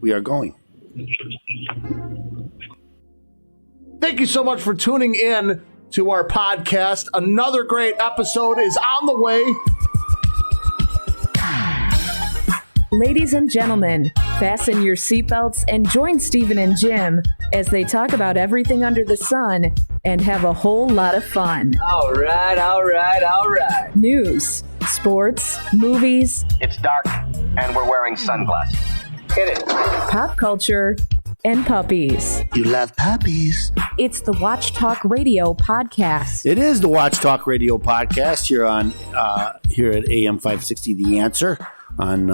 We are going. Thank you so much for tuning in to our podcast. Another great episode is on the way. Ladies and gentlemen, fasten your seatbelts and join Stephen and Jim as they talk about everything under the sun and have a whole lot of fun. All right. News, sports, movies. It's dark, and we're wearing sunglasses. Hit it. Pop culture, and puppies. You love puppies. It's the Watch Talk Radio podcast. It is the Watch Talk Radio podcast here at AM 560 The Answer on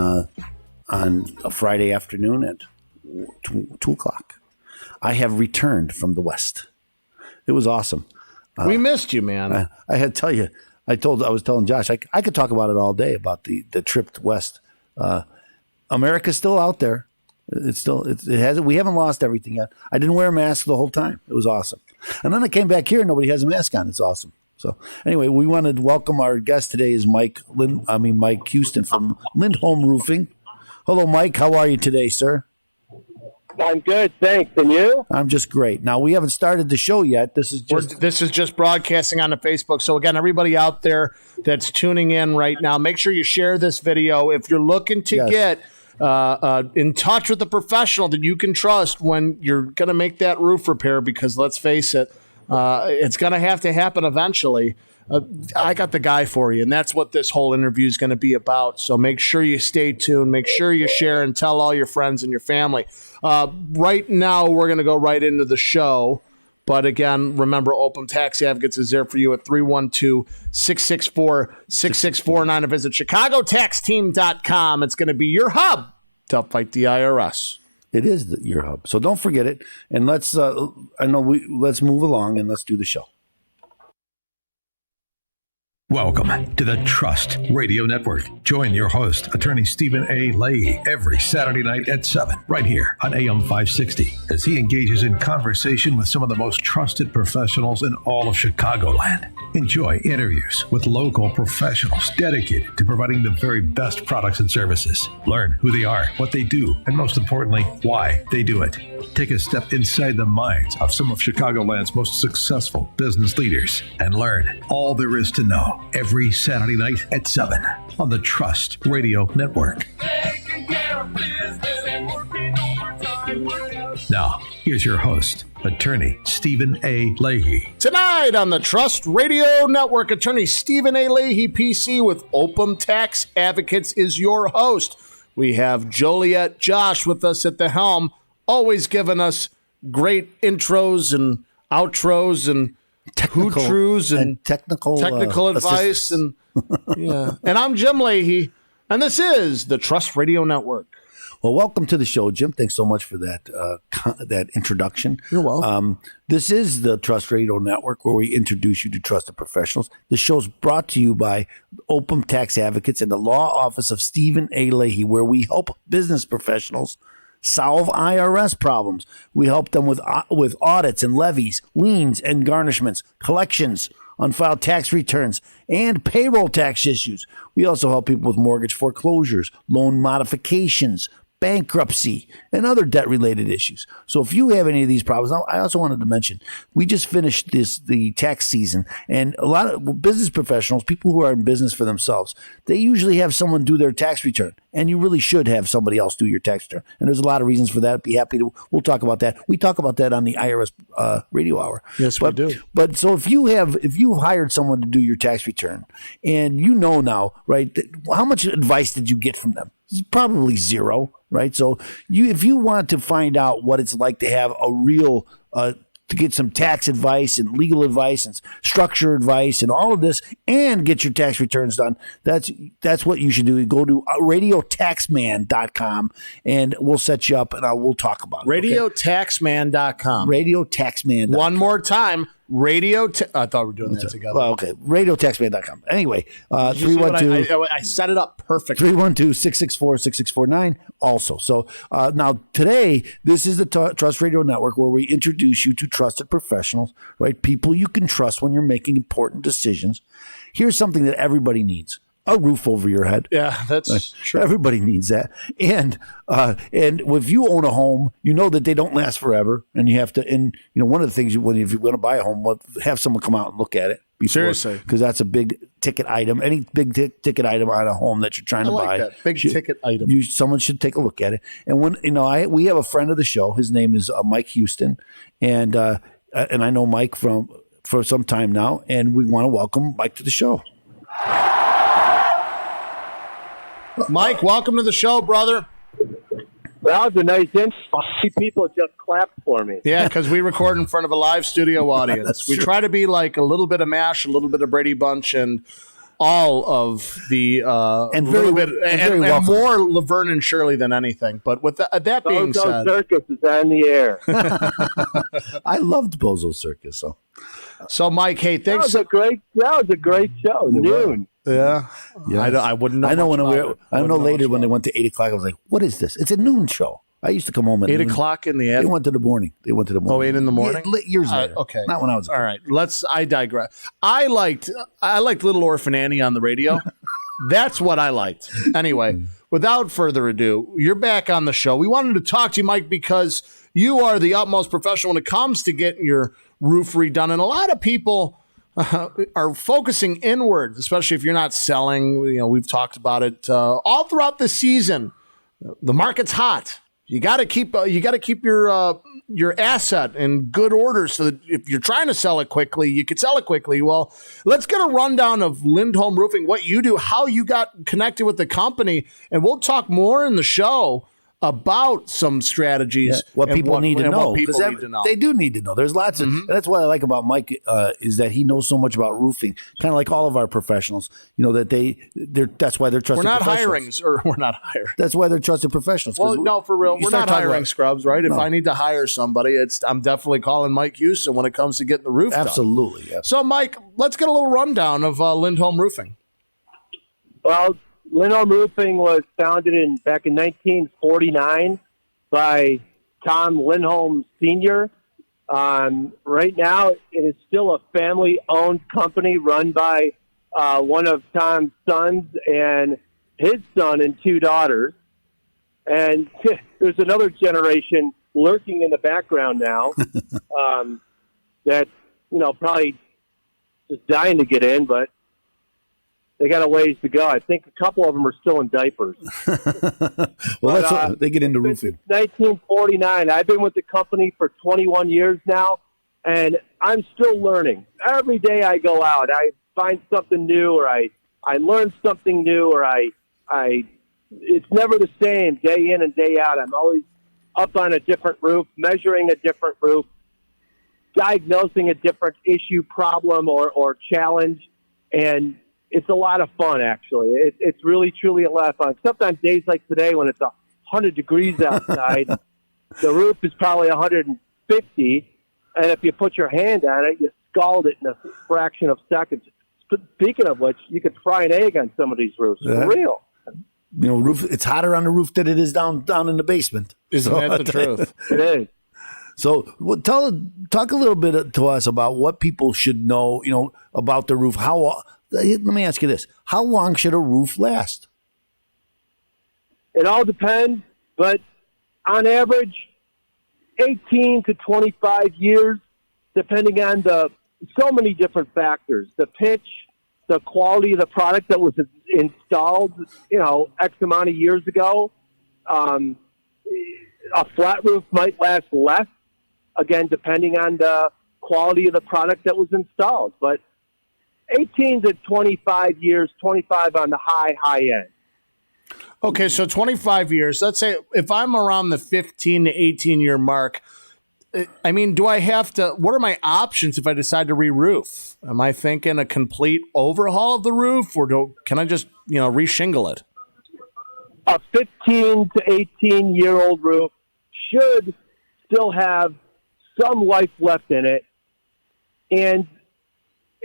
a Friday afternoon at 2 o'clock. I have returned from the West. It was awesome. We missed you, man. I had to tell you. I was telling Josh I could talk about it all day about the trip west. America's still out there. We haven't lost everything yet. I didn't wear a mask the whole time. It was awesome. And then I came back here and nobody has a mask on. It's awesome. So anyway, we wanted to welcome our guest today is Mike Huston from Lindholm Roofing. Hello, Mike. How are you today, sir? I'm good, thanks. And you? I'm just great. Now, we haven't started the show yet. This is just broadcasting on the Facebook. So again, everybody out there that's tuning in right now, make sure you share this video. If you're looking to get in touch with a professional that you can trust when you're going to make that roof repair, because let's face it, it's going to have to happen eventually. I got the guy for you, and that's what this whole interview is going to be about. So make sure you stay tuned. Make sure you share and tell all your friends and your family. Right now, we're going to go right into the show. But again, remember, Open Tax Advocates is there for you at 312-664-6649. And visit ChicagoTaxTeam.com. It's going to be your hub to fight the IRS. It is your hub. So don't forget it. And let's move along and let's do the show. Welcome to the Trust Radio Network. Join your host, attorney Stephen A. Leahy, every Saturday night at 7, right here on AM 560, as he engages in conversation with some of the most trusted professionals in all of Chicagoland. Enjoy interviews with local professionals dedicated to providing the very best products and services. Learn who they are, what they do, and most importantly, why they do it. Take a step inside the minds of some of Chicagoland's most successful business leaders and learn all there is to know every Saturday night at 7 on the Trust Radio Network. Now, here's your host, attorney Stephen A. Leahy. Tonight on the Trust Radio Network, attorney Stephen A. Leahy, PC with Open Tax Advocates, is your host. We have Joliet Josh with us at the helm, always giving us great intros and outros and hootrues and technical advice. And yeah. And I'm Jim Leahy, and this is the Trust Radio Network. Well, welcome to the show, Jim. Thanks so much for that introduction. You're welcome. This is the Trust Radio Network, where we introduce you to trusted professionals. The show's brought to you by Open Tax Advocates and the Law Office of Stephen A. Leahy, where we help business professionals solve IRS problems. We help them with audits and levies, liens and garnishments, collections, unfiled tax returns, and payroll tax issues. We also help people with mortgage foreclosures, loan modifications, bankruptcy, and other debt-related issues. So if you have any of these problems, now, I also wanted to mention, we just finished the tax season, and a lot of business professionals, people who are in business for themselves, they usually have someone do their tax return, and you really should have somebody else do your tax return. And there's a lot of reasons for that. We'll talk about that. We talk about that on the IRS radio hour. Yes, we do. But so if you've hired someone to do your tax return, and you know now, right, how much advice did you get from them? It's probably zero, right? So if you want to find out what it's like to have a real to get some tax advice and legal advice and structure advice and all of this and get your tax returns done, that's what you should do. You go to radiotaxman.com and we'll set you up and we'll talk about it. Radiotaxman.com. Radiotaxman.com. One more time. I thought we were doing that together. Well, okay. Radiotaxman.com. Anyway, 312. I set it up perfectly. 312-664-6649 also. So now today, this is the Trust Radio Network where we introduce you to trusted professionals, right? People you can trust when you're making important decisions. Here's something that everybody needs. a roof over your head. Yeah, that's true. Everybody needs that. And if you own a home, you know that they don't last forever, and you have to. And one of the things if you want to buy a home, have someone come out and look at it. Seriously, because that's a big ticket item. Any big ticket item on a home that you're trying to buy, that big ticket item. Someone should take a look at it. And when we have a friend of the show. His name is Mike Huston, and I know Mike for some time now, and we want to welcome Mike to the show. Mike, welcome to the show, brother. That was a nice intro. People just clapped for me. Yeah, because we record in front of a live studio audience. We try to be like a little bit of MASH, a little bit of Brady Bunch, and all of the and more Laverne and Shirley than anything. But with that being said, Circus is on the air. I loved Bozo Circus. So Mike, hey, thanks. That was a great show. Noon. Yeah. I wouldn't know. I know later when they went to 8:00, I was like, "What is this? It's a noon show." I used to come home at 8:00 in the afternoon. They went to the morning. Oh, 8 in the morning? Years later. Okay. Not when I was a kid. All right. I digress. I liked Little Orphan Annie on the radio. That's what I liked. Anyway, without further ado, you're back on the show. We wanted to talk to you, Mike, because you are the utmost professional when it comes to getting your roof redone. And a lot of people are focusing inward, especially if you're not selling. We've talked about it all throughout the season. The market's hot. You got to keep your asset in good order so that if you're trying to sell it quickly, you can sell it quickly. Well, let's get a rundown of Lindholm Roofing, what you do, how you got connected with the company, and we'll talk more in the show about some strategies. What people need to know. They do need to know. There's lots of, and that's what I like about Mike is that he knows so much about roofing, kind of like all of our professionals, that that's why they're trusted professionals. We're not hiring. That's why they're trusted professionals. Well, no, for real. We're not hiring scrubs, right? No. If I need to hire somebody, I'm definitely calling Mike Huston when it comes to getting the roof done. Absolutely. So, Mike, let's get a little rundown of Lindholm Roofing. Well, Lindholm Roofing was founded back in 1949 by Tom Lindholm Sr. Right now, it is still a family-owned company run by one of Tom's sons and his son and two daughters. And there's another generation lurking in the background now that's probably just dying to get in, but they got a ways to go. I think a couple of them are still in diapers. Well, they get into roofing. 1949. I've been with the company for 21 years now, and I'm still learning. Every day I go out, I find something new, or I learn something new, or it's never the same day in and day out. I'm always up on a different roof, measuring a different roof, diagnosing a different issue, problem, or challenge, and it's a lot of fun, actually. It's really, truly a lot of fun. Sometimes days like today when it's 100 degrees outside, the roof is probably 150, and if you put your hand on it, you scald it in a fraction of seconds. Speaking of which, you could fry an egg on some of these roofs. For real. It's hotter on the roof than it is down in the basement. Isn't that the truth? It is. So, talk a little bit to us about what people should know, about the roof. Let me ask you this: how long should a roof last? It all depends, but on average, 18 to 25 years, depending on so many different factors: the pitch, the quality of the product that was installed, X amount of years ago. A flat roof might last less, again, depending on the quality of the product that was installed. But 18 to 25 years, 25 on the high end. Okay, so 25 years. Let's say if I'm around the 15 to 18-year mark, I mean, do I have to – what are my options if I decide to re-roof? Am I thinking a complete overhaul of the roof, or can I just, re-shingle it? A 15 to 18-year-old roof should still have some life left in it, and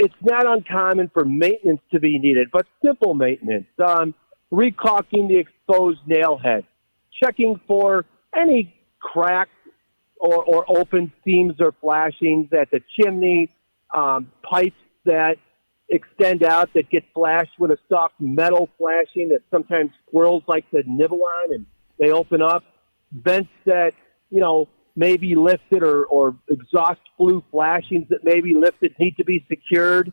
it's not uncommon for maintenance to be needed, but simple maintenance. Recaulking the exposed nail head, checking for any cracks or open seams or flashings at the chimney, pipes that extend out that get flashed with a soft metal flashing that sometimes squirrels like to nibble on, and they open up. Vents that, may be lifted, or exhaust flue flashings that may be lifted need to be secured.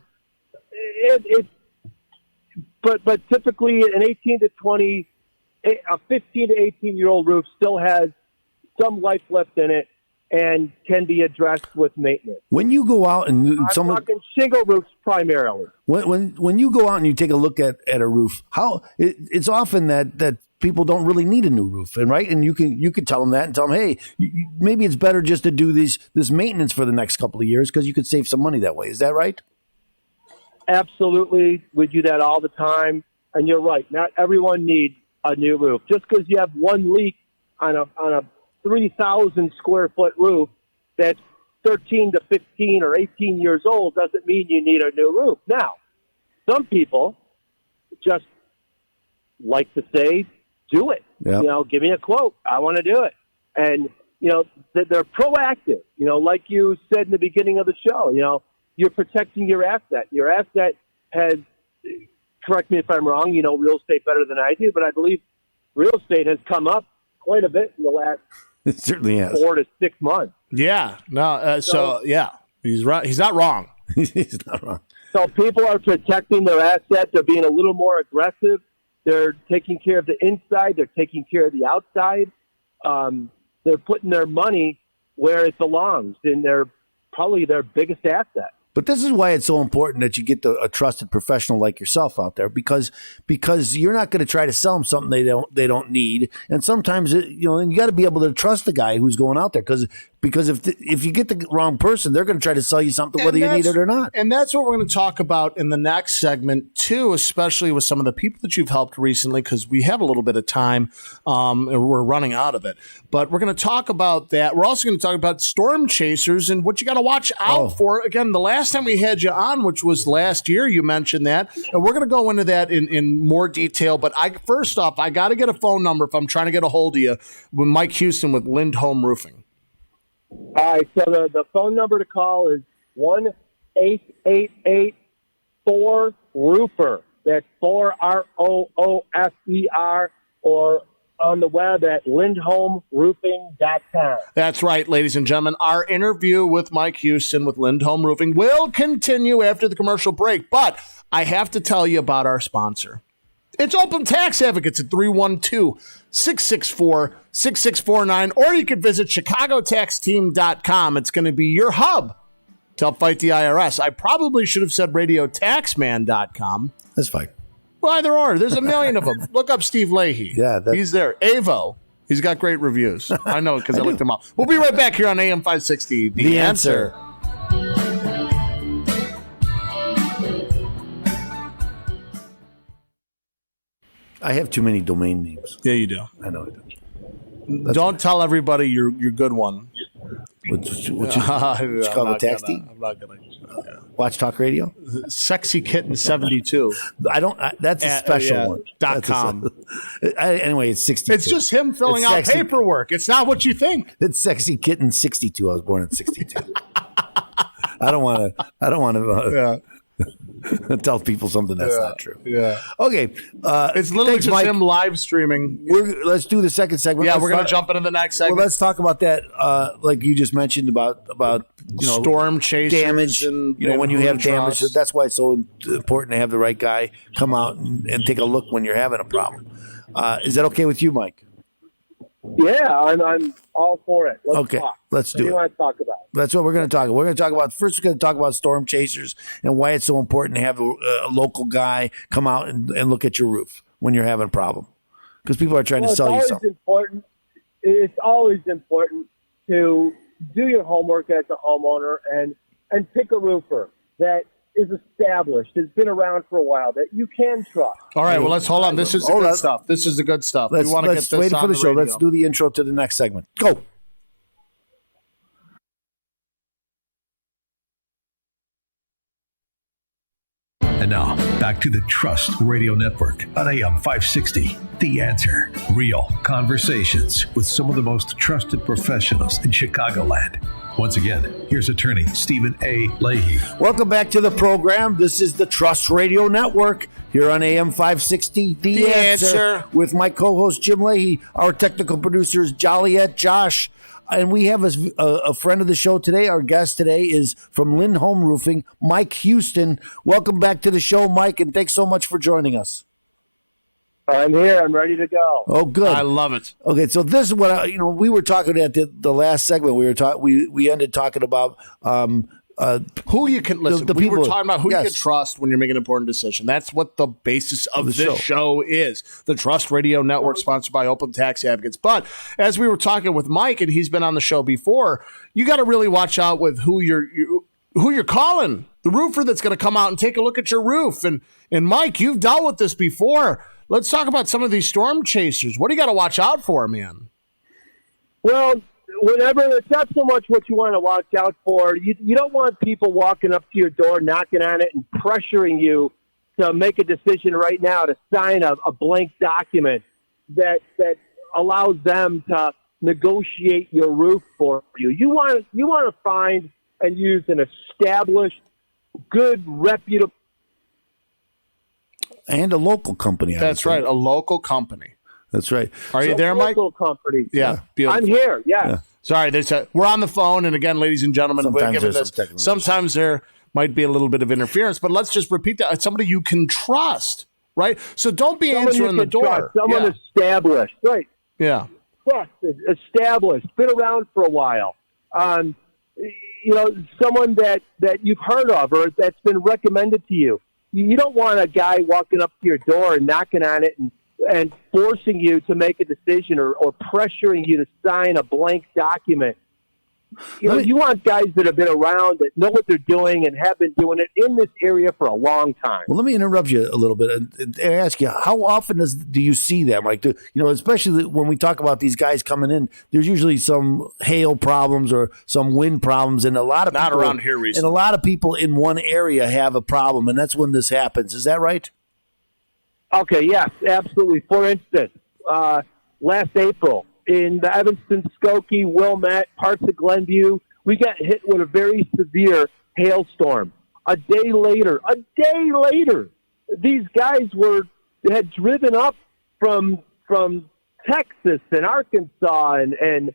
But typically an 18 to 20, a 15 to 18-year-old roof still has some life left in it and can be addressed with maintenance. When you go out and I'm talking shingle roofs primarily. When you go out and you take a look at a roof, it's often that people don't really need a new roof, and you can tell them that and tell them, hey, maybe it's better just to do this maintenance for the next couple of years because you could save some money that way. Is that right? Absolutely, we do that all the time, and you're right. Not everyone needs a new roof. Just because you have one leak on a 3,000 square foot roof that's 13 to 15 or 18 years old doesn't mean you need a new roof. Now, some people just like to say, do it. Yep. Give me a quote. I want to do it. And, they're proactive. Like you said in the beginning of the show, you're protecting your asset. Your asset has, correct me if I'm wrong, real estate better than I do, but I believe real estate has come up quite a bit in the last it certainly has. 4 to 6 months. Yeah. No. Yeah, he's right. He's not wrong. He's not wrong. So people are protecting their asset. They're being a little more aggressive. They're taking care of the inside. They're taking care of the outside. They're putting their money where it belongs, and they're probably their biggest asset. But this is why it's so important that you get a trusted professional like yourself out there, because you're not going to try to sell them something they don't need, and sometimes you got to be able to trust the guy who's going out there because if you get the wrong person, they're going to try to sell you something whether you need it or not. And that's what we're going to talk about in the next segment too, especially with some of the people that you've helped recently, because we have a little bit of time and we're running out of it. But we're going to talk about that. We're also going to talk about storm chasers and what you got to watch out for. Again, the last time we had you on, which was last year, you mentioned that, and we're going to go into that in more detail. But first off, I got to get a phone number if I'm trying to get a hold of you with Mike Huston with Lindholm Roofing. All right, so the phone number to call is 1-888-4-ROOFER. That's 4-ROOFER, or on the web at lindholmroofing.com. That's right, ladies and gentlemen. Our interview with Mike Huston with Lindholm Roofing will continue after the commercial break, but I have to tell you about our sponsor. It's Open Tax Advocates at 312-664-6649, or you can visit chicagotaxteam.com. It's going to be your hub to help fight the IRS. I probably should have said radiotaxman.com. That's fine. Well, either or. There's a million of them. Look up Steve Leahy. Yeah, he's there. Avo. He's got great reviews. I know because I looked him up. We'll be right back here on AM 560. The Answer. I have too many domain names. Yeah, you do. I know I do. Don't tell everybody your good one. Chicago Tax Team? I'm not going to. Watch Talk Radio? Sexy Kitten 72. That's a special one. .com. Anyway, it's 62. It's just him filling out paperwork. It's not what you think. It's Sexy Kitten 62. I was born in 62. I don't want to tell people something that's not true. Yeah. Okay. It's literally just him live streaming. Let's do the second segment. Yeah, we're going to jump into the next segment. Well, let's talk about that. Like you just mentioned about storm chasers, damage. And when you have damage, that's why it's so important to have the right guy come out and take a look when you're having a problem. Is that okay with you, Mike? Yeah, I'm all for it. Let's talk. Let's do it. What do you want to talk about? That's what we're going to talk about. We're going to talk about first. We're going to talk about storm chasers and why it's so important to have a local guy come out and look at your roof when you're having a problem, because people are trying to sell you something. It's always important to do your homework as a homeowner and pick a roofer that is established, has been around for a while, that you can trust. All right, well, let's hold on. This is the good stuff. This is the good stuff. We want to get this wait for on the show. radio. Let's do the intro to the next segment. Go. And now, back to the Trust Radio Network on AM 560. The Answer. Real conversations with some of the most trusted professionals in Chicagoland. Once again, here's attorney Stephen A. Leahy. Welcome back to the program. This is the Trust Radio Network here on AM 560. The Answer with my co-host Jim Leahy. Our technical producer is Joliet Josh. And we have a friend of the show today. Our guest today is from Lindholm Roofing, Mike Huston. Welcome back to the show, Mike, and thanks so much for joining us. I'm here. I'm ready to go. Oh, good. I love it. Okay, so this is what we were talking at the last segment. We ended talking about who you can listen. The we people, were talking about who yes. you can trust when you're making an important decision. That's what the basis of this show is. The Trust Radio Network, sponsored by Open Tax Advocates. But as we were talking with Mike, and he's been on the show before, you got to really watch out with who you're calling. The roofer that's going to come out and take a look at your roof. And Mike, you've dealt with this before. Let's talk about some of these storm chasers. What do you got to watch out for, man? Well, whenever it's not so much what you want to watch out for. You don't want people walking up to your door, knocking on it, and pressuring you to make a decision right now to sign a blank document that allows them to negotiate your roof for you. You want to find and use an established, good, reputable. And a local company. That's right, a local company. That's right. Are you there, Mike? Local company. Yeah. I'm here, yeah. Sorry, we're on the phone, and again, ladies and gentlemen, sometimes there might be a little bit of interference, but let's just repeat that. It's somebody you can trust, right? So don't be answering the door. Trust, someone established, right? Yeah. Trust, established, been around for a while. Someone that you've heard of or that's been recommended to you. You don't want a guy walking up to your door and knocking on it and forcing you to make a decision or pressuring you to sign a blank document. You want guys that have been around, that know what they're doing and have been doing it in this area for a long time. Well, let me interrupt you a little bit and ask you, how often do you see that, Mike? Especially when we talk about these guys coming in, there's usually some hail problems or some wind problems, and a lot of not people, around here recently. And a lot of people in one area have a problem, and that's when this happens. Is that right? Okay, yes, absolutely. For instance, last April, in the Evanston, Skokie, Wilmette, parts of Glenview, we got hit with a very severe hailstorm. A day later, these guys had driven up from Texas and Arkansas and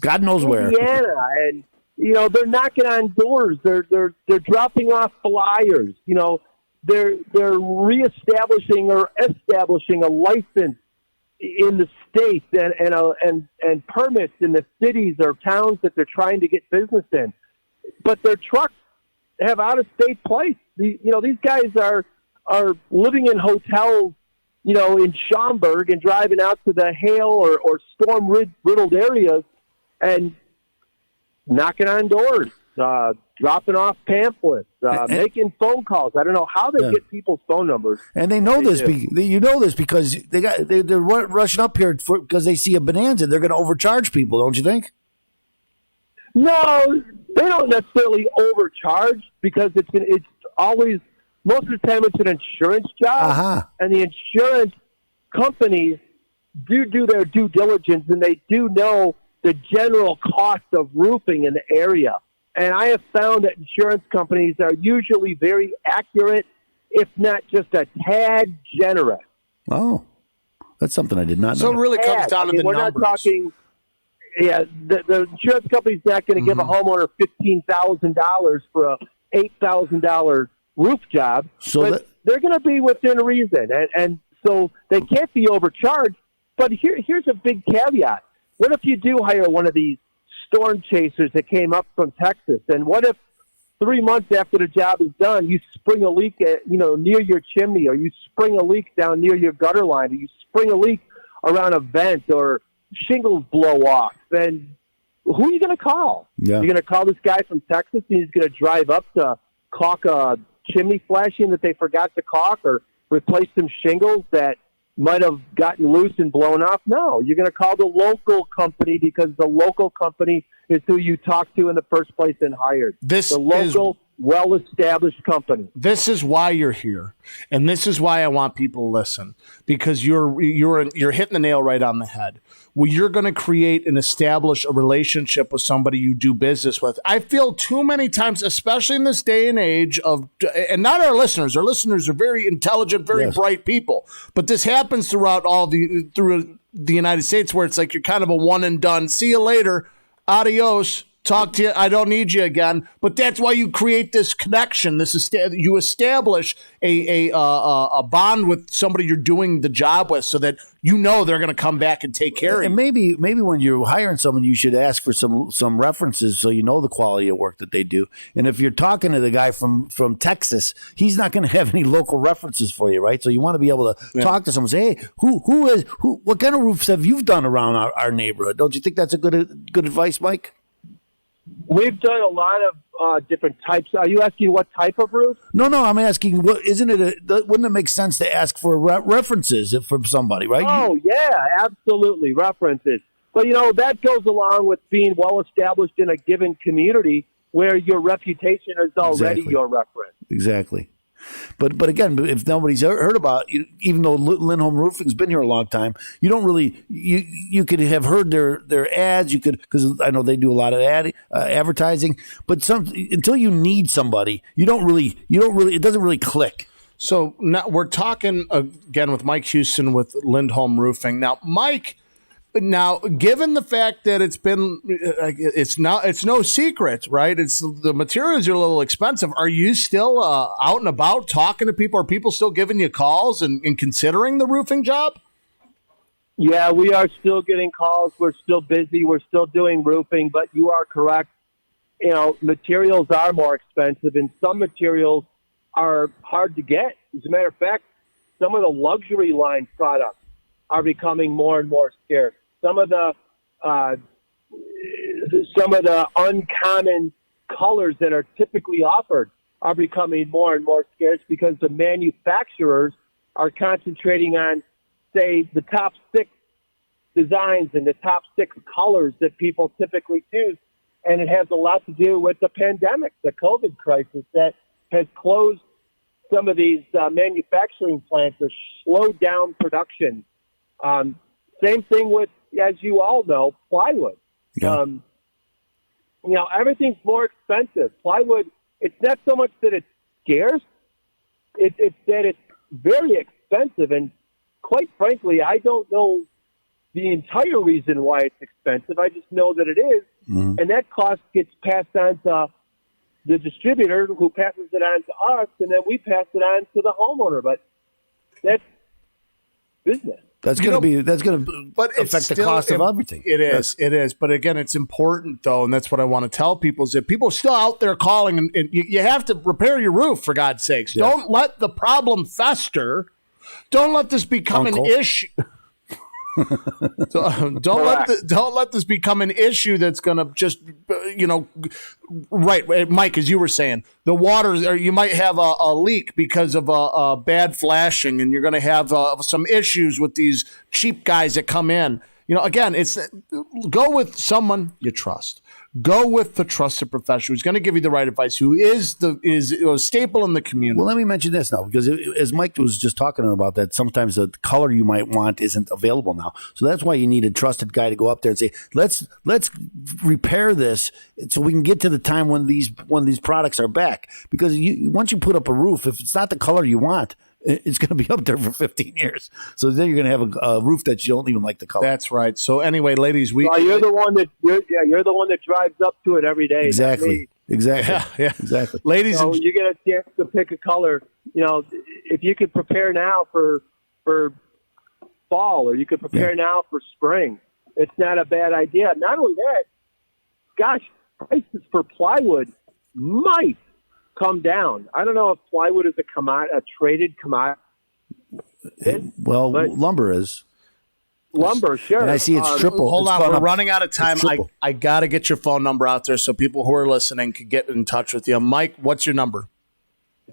God knows Indiana, where. and they're knocking on doors. They're dropping off flyers. They're reestablishing or establishing a license in the state and permits in the cities or towns that they're trying to get business in, but their trucks have out-of-state plates. These guys are living in hotels, in Schaumburg and driving out to the hail or storm-riddled areas and knocking on doors, dropping off pamphlets, making phone calls. I don't know how they get people's phone numbers. And they know this. You know this because they're rushing up here because they see a bonanza. They're going to overcharge people, don't you think? No, they don't necessarily overcharge because it's always, most of the time it's an insurance job, and the insurance companies do their due diligence, and they do know the general cost of roofing in the area. And I have found that insurance companies are usually very accurate, if not just a tad generous. Oh, that's something I did not know. So it really comes down to the we're numbers. Not talking, the insurance company's not going to give a homeowner $15,000 for a $8,000 roof job. So they're going to be within reason. And so they can't be overcharged. But here's a big caveat. What if you do hire one of these storm chasers that came up from Texas? And what if 3 months after the job is done, you spring a leak near your chimney, or you spring a leak down near your gutter line, or you spring a leak around a vent, or shingles blow off? Then who are you going to call? Yeah. You're going to call this guy from Texas, and he's going to drive up to caulk a chimney flashing that they forgot to caulk, or replace some shingles that might have gotten loose and blown off? No, you're going to call the local company, because the local company is who you talked to in the first place and hired. The local well-established company. This is why you're here, and this is why I want people to listen, because you're hitting the nail right on the head. Well, you're going to create and establish a relationship with somebody you do business with. I feel too many times, especially in this day and age of, and not our listeners. Our listeners are very intelligent, very bright people, but this happens through the United States, where it's like you're kind of a one and done. See you later, adios. Talk to you. I don't need you again. But that's why you create this connection. You establish a bond with somebody you're doing the job with, so that you know they're going to come back and take care of you. And maybe when you're hiring someone, you should ask for some references so you know the quality of work that they do. And if you're talking to the guy from Texas, he's not going to have any local references for you, right? So you want to be able to talk to someone and say, hey, what kind of roofs have you done around our neighborhood? Don't you think that's a good advice, Mike? We've done a lot of different types. Are you asking what type of roof? No, I'm asking, wouldn't it make sense to ask for references from somebody, right? Oh, yeah, absolutely, references. But, that goes along with being well-established in a given community where your reputation is already your reference. Exactly. But again, if nobody's heard about it, even though Lindholm Roofing's been here a long time, you don't really you could have heard their ads. You could, because I know they do a lot of advertising. But until you need somebody, you don't really it doesn't really click. So now we're talking again with Mike Huston with Lindholm Roofing. Now, Mike. Now, given the fact that it's no secret, right? The materials are a little expensive. Are you still out and about talking to people? Are people still giving you calls and considering the roofing job? Yeah, we are still getting calls. We're still busy. We're still doing roofing, but you are correct. Materials are more expensive, and some materials are hard to get. As a matter of fact, some of the luxury line products are becoming more and more scarce. Some of the uncommon colors that are typically offered are becoming more and more scarce because the manufacturers are concentrating on, say, the top 6 designs and the top 6 colors that people typically choose. And it has a lot to do with the pandemic, the COVID crisis that has closed some of these manufacturing plants or slowed down production. Same thing with, as you all know, plywood. Yeah. Everything's more expensive. Plywood, it's not so much that it's scarce, it's that it's very expensive. And quite frankly, I don't know the entire reason why it's expensive. I just know that it is. Mm-hmm. And that cost gets passed on to the distributor, who passes it on to us, and then we pass it on to the homeowner. But that's business. That's going to affect the cost of everything. It is. But again, it's important, though, and that's what I want to tell people, is that people are still out there calling, and you have to repair your roof, for God's sakes. Yes. Don't let the problem fester. Don't let this become an issue. Don't let this become an issue that's going to just, right, Mike, as you were saying, the water, or you might have a leak because of a bad flashing, and you're going to have some issues with these cheap guys that come in. Again, go with someone you trust. Go with the trusted professional who's going to give you the right advice, who is a staple in the community. Well, let me mention this now, because as Mike was just talking about that, sometimes the color you might want isn't available now. So that's why you need a trusted guy to go up there and say, let's repair this so we can get to the time when these products are back. Because once you put up a roof, if it's not the color you want, it's going to be up there for 15 years. So then you're going to have a roof that you don't even like the color. That's right. So anyway, ladies, you're the one that drives up to it every day. Exactly. Yeah, exactly. Ladies, so you get a chance to pick a color. If you could prepare now for fall, or you could prepare now for spring, it's not a bad idea. Not only that, gosh, prices for plywood might come down. I don't know if plywood is a traded commodity. Lumber is. Lumber, sure. And I see it's triple. Hold on, we're running out of time. I got to get your phone number out there so people who are listening can get in touch with you. Mike, what's your number?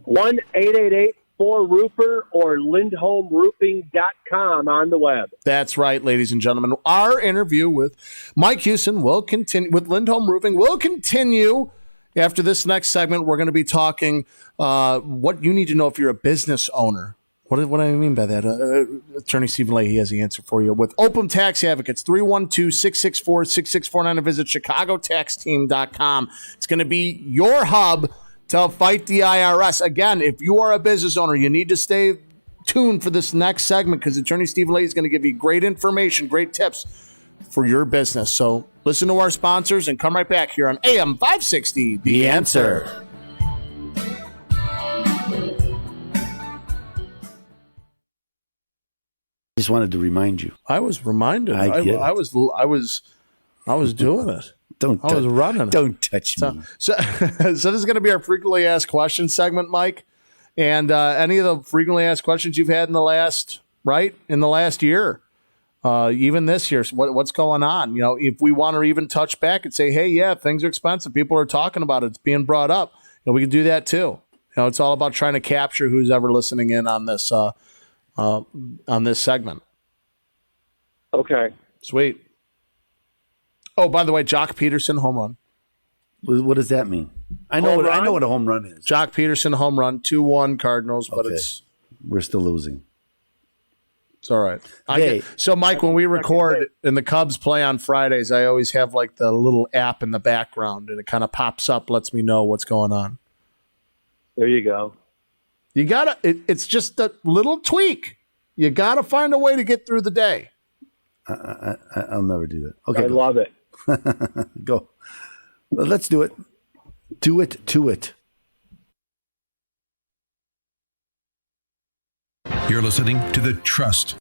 1-888-4-ROOFER or LindholmRoofing.com on the web. That's right, ladies and gentlemen. Our interview with Mike Huston will continue, with Lindholm Roofing will continue After this next segment, we're going to be talking what you need to know if you're a business owner. What do I mean by that? Attorney Stephen Leahy has the answer for you with Open Tax Advocates, 312-664-6649, and visit chicagotaxteam.com. It's going to be your hub to fight the IRS. Again, if you are a business owner, you need to stay tuned for this next segment because Attorney Stephen Leahy is going to give you great information, great tips for your business. So listen to our sponsors and come right back here on AM 560, The Answer. Just wanted to remind you. I was reminded. I was doing it. I was running. Don't touch me. So this is going to be our frequently asked questions segment, Mike. And any of the frequently asked questions you've had in the last year, even this year, what's going on? You know, if we want to even touch back and say, hey, yeah, things are expensive. People are talking about it. It's being brought up. You know, we can do that too. You know, it's all about trying to capture who's ever listening in on this segment. Okay. Sweet. Oh, by the way, Jock Peterson home run. What does that mean? I know what a home run is. Jock Peterson home run, 2-1 Cardinals, but Okay. We're still losing. it's all right. Hey. So, Mike, when we record and the Cubs play on Fridays, I always have like the little app in the background, and it kind of pops up, lets me know what's going on. There you go. You gotta. It's just a little tweak. You gotta find a way to get through the day. I'll never do that. Okay, I love it. go. Well, let's do it. Do it to it. You're listening to The Trust.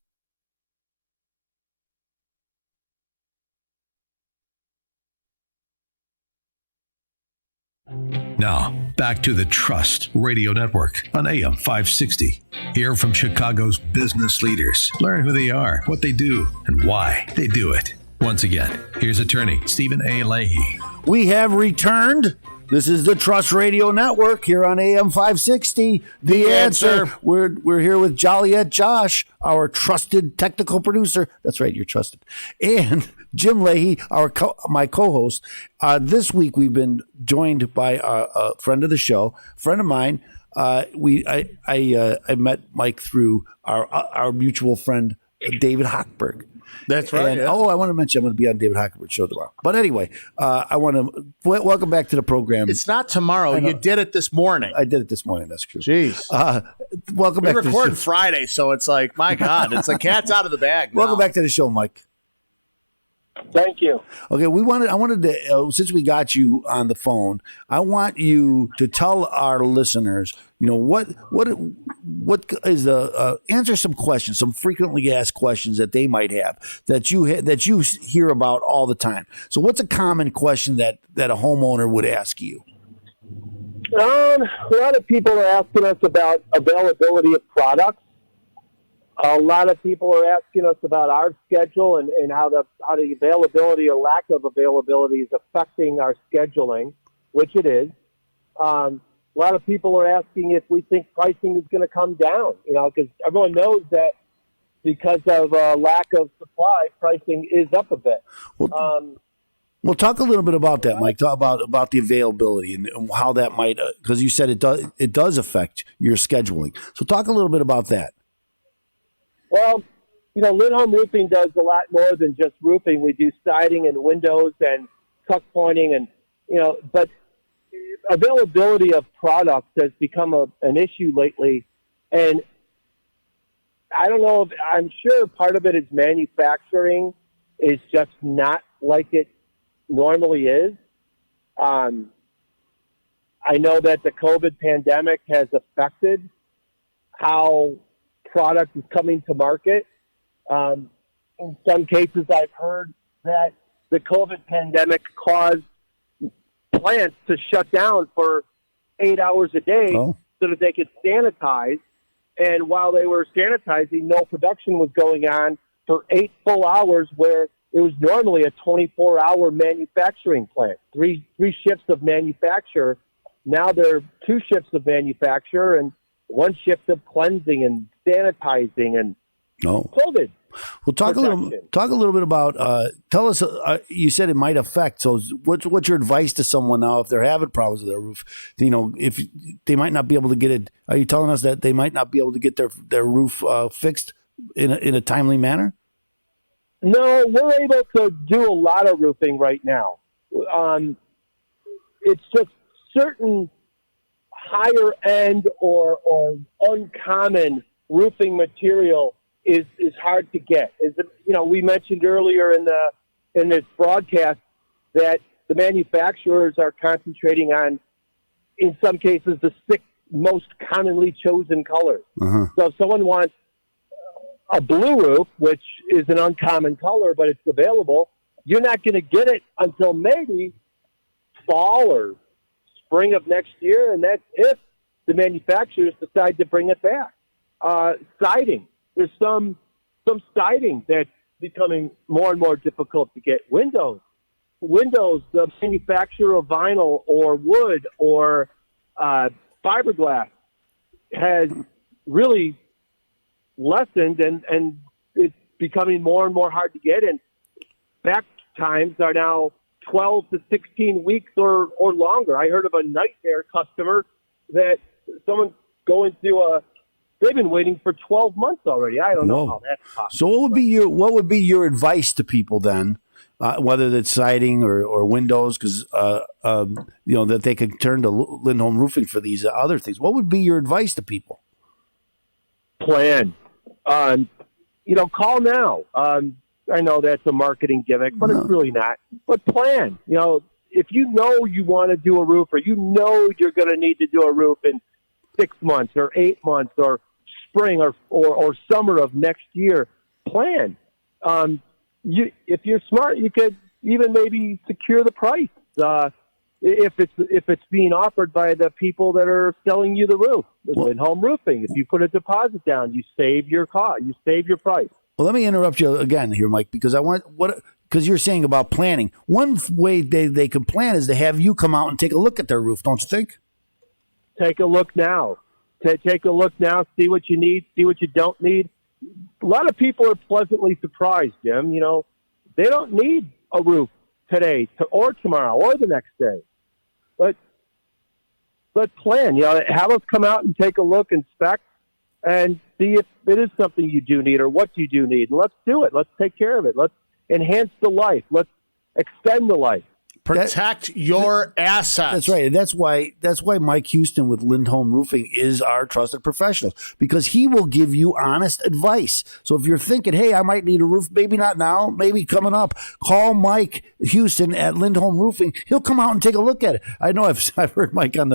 Now, back to The Trust Radio Network on AM 560. Hear from Chicago's business leaders. Learn who they are, what they do, and why they do it. Once again, here's attorney Stephen A. Leahy. We have returned. This is the Trust Radio Network here on AM 560. The answer. We're here with Joliet Josh, our trusted technical producer. That's right, you're trusted. And Jim Leahy, my co-host. This week we've been joined by a friend of the show, friend of mine. I met Mike through our mutual friend David Hochberg. That's right. And, I want to mention I'm going to be on David Hochberg's show tomorrow. But anyway, I want to welcome back to the program. It's not tomorrow. You did it this morning. I did it this morning. That's true. Jeez. Welcome We back to the record show. Friday, so it's like, my God, it's the cat's out of the bag now. Welcome back to the show, Mike. Thank you. Okay, I wanted to since we got you on the phone, I want you to tell our listeners, what is the answer some questions, some frequently asked questions that they might have that you hear about all the time. So, what's a common question that a homeowner would ask you? A lot of people are asking us about availability of products. A lot of people are asking us about our schedule and how the availability or lack of availability is affecting our scheduling, which it is. A lot of people are asking if we think pricing is going to come down, because everyone knows that because of lack of supply, pricing is up a bit. Well, talk a little bit about that, Mike. Talk about the availability and how that might, because you said it does affect your scheduling. So talk a little bit about that. Well, Lindholm Roofing does a lot more than just roofing. We do siding and windows and tuck pointing and, but availability of products has become an issue lately. And I don't know I'm sure part of it is manufacturing is just not like it normally is. I know that the COVID pandemic has affected how product is coming to market. In some cases, I've heard that the COVID pandemic caused plants to shut down for 8 hours a day so that they could sanitize. And while they were sanitizing, no production was going on for 8 full hours where it was normally a 24-hour manufacturing plant, three shifts of manufacture. Now there are 2 shifts of manufacture and 1 shift of cleansing and sanitizing and COVID. Well, talk a little bit about. Tell us. You said it might affect. So, what's your advice to someone now if they're having problems with their roof? You know, if they might not be able to get it. Are you telling us that they might not be able to get their roof fixed in a timely manner? No, we're able to do a lot of roofing right now. It's just certain higher end or uncommon roofing material is hard to get. We mentioned earlier in this broadcast that the manufacturers are concentrating on, in some cases, the 6 most commonly chosen colors. Uh-huh. So if someone wants a blue roof, which is an uncommon color, but it's available, you're not going to get it until maybe fall or spring of next year, and that's if the manufacturers decide to bring it back. Siding. There's some siding that's becoming more and more difficult to get. Windows, the manufacturer of vinyl or wood or fiberglass has really lessened, and it's becoming more and more hard to get. And back times are now 12 to 16 weeks or longer. I heard of a nightmare customer that someone's going through they've been waiting for 12 months already. I don't know how that's possible. So what would be your advice to people then, whether it's siding or windows, because that they could turn to Lindholm Roofing for these other things? What would be your advice to people? Plan. Call now. I know that's a marketing gimmick, but it's really not. But plan. If you know you want to do a roof, or you know you're going to need to do a roof in 6 months or 8 months or spring or summer of next year, plan. If you're smart, you could even maybe secure the price if it's being offered by the people that are selling you the roof. Lindholm Roofing. If you put a deposit down, you save your cost. You save your price. Well, let me interrupt you again here, Mike, because because you're saying about planning. One way they could plan is to have you come out and take a look at their roof, don't you think? Take a look now. Take a look now, see what you need, see what you don't need. A lot of people are pleasantly surprised, Jim. They don't need a roof today or tomorrow or the next day. But plan. Have us come out and take a look, inspect, and see if it is something you do need or what you do need. And let's do it. Let's take care of it. Let's enhance the life. Let's extend the life. Protect your assets. That's right. And that's why Mike Huston with Lindholm Roofing is our trusted professional, because he will give you honest advice. So if you're thinking, hey, I might need a roof, maybe not now, maybe coming up, call Mike Huston at Lindholm Roofing. He'll come out and take a look at it. I know I've heard Mike on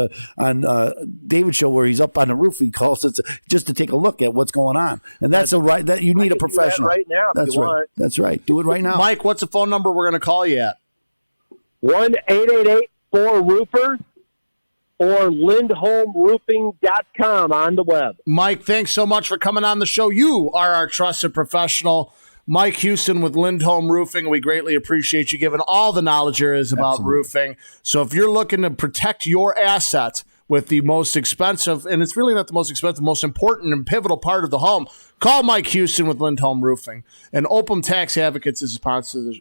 David's show where he's up on the roof. He calls it just to take a look at what's going on. And that's that you need a professional. Right now, that's right. Want. That's right. Do it right now. Mike, what's the phone number we're going to call you at? 1-888-4-ROOFERS or lindholmroofing.com on the web. Mike, thanks so much for coming on the show. You are our trusted professional. Mike Huston with Lindholm Roofing. We greatly appreciate you giving all the knowledge there is about roofing. So if you're looking to protect your assets with the most expensive, and it's really not the most expensive, most important and pivotal part of the home, call Mike Huston with Lindholm Roofing. And Opum Tax Advocates is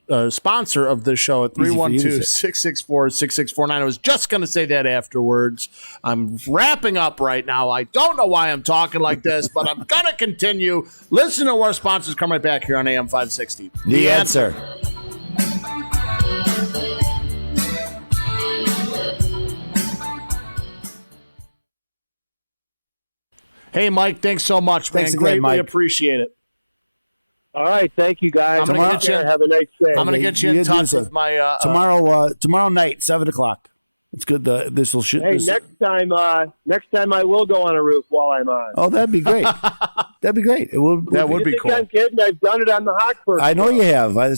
a sponsor of this show at 312-664-6649. I was just going to say that afterwards. I'm wrapping up right now. I don't know why I'm talking like this, but I'm going to continue. Listen to our sponsors. Come right back here on AM 560. The answer. Hey, Mike, thanks so much, man. Thanks again, Greatly Mike. appreciate it. All right, thank you, guys. I'm gonna get you. Have a nice day. I'm going to get you in touch with my tomorrow night, 7:00. It's good. This will shoot. Hey, next time I will go on a roof while I'm on. Oh, that'd be great. That'd be great. It would. That would be cool. I'm kidding. I've done it on the Hochberg. I know you have. I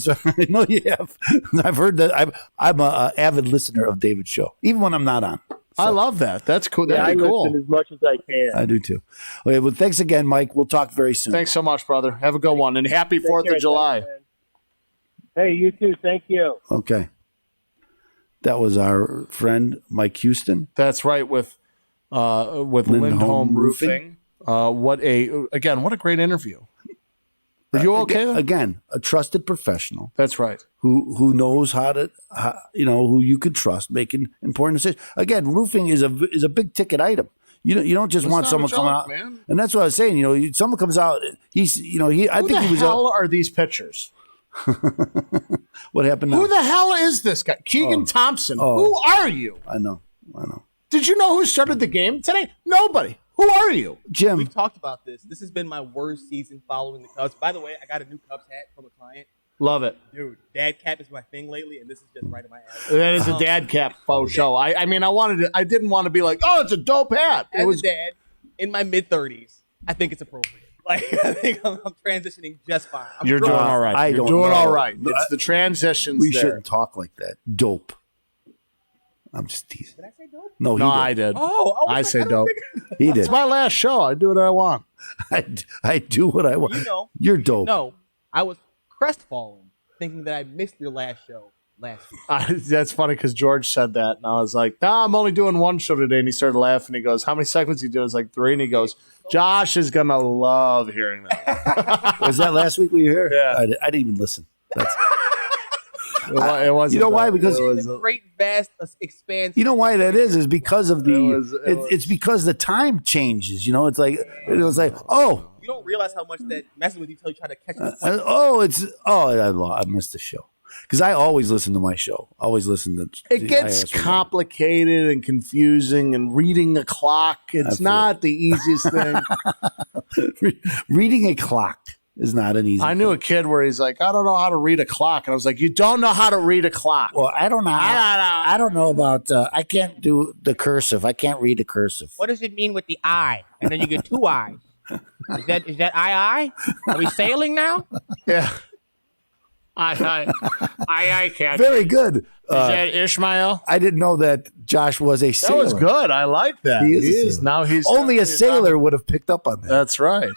know you have. I've heard that. I'm an avid listener of David's show, even when I'm not on. So. I love that. That's cool. Yeah, That'd be cool. I listen as much as I can. I do too. Okay, well, thanks again, Mike. We'll talk very soon. Thanks so much, brother. Have a good one, and happy 4th of July. Hey, you too. Thank you. Okay. That was our friend Mike Huston. That's right, with Lindholm Roofing. What a great interview. Are you okay then? Again, a trusted professional That's right. who knows how who you can trust making important decisions. Again, roofing is a big ticket item. You don't just want not a someone coming joke, out, man. and that's what I was saying. Someone comes out. I think he was. Hell are these pitchers? What happened now? Who the hell is this guy? Keegan Thompson. Who are you? I know. Did you know who started the game today? Nobody. Who are you? Jim. We've talked about this. This has been my worst season following the Cubs. By the way, I got a new Cubs hat from a client. Love it. Dude, dad cap is my thing lately, and this is just right in my ass. That is a dad cap faux show. I mean, I didn't want to be like, oh, it's a dope hat. As a dad, in my mid-30s, I think it's appropriate. Like, I think I'm transitioning just fine. You're doing all right. You're doing all right. It's the transitions We there. shouldn't talk like that. Dope. I'm just teasing. Did I say dope? No, I did. Oh, I say dope. He did. It's my last show. I do what I want. I do what I want. You're dope. No, I was crestfallen, thinking that I missed your last show last week. That's funny because George said that, and I was like, "Nah, I'm only doing one show today." And he started laughing. He goes, "How many segments you do?" I was like 3, and he goes, "Josh is gonna love hearing that." Was that last week we were here? Yeah. I didn't even listen. It wasn't. You know why? Because it was a great, vast expanse. you know why that is because of it's because the time changes. It's like it was like You don't realize how much that messes with you until you try to catch up. I missed the show because I always listen to my show. I always listen to. It gets complicated and confusing, and reading a clock. It's not the easiest thing. Reading a clock is not an easy. I knew a kid where he's like, I don't know how to read a clock, and I was like, you don't know how to read a clock. Well, I don't know. I don't know about. I can't do the cursive. I can't read the cursive. What does it mean with the I? And then you get 2 I's. Is that I? Are we sailing now? Yeah. I can't. Very good. Is that Ishmael? I didn't know that Josh was a sailor. That was good. I like that. He is. Now he's only a sailor would have picked up on that. That's right.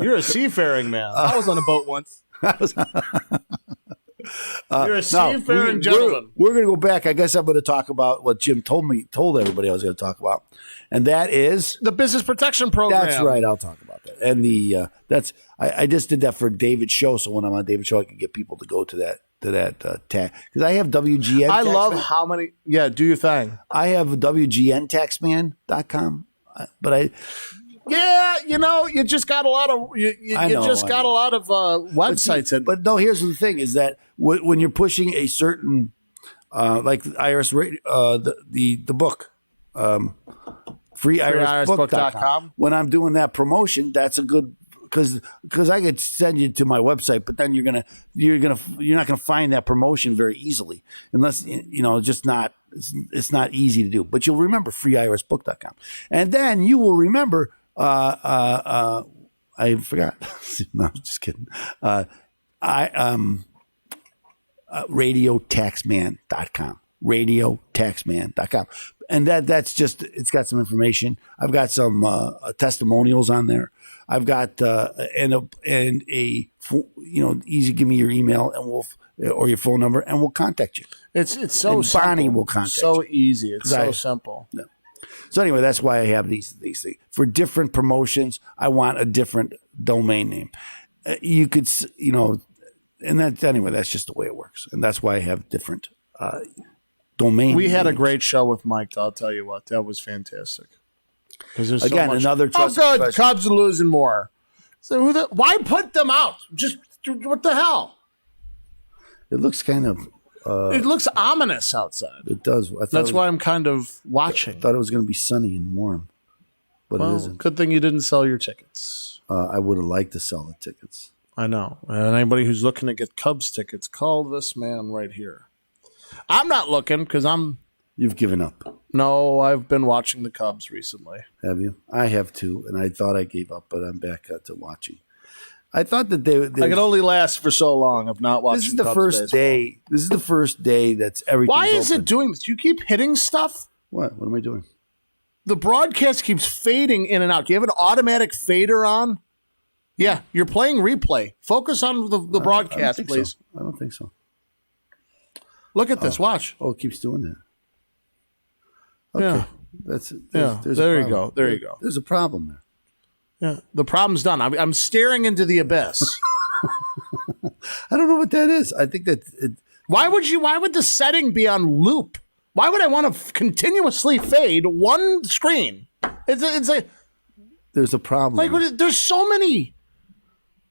You're a seafaring man. I was on a boat once. You're a seafaring gentleman. We're going to go back. I guess I'm going to talk about what Jim told everybody I was going to talk about, and that is the business protection program. That's right. I'll talk about that. And I just did that for David's show, so when I'm on David's show, I can get people to go to that tag because I have WGN. I love how many. Yeah, do your thing. I have WGNtaxman.com, but Yeah, you just got a lot of websites. But no, here's the thing: is that when you're pushing a certain, like IRS radio, the book, freeirsbook.com. When I'm doing that promotion, that's a good because I could send you to my website, but then you're not gonna find that promotion very easily unless it's not easy to do. But you'll remember freeirsbook.com, and then you will remember. I forgot. No, I'm just kidding. Radiotaxman.com. Radiotaxman.com. And that's just, it's got some information. I've got some testimonials on there. I've got easy. Give me your email or your phone number, and we'll contact you. It's so and simple. Bonnie will contact you. So easy. It's so simple. Yeah. So anyway, that's why I have these things. For different promotions, I want a different domain name. You could, and that's just the way it works. And that's why I have different domain We had names. a great show with Mike. I'll tell you what. That was fantastic. Because Again, another trusted good. professional. Cubs are losing more. So why put them out? Just what the hell? It looks kind of. It looks ominous outside. It does. That's why I'm kind of watching. I thought it was going to be sunny and warm, but it isn't. Good thing you didn't sell your tickets. I would have liked to sell the tickets. I know. And anybody who's looking to get Cubs tickets, call this man right here. I'm not looking because You've given up. No, I've been watching the Cubs recently. Have you? I have too, and I thought I gave up, but I'm back to watching. I thought that they I can only last for so long of not watching. This is the Cubs first baseball. day. This is the first day that's everything. Why is it doing this? Do you keep hitting stuff? What? What am I doing? The broadcast keeps fading in and out. Do you have an automatic fader on? Yeah, you're playing replay. Focus on the broadcast, please. I don't think so. Look at this. Watch. Oh, it keeps doing that. Okay. Yeah. There's Yeah. a There you problem. go. There you go. There's a problem there. Yeah, the problem's done. I'm staring into the abyss. I don't know what that is. I think that Why would the setting be on loop? Why would I want to continuously fade one screen? It's a there's a problem. like there's so many.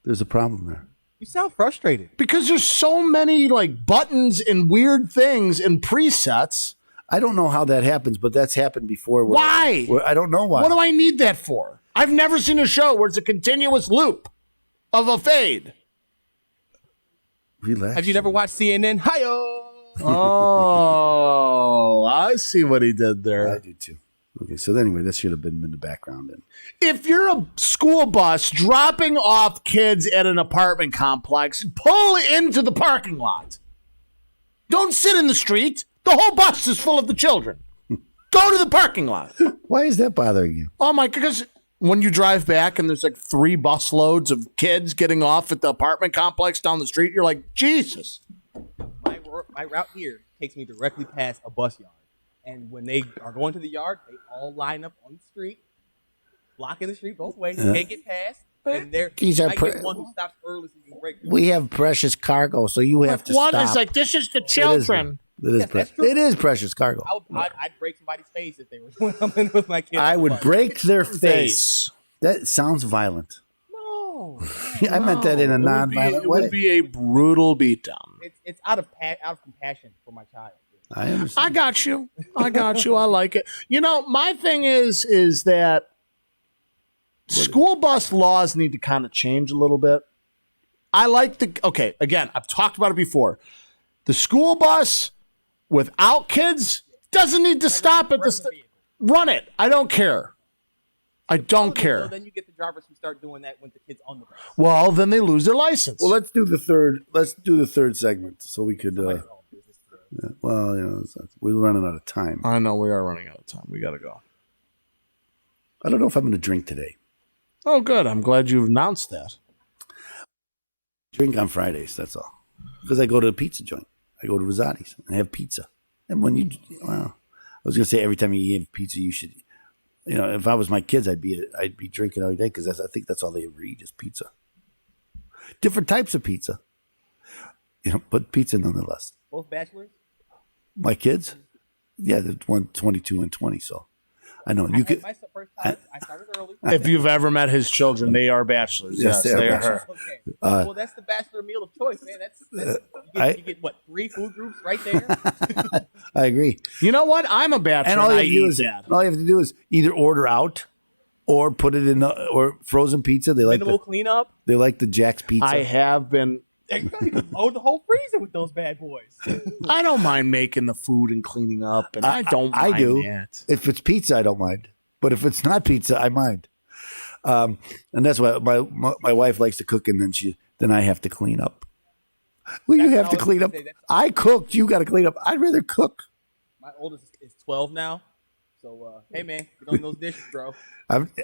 There's a problem there. You sound frustrated. Because there's so many like buttons and weird things and presets. I don't know how that happens, but that's happened before. Why? I don't know why. What do I need that for? I've never seen a show where it's a continuous loop of a fade. Relax. Have you never watched CNN? Hi-yo! Oh, I see what he did there. I do too. Okay, so anyway, that should have been in the background. Then. If you're a school bus dropping off kids at an apartment complex, pull into the parking lot. Don't sit in the street. The whole bus is full of the children. Go to the parking lot. Why is that bothering you? Oh my, because when you drive back and there's like 3 bus loads of kids getting off at the apartment complex down the street, you're like, Jesus. My route here takes me directly past a bus yard. And when they are going to the yard, they all line up on the street, blocking the street both ways. You can't get past. And These are get one who stops early so you can break. We have precious cargo, so you have to One stop. is like, this is the children. It is precious cargo. I'd break somebody's face if they were doing something with my kid. I would break their face. That sounds violent. No. I meant that in a non-violent way. It would be a brutal beatdown. It's out of compassion for my child. I understand. I got you. I like it. You know, my thing is that school bus laws need to kind of change a little bit. Again, I've talked about it before. The school bus without kids doesn't need to stop at run it. I don't care. I don't care. So then you get the drivers who start doing that when the kid's on the bus. Well, then they lose their license. Well, let's do the third segment so we could. We're running out of time. I know we are running out of time. We got to go. I don't know if I'm going to drink today. Oh, good. I'm glad you've announced that. Drink on Fridays. That's all. Because I go to a pizza joint. I go to Rosati's and have pizza. And when I was going to say every time you have pizza, you should. If I was my kids, I'd be drinking all day because I think that's all they ever eat is pizza. Different types of pizza, but pizza nonetheless. Both bachelors? My kids, yeah, they're 22 and 20. So I know you could. My first time, I started early. If you've ever met his children, they are bachelors. Yes, they are bachelors. Okay. Well, that's the bachelor meal of choice, man. You get what, 3 food groups right there? I agree. You know what? I'm a bachelor. And all you have to do is either order out or put it in or frozen pizza. They like minimal cleanup. They like the Jack's Pizza. I have been. You can load the whole freezer with those bad boys. I don't mind making the food and cleaning up, and I do. That. If it's pizza, I don't mind. But if it's not pizza, I mind. And that's why my wife likes to cook, and then I have to clean up. Well, you have to clean up. I cooked. You got to clean up. I'd rather cook. My oldest is 12 now. So, hey, man, get on those dishes, bro.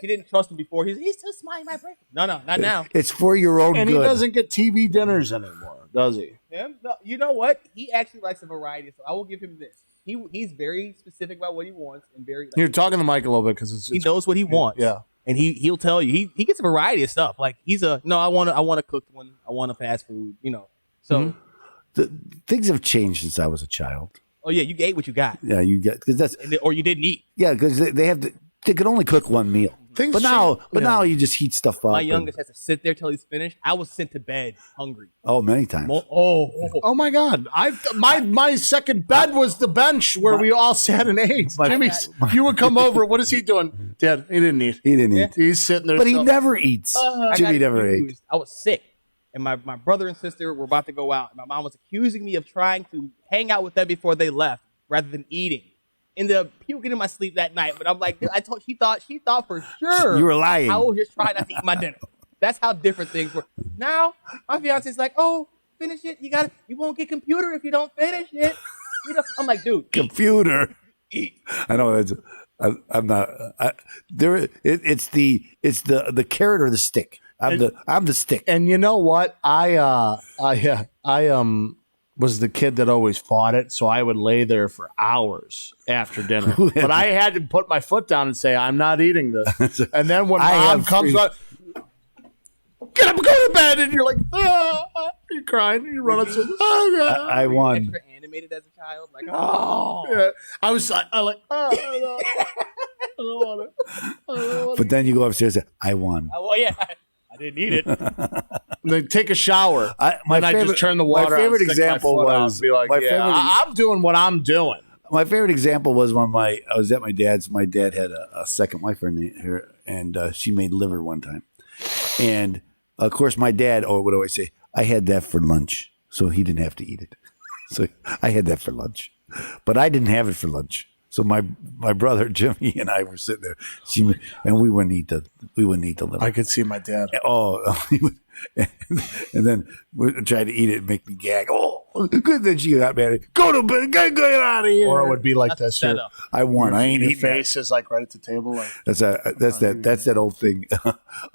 He didn't trust him before. He's too smart, my break. No, not now. It's for your own and good. And he doesn't get TV dinners anymore, does he? Him? No, you know what? He actually likes a variety, so I will give him this. He's very specific about what he wants and very. You're talking to Mike a little bit because he knows what he wants. Yeah, and he'll tell you he gets a variety of stuff. Like I want a cooked one. I want a fast food. So things have changed since I was a child. Oh yeah, you ate what you got. Yeah, you get because or you didn't eat. Yeah, because they could only cook one meal. Now you just heat stuff up. My youngest has to sit there till he's finished. I was sent to bed hungry. Oh, many times. Oh my God! My second bed was the bench where we all sat and ate. Jimmy, you would come over. What is he doing, Dad? He didn't eat. He's sitting there. But he never eats. Jimmy never ate. I was sick, and my brother and sister were about to go out. And my mom was accusing me of trying to hang out with them before they left, rather than eating. Ended up puking in my sleep that night, but I'm like, she thought for sure you were lying. I was just trying not to eat my dinner. That's how different things were. Now my fiance's like, oh, finish it. You won't get computer if you don't finish it. I'm like, dude, computer. Eat. I know I'm not. It's the carrot or the stick. I'm the stick. And you know what? I was the kid that always fought it, so I would lay there for hours after dinner. But I had to put my foot down and say, I'm not eating this. And then when Mom comes up, get up and go to bed, and you're like, you're crying, and you run upstairs. Oh, God. I won. Extra animated as a child, like oh, Yeah. I like, I don't want it. But then you go upstairs and say, I won. well, yeah, I didn't eat it. Then take a shower. I just turn the water on. My favorite example was be like, I'm doing what I'm doing. My favorite example was when I was at my dad's. My dad had a second wife, and she made liver one time. And of course, my dad would always say, "I had that for lunch," so he didn't have to eat it. So I had that for lunch, but I didn't have it for lunch. So my brother Jimmy and I were sitting there, and we wouldn't eat the liver. I could see my dad. And then we tried to eat it and make me gag. Oh, good. Then she got mad. Go to bed. Get out of here. Or it would be like this. I won. I ain't your eating face is like right at the table. Like, that's that old thing.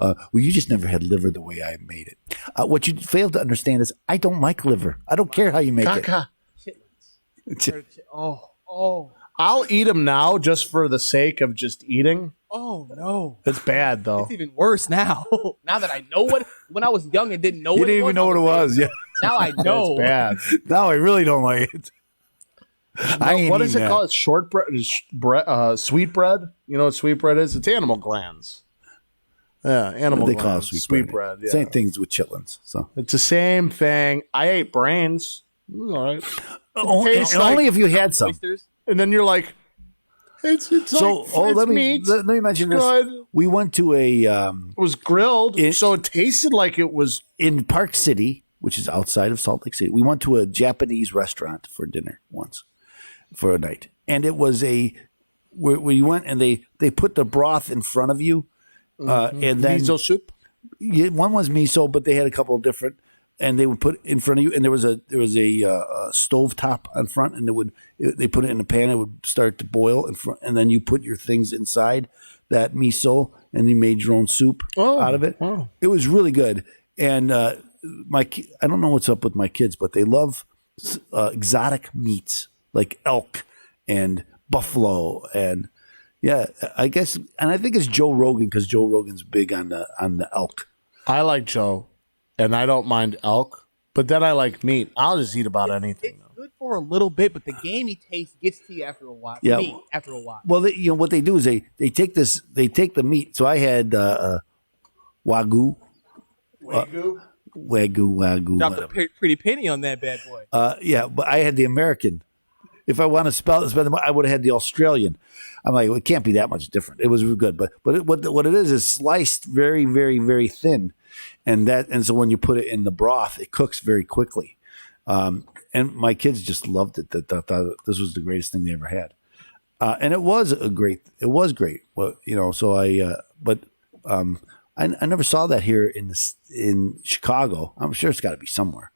Well, you just never had liver the way I made it. What you failed to understand is I don't like liver. I don't care how you make it. Oh. I'll eat them now just for the sake of just eating. Oh no, it's bad though. It's even worse now. Now that I know what, when I was young and didn't know, you didn't even know what it was. Yeah. Now I know. It's bad. Now I really don't like it. What is it called? Shortbread, sweet bread. You know what sweet bread is? It's animal glands. Yeah, animal they glands. call it sweet bread. Yeah. Same things with chitlins. So it's the same thing. I ate brains. It was all right. Only if you had some. Oysters. And then you're like, it's so. Like, Let me mention this. Good. We went to a. It was grilled, so it tasted like it was in Park City, which is outside of Salt Lake City. We went to a Japanese restaurant for dinner once, for a night, and it was where you went and they put the broth in front of you, and then miso soup. Yeah, one was miso, but they had a couple of different. And they would put it in front of you, and there was a stove top on front, and they put it in a pan. It would start to boil in front, and then you put your things inside that miso, and you made your own soup out of it. Wow. It was really good. And I don't know what's up with my kids, but they love exotic meats like elk and buffalo, and I guess, and I think it's Joe Rogan because Joe Rogan's big on the elk. I like Joe. And I don't mind elk, but then I like meat. I'll just eat about anything. It's good for a little bit, but the gamey taste gets to you after a while. Yeah. Meat after a while. Well, what they do is they take the meat. So I had wagyu. Wagyu. Dropped a pretty penny on that bad boy. But I had the American. If I want to spend the money, I would have had the Australian. I'm like, well, it can't be that much different. It was good, but what it is sliced very, very, very thin. And so when you put it in the broth, it cooks very quickly. And my kids just loved it. That thought this was the greatest thing they ever had. And it was great. Well, so I never saw that here in Chicago. I'm sure it's got to be somewhere.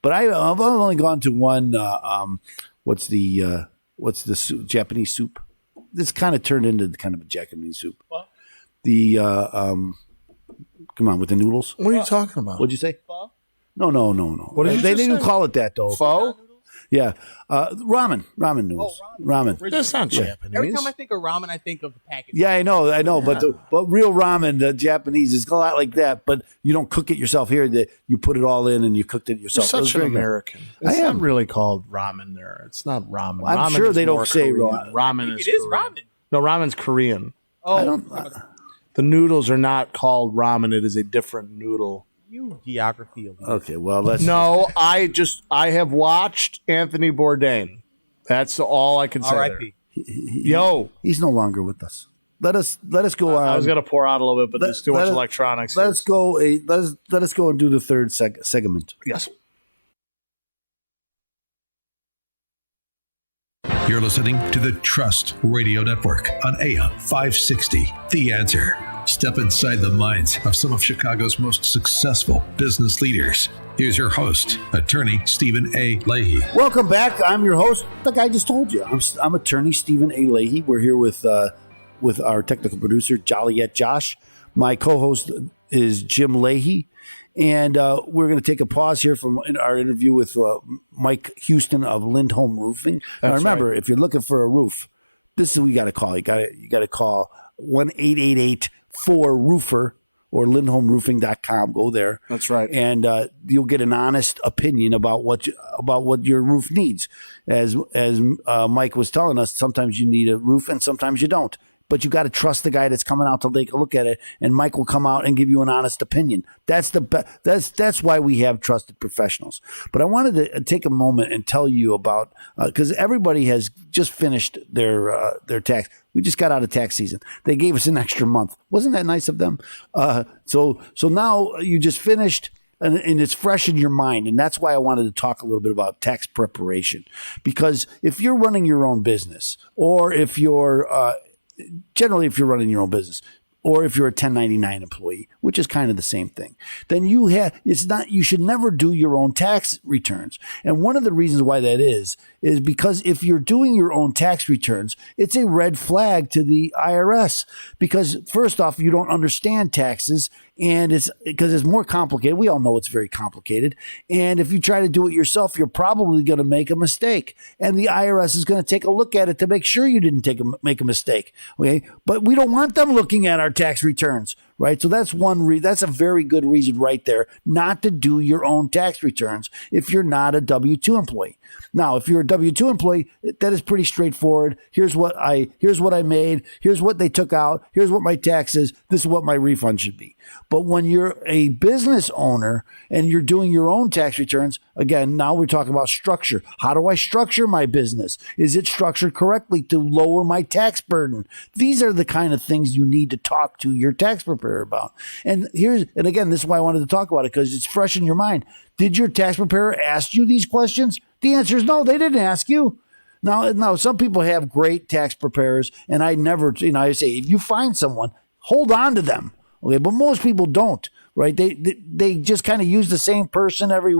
But I've only gone to one. What's the soup, Japanese soup? This kind of turned into kind of a Japanese soup. What? Come on, with the noodles. What are you talking about? What'd you say? Pho? No. What did They didn't call it that though. Pho? Yeah, ramen noodles. Ramen. That's not Japanese. Every time I think of ramen, I think of the package. Yeah, I know. But real ramen, the Japanese, is a lot like that. But you don't cook it yourself here. You put it all in and you cooked it yourself. You're such an American. It's I am. Not really called ramen there. It's not ramen. I'm ramen sure is they don't more say Korean. Ramen is It is Korean. ramen. No, ramen's Korean. Oh, I don't. The noodles are not called ramen. It is a different noodle. you geography. Okay, well, let's. No, I have watched Anthony Bourdain. That's all I can say. R.I.P. He's no longer with us. Let us go on. I was gonna pour out a little bit, but there's too much electronics. Let us go and do the third segment. Yes. You're listening to the Trust Radio Network on AM 560. The Answer. Step inside the minds of some of Chicago's most successful business leaders. Here's your host, attorney Stephen A. Leahy. Welcome back. I'm your host. Like I just told you, I'm attorney Stephen A. Leahy. We're here with with our technical producer, Joliet Josh. My co-host is Jim Leahy. And we're going to take a pause here from our interview with Mike Huston of Lindholm Roofing. Now, remember, if you're looking for a roof, this is who you got to call. You got to call 1-888-4-ROOFER or lindholmroofing.com. Go there. That's right. And you'll get an honest opinion about what your roof needs. As Mike was telling us, sometimes you need a roof and sometimes you don't. But you got to trust the guy that's coming out to take a look at it, and Mike will come out and give you an honest opinion. That's why we have trusted professionals. But I wanted to take a moment and tell you about because everybody has just finished their tax. We just got out of tax season. They gave us an extra month. Wasn't that nice of them? So now you just finished. And it's fresh in your mind. And that's why I wanted to talk a little bit about tax preparation. Because if you're running your own business, or if you're generally, if you're running your own business, or if you're a 1099 employee, which is kind of the same thing, then you should never do your own tax returns. And one of the reasons why that is because if you're doing your own tax returns, it's a red flag to the IRS. Because first off, you don't understand taxes, and it's more complicated. We all know it's very complicated. And if you try to do it yourself, you're probably going to make a mistake. And the IRS is going to take a look at it to make sure you didn't make a mistake. Okay. But we don't want them looking at our tax returns, right? So that's that's a very good reason right there not to do your own tax returns if you're not a W-2 employee. Now, if you're a W-2 employee, that is pretty straightforward. Here's what I made. Here's what they took out. Here's what my tax is. This is what my refund should be. But when you're a business owner and you're doing your own tax returns, again, now we're talking about structure. How do I structure my business? Is it structured correctly to lower my tax burden? These are the kind of things you need to talk to your tax preparer about. And again, this is why I wanted to talk about it, because it's fresh in your mind. Did your tax preparer ask you these questions? The answer is no, they didn't ask you. Now, some people have great tax preparers, and I say, if you find someone, hold on to them. Okay, but most people don't, right? They just kind of use the same person every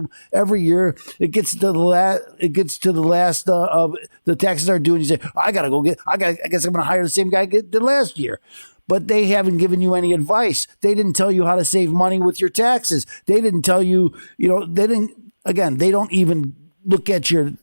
year. It gets to the last of the taxes are due, and you say, I guess I'm going to hire the same guy I did last year. But they haven't given you any advice. They didn't tell you how to save money with your taxes. They didn't tell you, they don't even look at your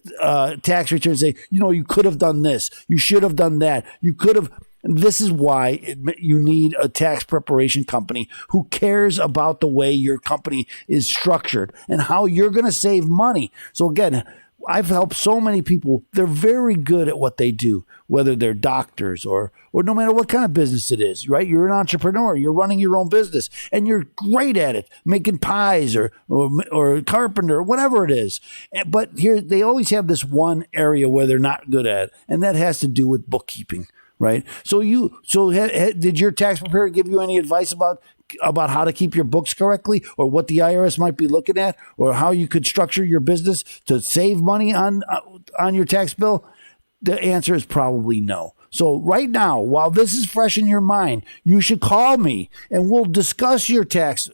tax return and say, you could have done this. You should have done that. You could have. And this is why you need a tax preparation company who cares about the way your company is structured and how you're going to save money. So again, I've helped so many people. They're very good at what they do, whether they're doctors or no matter what kind of business it is, right? You're an entrepreneur. You're running your own business and you're great at it, making pies or a carpenter, or whatever it is. But here they always have this one area where they're not good at it, and that has to do with bookkeeping. Right. So did your tax preparer give you any advice about how to keep your books correctly, or what the IRS might be looking at, or how you could structure your business to save money on your tax bill? The answer is probably no. So right now, while this is fresh in your mind, you should call me and we'll discuss your tax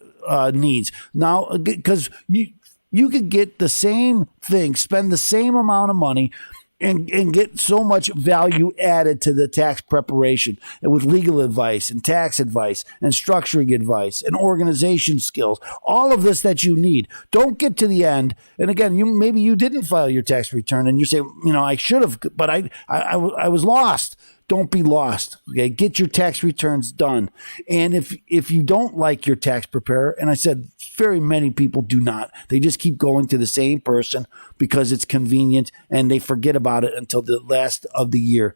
needs. Now, because you could get the same thing, spend the same amount of money, and get so much value added to the tax preparation, and with legal advice and tax advice and structuring advice and organization skills, all of this that you need. Don't get to the end. And again, maybe you didn't file your tax return and you say, I should have, but I was lost. Don't be lost. Okay, get your tax returns done. And if you don't like your tax preparer, and I said very many people do not, they just keep going to the same person because it's convenient and they forget about it until the last of the year.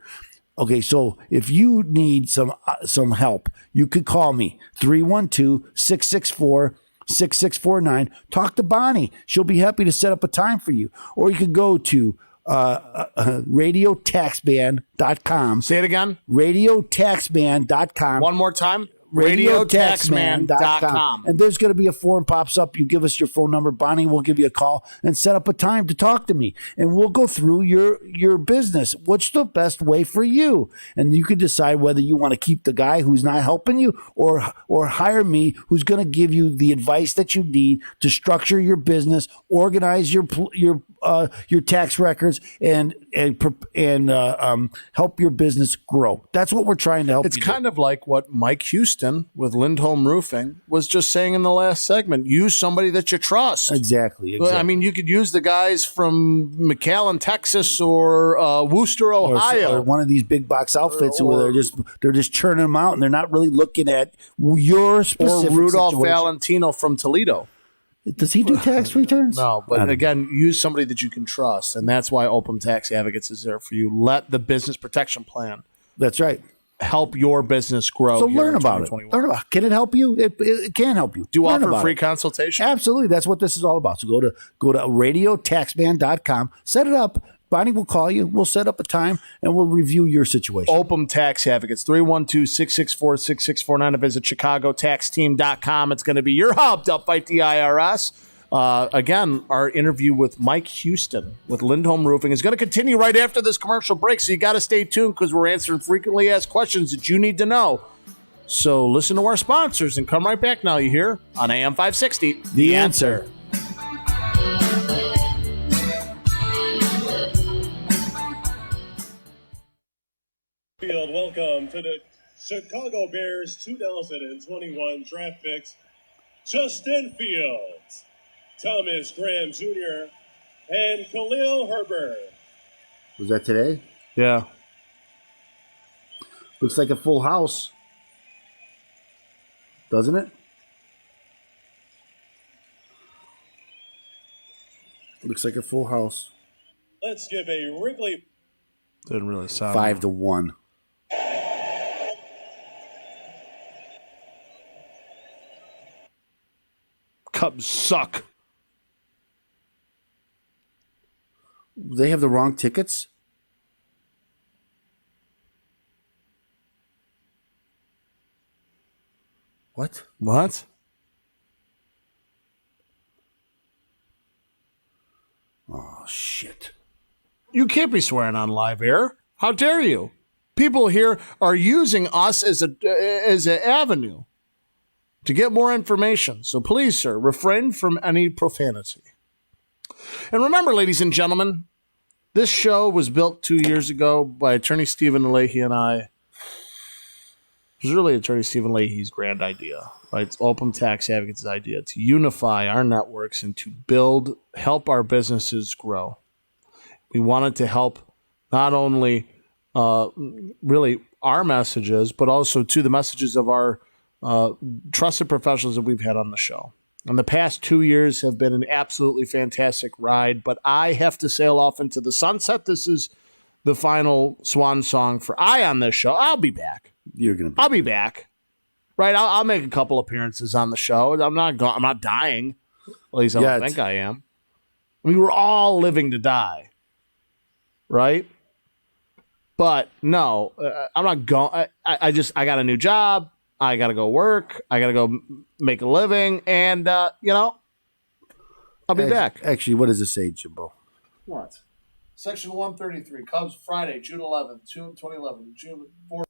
Okay, so if you need some help, you could call me 312-664-6649. Talk to Bonnie. She'll be happy to set up a time for you. Or you could go to radiotaxban.com. Say it again. Radiotaxban.com. One more time. radiotaxman.com. And there's going to be a form pops up. You give us your phone number. Bonnie will give you a call and set up a time to talk to me. And we'll go through your business. What's the best way for you? And you can decide whether you want to keep the guy who's not helping you or hire me, who's going to give you the advice that you need to structure your business, organize your tax records, and help your business grow. That's what we're trying to help. It's kind of like what Mike Huston with Lindholm Roofing was just saying in the last segment. Use somebody that you trust. Exactly. I mean, you could use the guys from McAllen, Texas, or Worcester, Ohio, or one of these big box outfits where they're just churning them out, and they're not really looking at your specific or Rudolph situation. Valentino from Toledo. Does he do tax returns? No, but again, use somebody that you can trust, and that's why Open Tax Advocates is there for you. Let the business protection plan. That's right. Help your business grow. So learn about it. Learn about it. Can it help you? It can help you. Do you learn offer about free it. consultation? Absolutely. That's what this is all about. So go to radiotaxman.com. Set it up. Bonnie will call you. We'll set up a time, and we'll review your situation. Open Tax Advocates, 312-664-6649. Visit chicagotaxteam.com. It's going to be your hub to fight the IRS. Again, our interview with Mike Huston with Lindholm Roofing is going to continue right after this commercial break, so you got to stay tuned because we're answering frequently asked questions that you need to know. So listen to our sponsors and come right back now, you hear, on AM 560. The Answer. Welcome to the Chicago Bears 2021 draft picks, Justin Fields, Thomas Graham Jr., and Khalil Herbert. Was that today? Yeah. Looks like a full house. Doesn't it? Looks like a full house. Let's give a Wrigley. Didn't really sound 5-1. Cubs suck. They have the wrong tickets? What? What? Oh, shit. You can't be swearing on live air. How dare you? People here are using us as an avenue to get more information. So please, sir, refrain from any profanity. And remember, ladies and gentlemen, this show was built 2 years ago by attorney Stephen Leahy and I. It was really attorney Stephen Leahy's grand idea, right? It's Open Tax Advocates' idea to unify our networks and to help our businesses grow. We wanted to help not only really our messages, but also to the messages of our trusted professionals that we've had on the show. And the past 2 years have been an absolutely fantastic ride, but I have to sail off into the sunset. This is the final swan song for I on this show. I'll be back. I'll be back. Right? I'll make a couple appearances on the show. I'm not dying. At least I don't think I am. I mean, we're all living to die. Right? But no, I'm not going. I got a new job. I got to go work. I got to go make a living. And, I'll be back. Actually, what does it say, Jimbo? What? Section 133, Cubs, Friday, June 11th, June 2011, June 4th.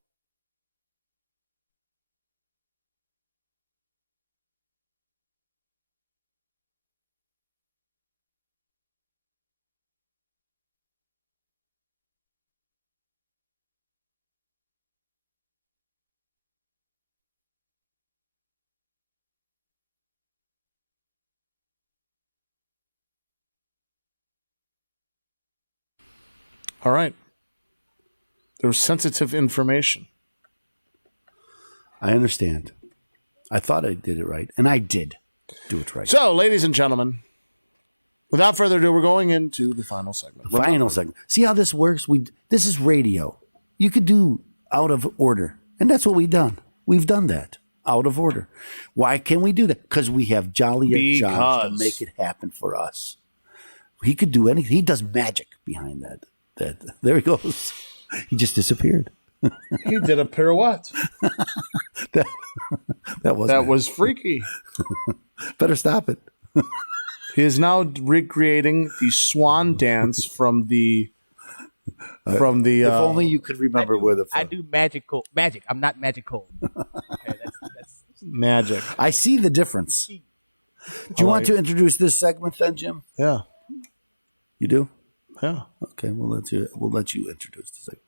All right. There was sensitive information. I understand. I thought I did it right, and I did do it right. So, ladies and gentlemen, without further ado, we're going into the final segment. Segment. See how this works? This is radio. You could do out of order, and that's what we've done. We've done that out of order. Why can we do that? Because we have Jolly Josh to make it happen for us. He could do anything. He does magic behind that. There he goes. He just disappeared. He did a pirouette. That was freaky. Better stop it. He is now recreating the swan dance from the. If only you could remember where the. I do magic. I'm not magical. Okay, that's magic. I see the difference. Do you want to introduce this segment then, Jim? Yeah. You do? Yeah. Okay, we'll let you introduce the segment.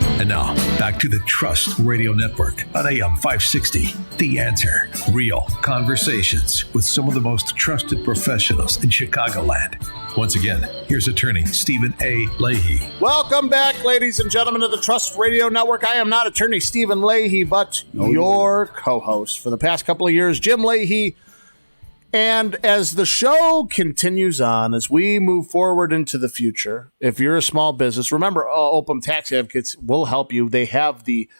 And now, back to the Trust Radio Network on AM 560. The Answer. Real conversations with some of the most trusted professionals in Chicagoland. Once again, here's attorney Stephen A. Leahy. Welcome back, ladies and gentlemen, to the Trust Radio Network. I am not attorney Stephen Leahy, but your co-host for the past couple of years, Jim Leahy. And as the show continues on, as we move forward into the future, if you're a small business, remember, Open Tax Advocates will help you. They have the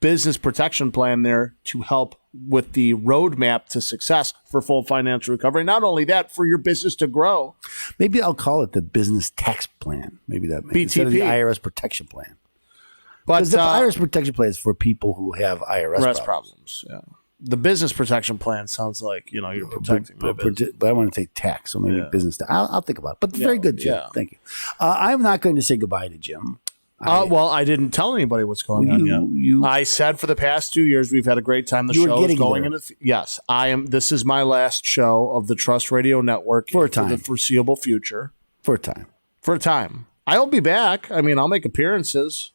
business protection plan there to help with the roadmap to success for full financial recovery. Not only that, for your business to grow. Maybe I'll call it the business tax plan. Maybe that makes instead of the IRS protection plan. But the IRS protection plan is for people who have IRS problems. Yeah. The business protection plan sounds like, you're protecting my business. But I want to take tax, so maybe business tax. I'll think about it. But very good, Jim. Yeah. Thank you. I'm not going to say goodbye to Jim. Well, I didn't tell anybody what's going on yet. I said for the past 2 years we've had a great time. The show is going into yes. This is my last show of the Trust Radio Network for a time, for the foreseeable future. For a time. I'll be back. I'll make appearances.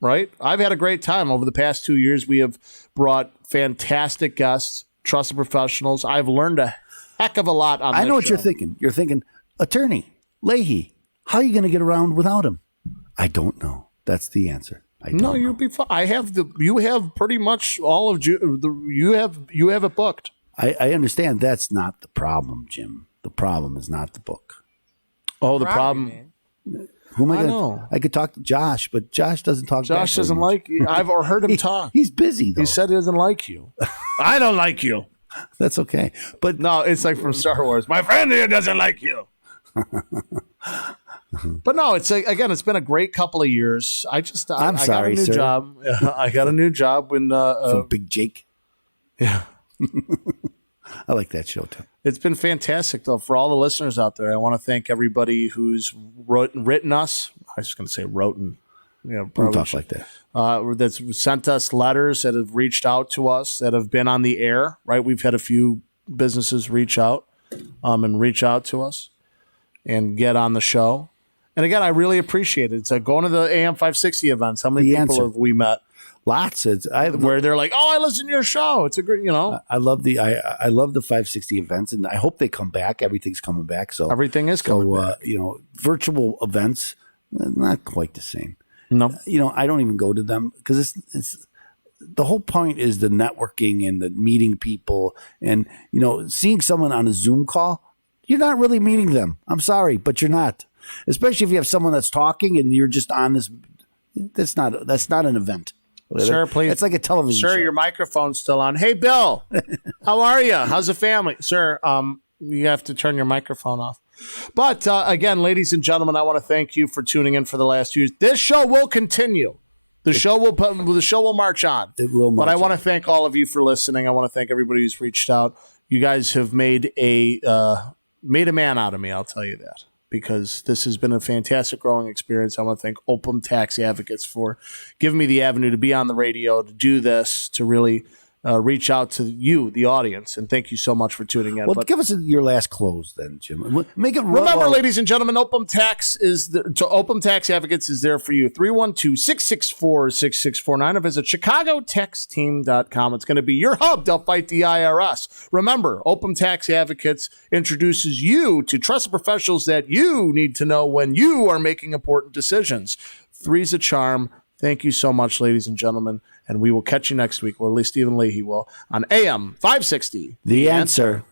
Right? I've had a great time over the past 2 years. We have brought fantastic guests, trusted professionals. I've learned a heck of a lot on this show. I know what you're thinking. You're thinking, attorney Leahy, how are you going to get around without him? I don't know. That's the answer. You'll be fine. You have pretty much all of you have it booked. I understand that's not the problem, Jim. The problem is not the book. Oh, the problem. Man. Who am I going to? I could talk to Josh, but Josh doesn't talk. Josh doesn't like you. I've heard him talk. He's busy, though. He said he doesn't like you. I don't like you. That's okay. But no, it's like from Star Wars. My friend here doesn't like you. But no, it's it's been a great couple of years. I got a new job. I got a new job when from Big Jake. Yeah. I like that show too. It's been fantastic, though, for all the listeners out there. I want to thank everybody who's written us. I was going to say wrote. Don't talk like that. That's sent us letters, that have reached out to us, that have been on the air. Right, we've had a few businesses reach out to us and get on the show. And again, I really appreciate it. It's like going to the AM 560 events. How many people have we met? Lots. Where they're like, "Oh, I listen to your show. It's a great, I love the 560 events, and I hope they come back. Everything's coming back. So everything is coming back. Virtual events, not quite the same. No. I don't even go to them because it's the whole point is the networking and the meeting people, and seeing someone on a Zoom call. You're not really meeting them. I'm sorry, but you're not. Especially if you have someone that's talking and you're just on this. That's not an event. Sir, please. It's like a television show. Sir, your microphone's still on. Hey, Bill, how are you? How's the family? Sir, you have to turn your microphone off. But again, ladies and gentlemen, I want to thank you for tuning in for the last 2 years. This show will continue. The show will march on. It will march But I want to on. thank all of you for listening. I want to thank everybody who's reached out. You guys have made a man out of me, I'll tell you that. Because this has been a fantastic growing experience. I want to thank Open Tax Advocates for giving me the avenue to be on the radio, to do this, to really reach out to you, the audience. And thank you so much for tuning in. Well, give us your last close then, Jim. Make it remember, ladies and gentlemen, Open Tax Advocates is there for you. 312-664-6649 or visit ChicagoTaxTeam.com. It's going to be your hub to fight the IRS. Remember, Open Tax Advocates introduces you to trusted professionals that you need to know when you are making important decisions. Three's a charm. Thank you so much, ladies and gentlemen. And we will catch you next week, or at least Stephen Leahy will, on AM 560. The Answer.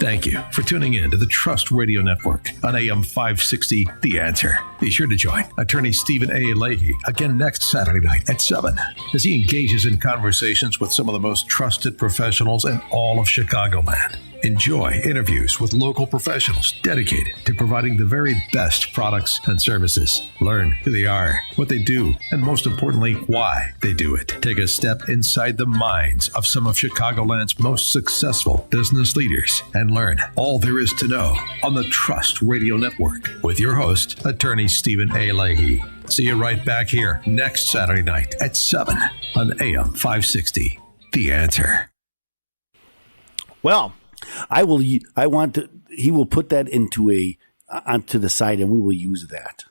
Thank you for tuning in to the Trust Radio Network on AM 560, The Answer. Be sure to join attorney Stephen A. Leahy again next Saturday night at 7 as he engages in conversations with some of the most trusted professionals in all of Chicagoland. Enjoy interviews with local professionals dedicated to providing the very best products and services. Learn who they are, what they do, and most importantly, why they do it. Take a step inside the minds of some of Chicagoland's most successful business leaders and learn all there is to know on the Trust Radio Network with your host, attorney Stephen A. Leahy. See you right back here next Saturday night at 7 on AM 560. The Answer. Well, he will put that onto the site, and we will use that.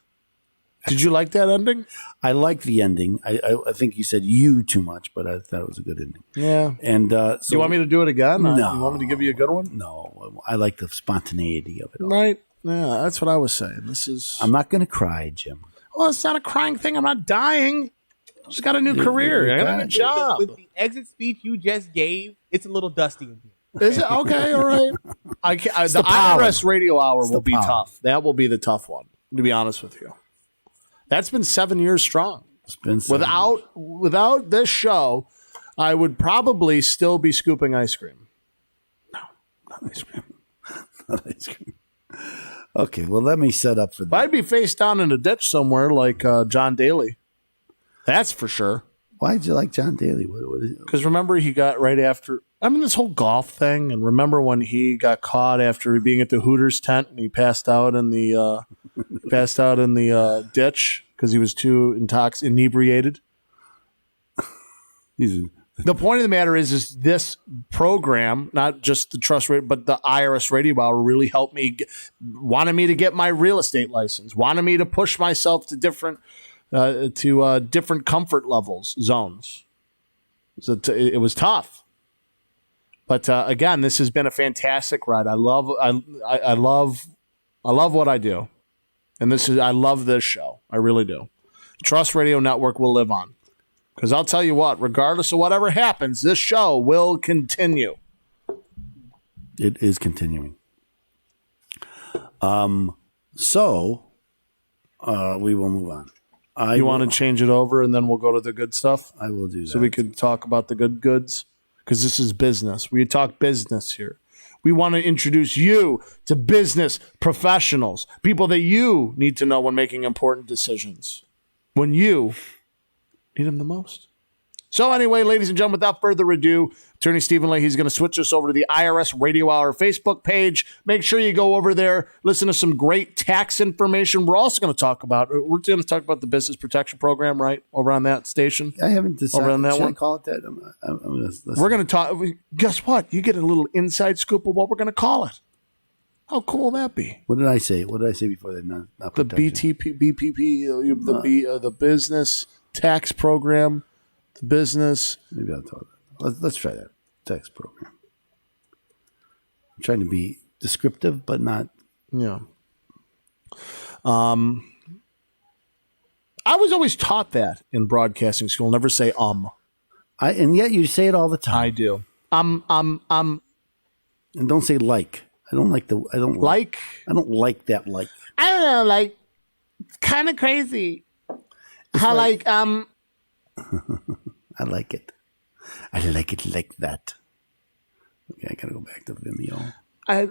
Did you like that ending? I like the ending. I think you said you too much, but I thought it was a good ending. Yeah. And so, you want me to do it again? No. You want me to give you a good one? No. I like the spontaneity of it all. Right. Yeah, that's what I was saying. I'm not going to cry, Jim. Well, it's not a crying thing. I'm not dying. Just got a new career. I got a new job. With the exit speech you just gave, it's a little dusty in here. Is it? Okay, all right. The IRS radio hour will be tough. That will be the tough one, to be honest with you. That's been 7 years strong. It's been 7 years. Without this show, I would probably still be scooping ice cream. No, not ice cream. Not ice cream. Okay, well, let me set up for that. I'd be face down in a ditch somewhere like John Daly. That's for sure. Why did you like John Daly? Because remember, he got right after. This whole golf thing, and remember when he got caught after being at the Hooters tent and he passed out in the ditch because he was too inebriated. The point of the matter is this program, not just the Trust Radio, but the IRS Radio Hour, really helped me. Wanted me to get my real estate license. Wanted me to push myself to different comfort levels, zones. So it was tough. But again, this has been a fantastic ride. I love what I do, and I love this show. I really do. Trust Radio Network will live on, because I'll tell you what, regardless of whatever happens, this show will continue. It is continuing. So we will move on. You want to change it over, and then we'll go to the good stuff? I will do that. So we could talk about the good goods. Because this is business. We talk business here. We want to introduce you to business professionals, people that you need to know when making important decisions, when you need them the most. So anyway, ladies and gentlemen, without further ado, Attorney Stephen Leahy is going to switch us over to the IRS Radio Hour Facebook page. Make sure you go over there, listen to some great tax information. We're also going to talk about the Business Protection Program, right, over on that station. I haven't decided. Over on that Should one? I call it that? We're going to talk. Guess what? You get a little inside scoop of what we're going to call it. How cool will that be? What did I say? What did I say before that? Not the protection. BPP, the Business Tax Program. The business. Maybe I'll talk. Let's try that tax program. I'm trying to be descriptive, but not. Yeah. I was always taught that in broadcasting school. Never say and yet you say it all the time. I do. And don't say like. I don't like the. I don't like. I don't like that. Like. I don't know. Like, it's kind of crazy. How like I like it. I like it like that. Okay, I gotta go back to Vimeo. I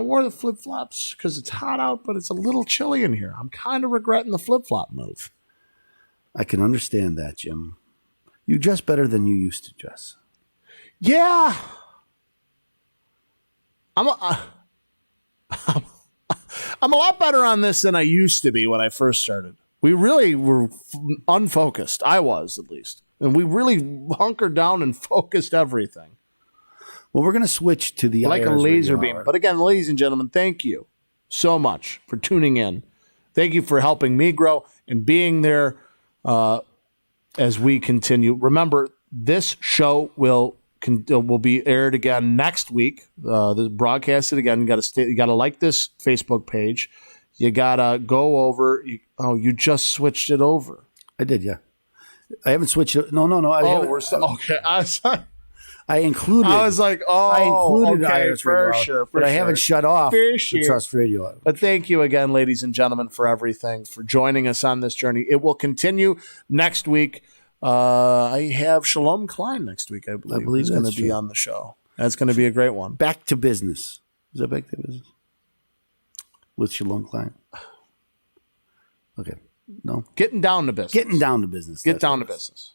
wore the flip flops because it's hot out, but it's a little chilly in here. I'm kind of regretting the flip flop move. I can understand that, Jim. You dress better than you used to dress. Yeah, I'm a lot better on this than I used to be when I first started. We really were unfocused. I was, at least. And we really hunkered down and focused everything. Well, we're going to switch to the like IRS a laser Radio beam. Hour. But again, ladies and gentlemen, thank you so much for tuning in. Thank you for helping me grow and being there as we continue. Remember, this show will be aired again next week. Broadcasted again. You got to like this Facebook page. You gotta go over. You just switched it over. I did, yeah. I haven't switched it. No. Okay. I included. I was like, I included okay, IRS for Radio, sure, but I haven't shut off the Trust Radio. But thank you again, ladies and gentlemen, for everything, for joining us on this journey. It will continue next week. I have Shalom Klein next week. I believe he's going to be on the show. That's going to be a great one. Back to Business. Is that Back to Business? With Shalom Klein? Okay. No. Getting down to business. Getting down to business. Get down to business.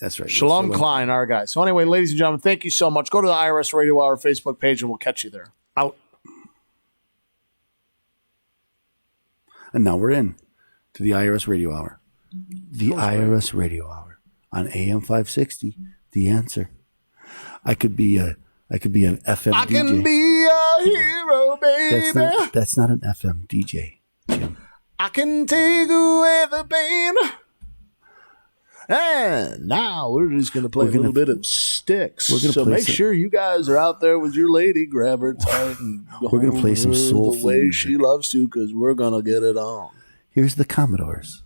That's right. Shalom Klein, our guy. So anyway, ladies and gentlemen, thank you so much. Go to the IRS Radio Hour Facebook page and we'll catch you there. Out. And now we're in to the IRS Radio Hour. The IRS Radio Hour on AM 560. The Answer. I could be an FM I DJ. can be a hero, baby. That's not an FM DJ, Jim. I can take away the pain. And now we're just going to play a little bit of Sticks. So make sure you guys are out there with your lady. Grab her tight and we're going to play some soul the way she loves to, because we're going to get it on. Here's the Commodores.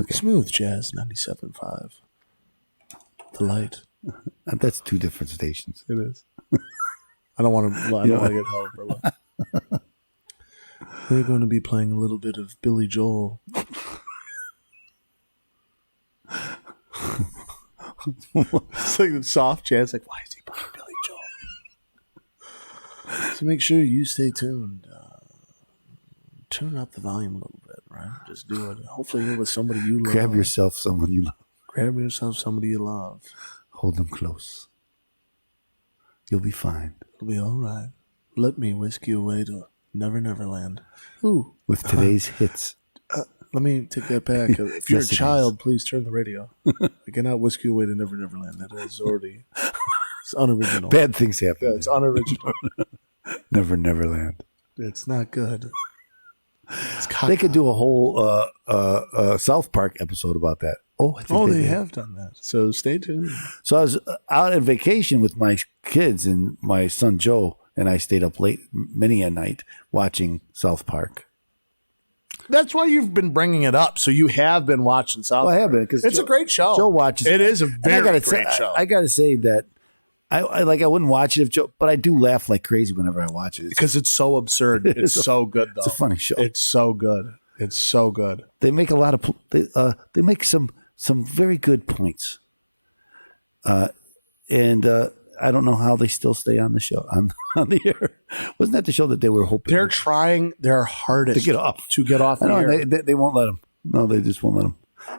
Okay. Smooth Jazz 97.5. The Light. That's two different stations. It is. I don't want to get held for luck. We're going to be playing a little bit of Billy Joel. It's like the soft jazz. Like, why is he playing Billy Joel? So make sure you stay tuned. Tune up the volume a little bit, right? Just do it. Hopefully you're with somebody you love. Grab yourself someone you love. Grab yourself somebody you love. Hold them close. You'll be fine. It'll be all right. Let me whisk you away to Never Neverland. Ooh. With today's hits. Let me take that back. If you're Yes, a child, please turn the radio. I cannot whisk you away to Never Neverland. That is already... It's unoriginal. Bad things happen. Yeah, it's unoriginal. Neverland. It's not good. They could do a whole South Park episode about that. Oh, I think they have done that. So stay tuned. So I was out on vacation with my kids and my son Joe, and I stayed up late many a night watching South Park. That's why you've been bringing it up. So you have been watching South Park. I have been, because it's a great show. Joe watches. It is a very great show. I got to say that I wouldn't watch it if Joe, but I do laugh like crazy whenever I watch it because it's so absurd. It's so good, though. It's a funny show. It's so good. It's so good. They make a lot of they make some very good points, and I don't know how they still stay on the show on the air. Wasn't that the show that they were hoping? They're trying their hardest to get off the air. They won't let them. No, they just won't let them.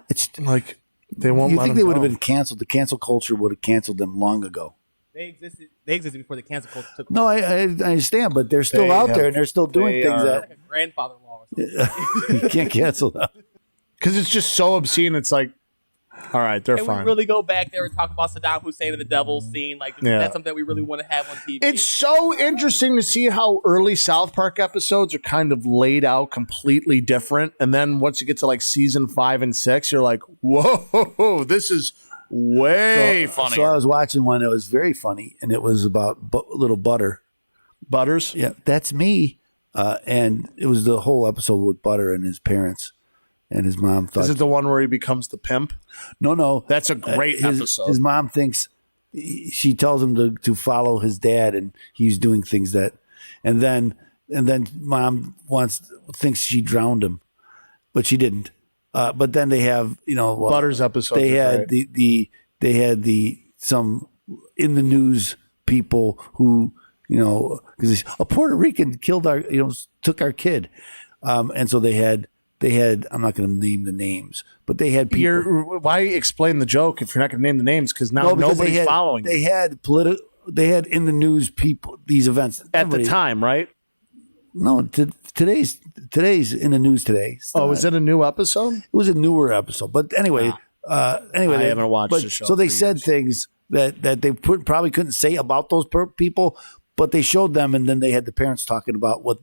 It's like they won't. You let think them they would have go. been canceled? The cancel culture would have canceled them long ago. They existed before the cancel culture took. No, I understand, but they're still out there and they're still doing things that like a grandfather-in-law or something. you can't cancel them because it's just so obscene. It's like, all right, they're and fine. we really go back there and talk about Saddam Hussein and the devil scene. Like that's something that we really want to have on TV. It's so interesting to see how early South Park episodes are kind of laid out completely different, and then once you get to like season 5 and 6, you're like, whoa, this is way funnier. So I was watching one that was very funny, and it was about little Butters. Yeah, that's me. And it was the whole episode with Butter and his parents and his mom. Is it the one where he becomes the pimp? No. That's a great episode. His mom thinks she tells him to follow his dad, and he's doing things that, and then mom thinks she drowned him, but she didn't. But then they have Butters episode. They had some in the news people who because a Puerto Rican killed took our kid, and so they had. I'm not going to name the names, but they had people. Why explain the joke if you're not going to name the names? Because now nobody's following. They had They had in the news people these events at the time, right? No, today's in the news today. Is it a new episode? It was a newer episode, but anyway, I haven't watched the show. So they said things that they probably couldn't say about those people, but they showed them, and then they had the parents talking about what.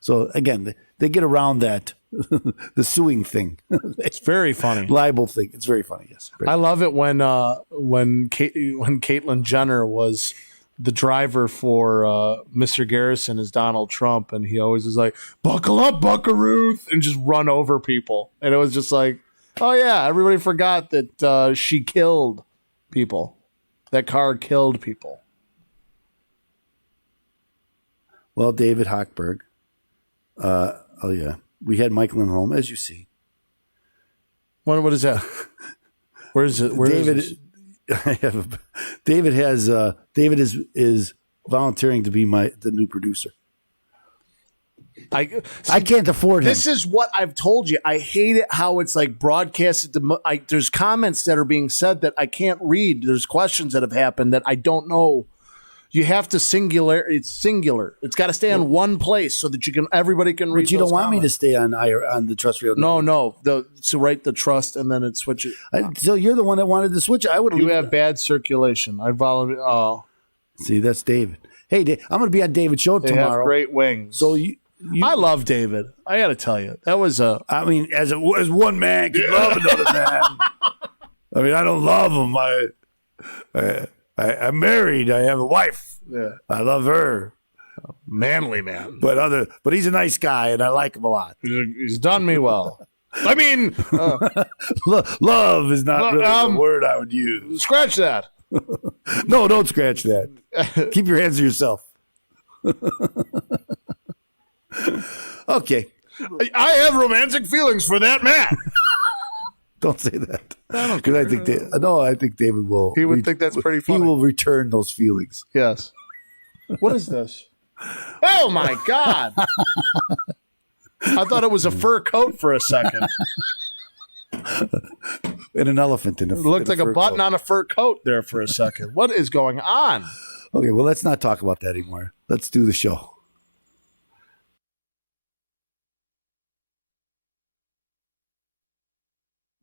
So again, they get around that the suing thing. It's very funny. Libel thing. It's very funny. Yes, I love it when Caitlyn Jenner was the driver for Mr. Garrison as Donald Trump, and he always was like, "Buckle up, Buckaroo," and just run over people, and it was just like, oh yeah, everybody forgot that she killed people. That car killed people. Well, David Hochberg. Oh yeah, we had Mike Lindholm, as you see. What is that? Where is it? Where David, is David is volunteering to be the new producer. I can't afford him. This is what I've told you. I hate it how it's like broadcasted. There's comments that are being said that I can't read. There's questions that have happened that I don't know. You have to singular. It's singular. It's got to stay on one place so that everybody can read. But you don't want comments. me to stay on the Trust Radio. No. So write the trust and then it switches. So you're the one that wanted to switch. I would. You have bad circulation. I volunteer. Oh, see, that's David. Hey, Dave, I'm going to be on David's show tomorrow. They have great wings. So I love David. I got to tell you, that was I mean, as one man can love another man. I mean, I don't love him. I'm married. I have a wife. Yeah. I love her. Manly man. But he's a nice guy, and I like him a lot. He's done me well. I mean, love is not really the word I would use. Scratch that. No, don't scratch that. Keep your hands to yourself. Okay. I have romantic feelings for that man. Don't say that. Because I think David will. He would think that's pretty funny. He will return those feelings. Yes. What is this? Oh my God! I thought it was a fur coat for a second. And an elephant in a. It looked like a button coat. on a fur coat there for a second. What is going on? Okay, well, let's not talk about that anymore. Let's do the show.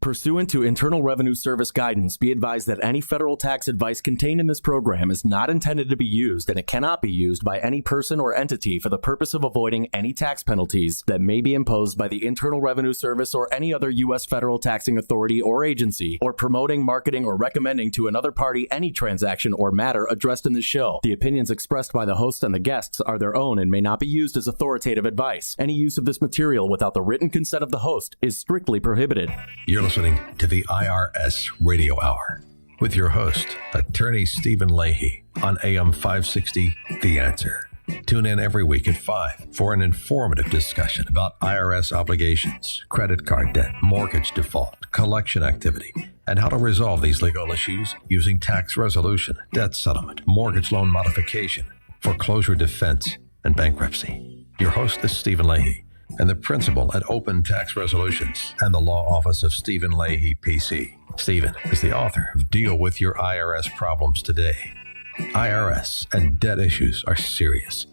Pursuant to Internal Revenue Service guidance, be advised that any federal tax advice contained in this program is not intended to be used, and it cannot be used by any person or entity for the purpose of avoiding any tax penalties that may be imposed by the Internal Revenue Service or any other U.S. federal taxing authority or agency, or promoting, marketing, or recommending to another party any transaction or matter addressed in the show. The opinions expressed by the host and the guests are their own and may not be used as authoritative advice. Any use of this material without the written consent of the host is strictly prohibited. You're listening to the IRS Radio Hour with your host, Attorney Stephen Leahy, on AM 560, The Answer. Tune in every week at 5 for an informative discussion about IRS obligations, credit card debt, mortgage default, collection activity, and how to resolve these legal issues using tax resolution, debt settlement, mortgage loan modification, foreclosure defense, and bankruptcy. Your host is Stephen Leahy, and the principal at Open Tax Resolutions and the law office of Stephen Leahy, PC. Stephen is the author of Deal with Your IRS Problems Today. IRS and debt issues are serious,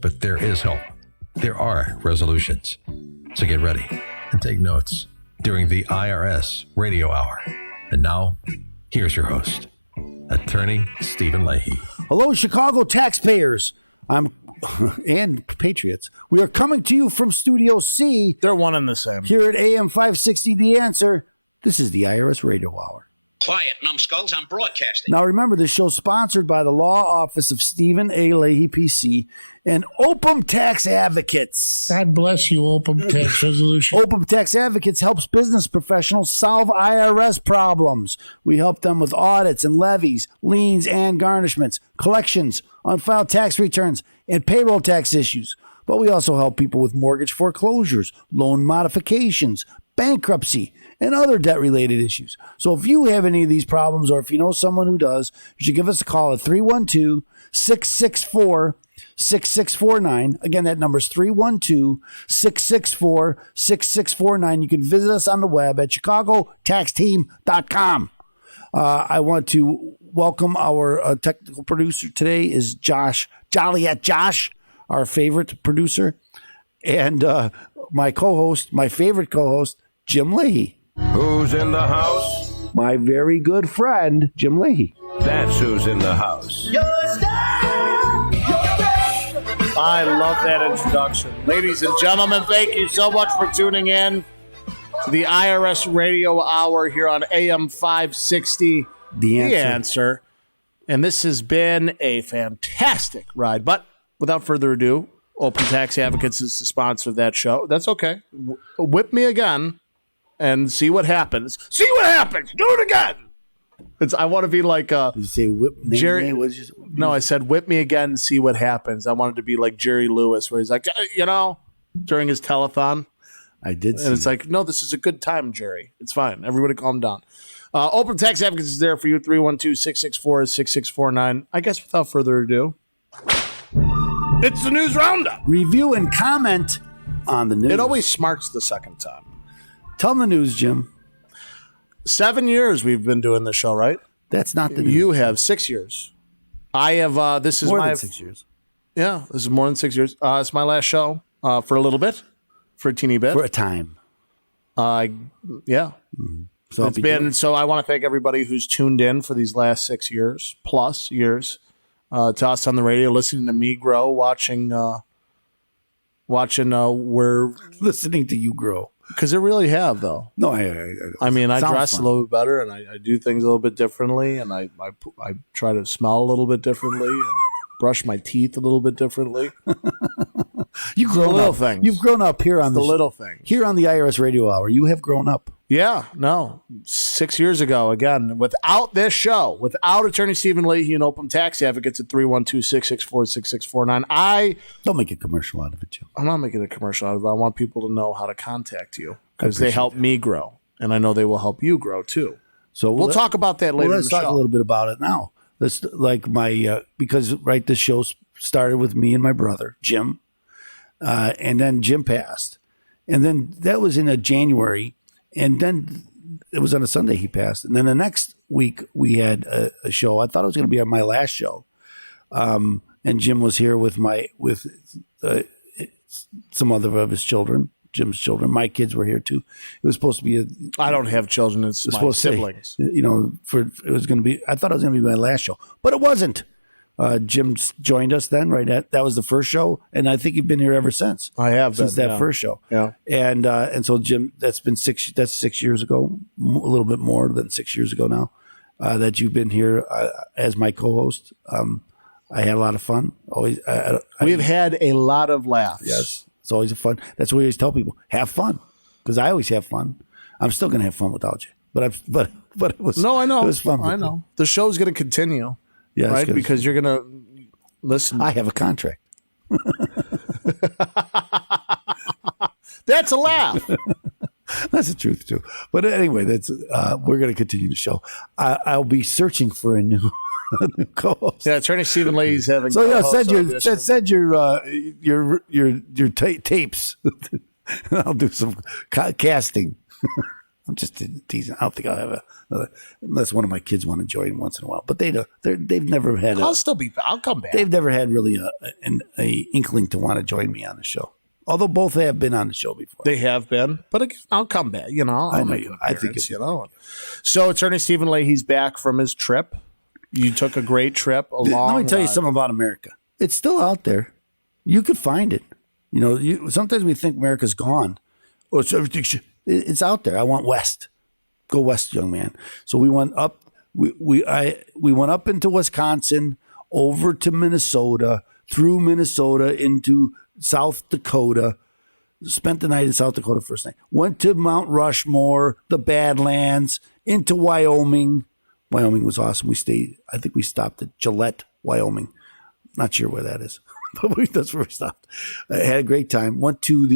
but there is help. There are resolutions. So get ready and take notes during the IRS Radio Hour. And now, here's your host, Attorney Stephen Leahy. Hello, Chicago taxpayers. And Patriots. We are coming to you from Studio C. They're one and the same. Here at AM 560, The Answer. This is the IRS Radio Hour. Quiet, numbskulls. I'm broadcasting. Now, remember, this show is sponsored by the law office of Stephen A. Leahy, PC, and Opum Tax Advocates. God bless you, Opum Tax Resolution. Opum Tax Advocates helps business professionals solve IRS problems. We help them with audits and levies, liens and garnishments, collections, unfiled tax returns, and payroll tax issues. But we also help people with mortgage foreclosures, loan modifications, bankruptcy, and other debt-related issues. So if you have any of these problems, or if you know someone who does, you should give us a call at 312-664-6649. Again, that number is 312-664-6649. You can visit us on the web at chicagotaxteam.com. I want to welcome our technical producer today is Josh, Joliet Josh, our favorite producer, and my co-host, my favorite co-host, Jim Leahy. Who's in the house? My very good friend, Jim Leahy. That's who's in the house. I love that introduction. Ladies and gentlemen, thank you so much for tuning in to the IRS Radio Hour here on AM 560, The Answer. And this has been a fantastic ride. But without further ado, Open Tax Advocates is the sponsor of that show. That's okay. Whip me again and see what happens. See what happens. Do it again. I want to be like Did you say whip me? Jerry. No, I said whip me again and see what happens. I wanted to be like Jerry Lewis, where he's like, during his telethon. I did see And it's that. like, no, this is a good time, Jerry. It's fine. Everybody calm down. Open Tax Advocates is there for you, 312-664-6649. I guess without further ado, it's the News Roundup. Review and comment on the news. It always smarts the second time. Tell them the news, Jim. 7 years we've been doing this show, right? That's not the news. You have 6 years. I have, this is More my... than 6 years. Yeah, this is more than 6 years. It's my last show for a little bit, for a teeny bit. For a time. Yeah. Mm-hmm. So It's been, so I want to thank everybody who's tuned in for these last 6 years, plus years, to us on the radio, listening to me grow, watching where... Listening to you grow. Because they really have, though. No, I mean, I dress fun. a little bit better, and I do things a little bit differently, and I try to smell a little bit differently, and brush my teeth a little bit differently. You've grown little up. things. You've grown up here on the little things. Here on the IRS Radio Hour. You have grown up. Yeah, no. 6 years ago, again, without this show, without Attorney Stephen Leahy and Open Tax Advocates at 312-664-6649, Don't make a commercial out of it, Jim. I'm not making a commercial out of it. I want people to know how to contact you because they help me grow, and I know they will help you grow too. So we'll talk about that later. Let's in the talk show. a little bit about it now. Let's like my because the show started with me and my brother Jim, and then Jim passed, and then that was in a January, and then it was on a Sunday he passed, and then the next week we had a show. I thought it was going to be on my last show, and Jim was here with some other of his children. Jim's children. My kids were here too. It was supposed to be I don't have children. It's my siblings. It was going to be. I thought it was going to be my last show, but it wasn't. Jim joined us then. Right, that was the first show, and I think you've been here ever since. I have since been, that first show. Yeah, and so Jim, that's been 6 years ago, a little bit more than 6 years ago now, that you've been here as my co-host. I had a lot of fun. Always, we've had a lot of laughs. Yes. It's always a fun. That's what we always tell people: have fun, because I always have fun. I'm still going to have fun without you, but it was no, I know it was fun. I know the show's going to continue, yeah, right? Because you're going to listen. I have a contract. That's a laugh. That's the truth too. But anyway, that's we're going to continue the show. I'll be searching for a new co-host. Yeah, Attorney Stephen Leahy's having. So yeah, send your tapes. I'll do some casting. I'm just teasing. I don't think I'll have unless one of my kids want to join once in a while. But they've never had. I'll come back. They've never had really an inkling to want to join me on the show. Although both have been on the show before. They have been, but again, I'll come back. I'll make an appearance, So Attorney Stephen Leahy's back from his trip. You took a great trip along. Let me tell you something about America. It's still out there. You could find it. Sometimes we think America's gone. Oh, it's out there. I want west. Go west, young man. So we went up. We went up into Wisconsin, over to Minnesota, through Minnesota into South Dakota. Spent the night in South Dakota first night. Went to Mount Rushmore, the Badlands, into Wyoming. Wyoming was awesome. I think we stopped at Gillette, Wyoming. Not sure where that is, but that's where we stopped. I had a great time. Went to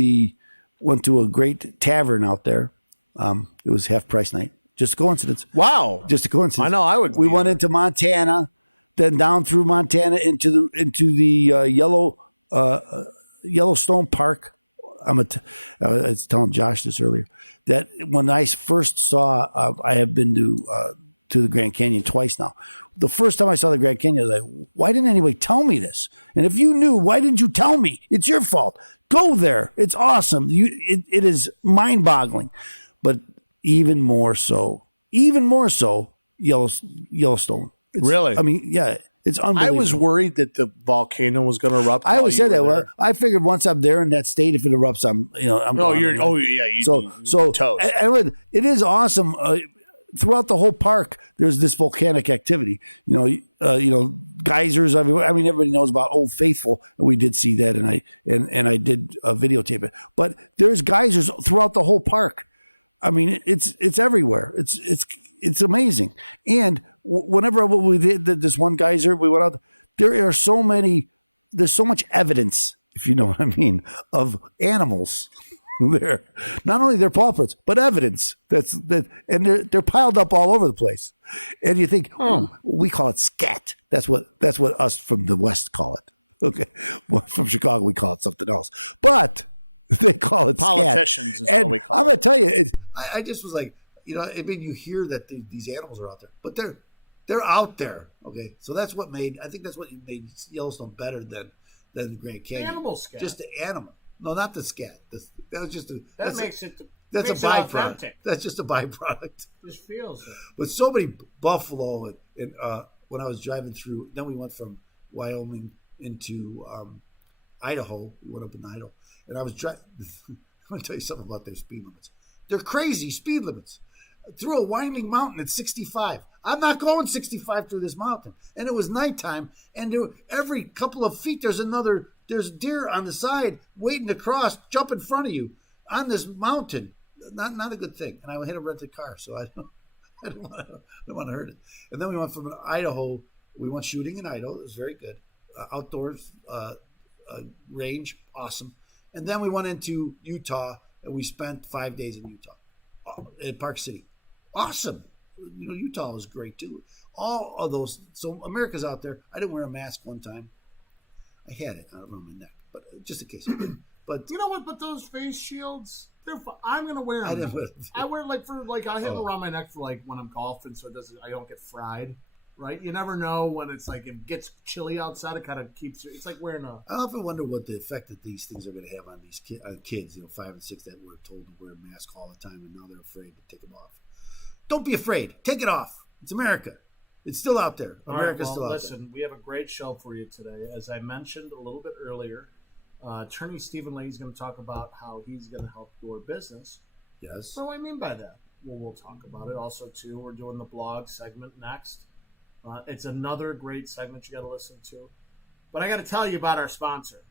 a great tavern out there. It was half price night. Just a coincidence. Wow. Just a coincidence. I know. I would. We went into Montana, then down through Montana into the Yellowstone Park. I was telling Josh this earlier that when I first saw, I have been to the Grand Canyon twice now. The first time I saw the Grand Canyon, I was like, why didn't anybody tell me this? And if you knew, why didn't you tell me? It's your fault. Go there. It's awesome. It is mind-boggling. But even more so, Yellowstone. Really? I mean, yeah, it's unbelievable. I was worried that the volcano was going to erupt. I always said that. Well, I figured once I'm there in that state, if it erupts, I'm gone. So toast. And it is awesome. Throughout the whole park, there's this volcanic activity. Geysers. I mean, everybody knows about Old Faithful, and we did see that, and I did videotape it. But there's geysers throughout the whole park. I mean, it's everywhere. It's amazing. And whenever we did this one geyser, we went out. There's so much evidence, if you know what I mean, of animals They're not only they're paupers, but evidence. And they're piled up all over the place. And you think, we call it scat. That's what us from the West call it. Okay, well, from Chicago we call it something else, but they call it politicians. Scat. Is and what we call I'm it. going to tell you, I just was like, I mean, you hear that these animals are out there, but they're out there. Okay, so that's what made Yellowstone better than the Grand Canyon. Animal scat. Just the animal. No, not the scat. That was just makes it byproduct. authentic. That's just a byproduct. Just feels it. But so many buffalo, and when I was driving through, then we went from Wyoming into Idaho. We went up in Idaho, and I was driving. I'm going to tell you something about their speed limits. They're crazy speed limits. Through a winding mountain at 65. I'm not going 65 through this mountain. And it was nighttime, and every couple of feet there's deer on the side waiting to cross, jump in front of you on this mountain. Not a good thing. And I had to rent a car, so I don't want to hurt it. And then we went from Idaho. We went shooting in Idaho. It was very good. Outdoors range, awesome. And then we went into Utah, and we spent 5 days in Utah, in Park City. Awesome. Utah was great too. All of those. So America's out there. I didn't wear a mask one time. I had it around my neck, but just in case. But you know what? But those face shields, I'm gonna wear them. I wear I have it around my neck for when I'm golfing, so I don't get fried. Right? You never know when it's it gets chilly outside. It kind of keeps you. It's like wearing a. I often wonder what the effect that these things are going to have on these kids. 5 and 6 that were told to wear a mask all the time, and now they're afraid to take them off. Don't be afraid. Take it off. It's America. It's still out there. America's still out there. Listen, we have a great show for you today. As I mentioned a little bit earlier, attorney Stephen Lee is going to talk about how he's going to help your business. Yes. What do I mean by that? Well, we'll talk about it. Also, too, we're doing the blog segment next. It's another great segment you got to listen to. But I got to tell you about our sponsor.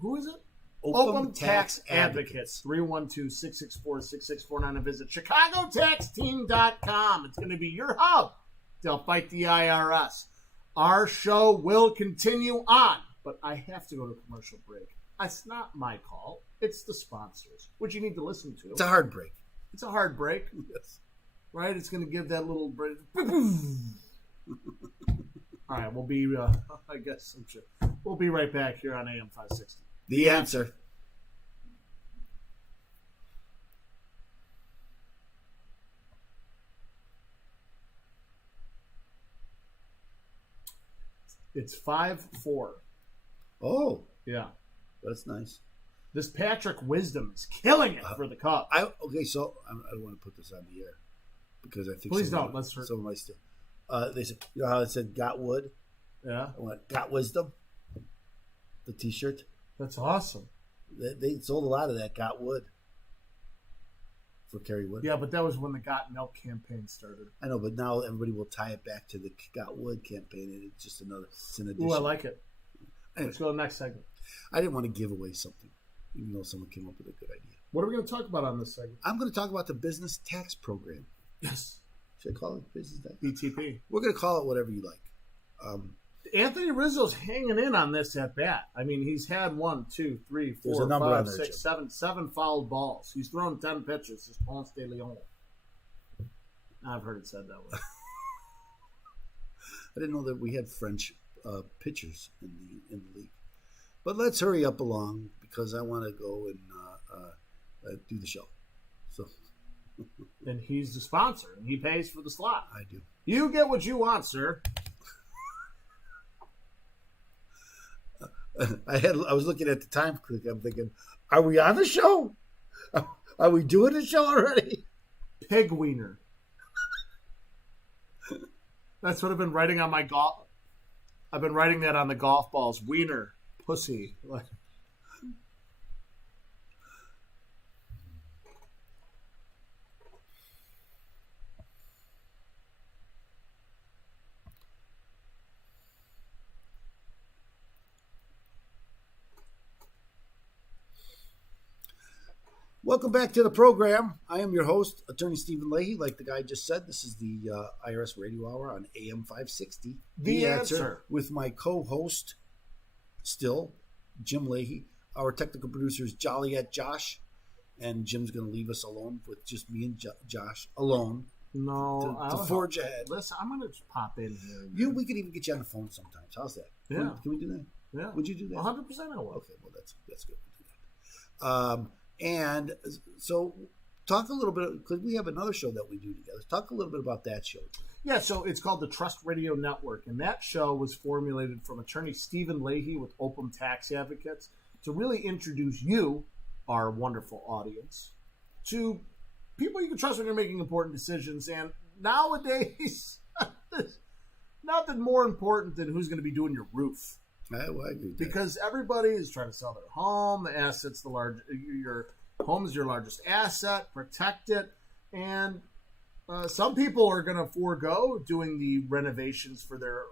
Who is it? Open Tax Advocates, 312-664-6649, and visit ChicagoTaxTeam.com. It's going to be your hub to fight the IRS. Our show will continue on, but I have to go to a commercial break. It's not my call. It's the sponsors, which you need to listen to. It's a hard break. It's a hard break. Yes. Right? It's going to give that little break. All right, we'll be, we'll be right back here on AM 560. The answer. It's 5-4. Oh. Yeah. That's nice. This Patrick Wisdom is killing it for the Cubs. So I don't want to put this on the air because I think please don't. Let's hurt. Some of my still. They said, you know how it said "Got Wood"? Yeah. I went "Got Wisdom." The T-shirt. That's awesome. They sold a lot of that "Got Wood" for Kerry Wood. Yeah, but that was when the Got Milk campaign started. I know, but now everybody will tie it back to the Got Wood campaign, and it's just another. It's an addition. Ooh, I like it. Anyway, let's go to the next segment. I didn't want to give away something, even though someone came up with a good idea. What are we going to talk about on this segment? I'm going to talk about the business tax program. Yes. Should I call it business tax? BTP. We're going to call it whatever you like. Anthony Rizzo's hanging in on this at bat. I mean, he's had 1, 2, 3, 4, 5, 6, 7 fouled balls. He's thrown 10 pitches. It's Ponce de Leon. I've heard it said that way. I didn't know that we had French pitchers in the league. But let's hurry up along because I want to go and do the show. So. And he's the sponsor, and he pays for the slot. I do. You get what you want, sir. I was looking at the time click. I'm thinking, are we on the show? Are we doing the show already? Pig wiener. That's what I've been writing on my golf. I've been writing that on the golf balls. Wiener, pussy. Welcome back to the program. I am your host, Attorney Stephen Leahy. Like the guy just said, this is the IRS Radio Hour on AM 560. The answer. With my co-host, still, Jim Leahy. Our technical producer is Joliet Josh. and Jim's going to leave us alone with just me and Josh alone. No, to forge ahead. Listen, I'm going to just pop in here. We could even get you on the phone sometimes. How's that? Yeah. Can we do that? Yeah. Would you do that? 100% I will. Okay, well, that's good. We'll do that. And so talk a little bit, because we have another show that we do together. Talk a little bit about that show. Yeah, so it's called the Trust Radio Network, and that show was formulated from attorney Stephen Leahy with Open Tax Advocates to really introduce you, our wonderful audience, to people you can trust when you're making important decisions. And nowadays, there's nothing more important than who's going to be doing your roof. I agree with that. Because everybody is trying to sell their home. The asset's your home is your largest asset. Protect it. And some people are going to forego doing the renovations for their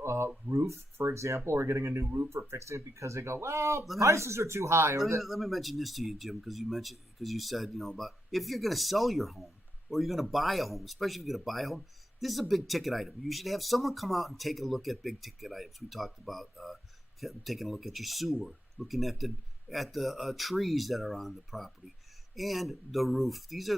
roof, for example, or getting a new roof or fixing it because they go, well, prices are too high. Let me mention this to you, Jim, because you said, about if you're going to sell your home or you're going to buy a home, especially if you're going to buy a home, this is a big ticket item. You should have someone come out and take a look at big ticket items. We talked about taking a look at your sewer, looking at the trees that are on the property, and the roof. These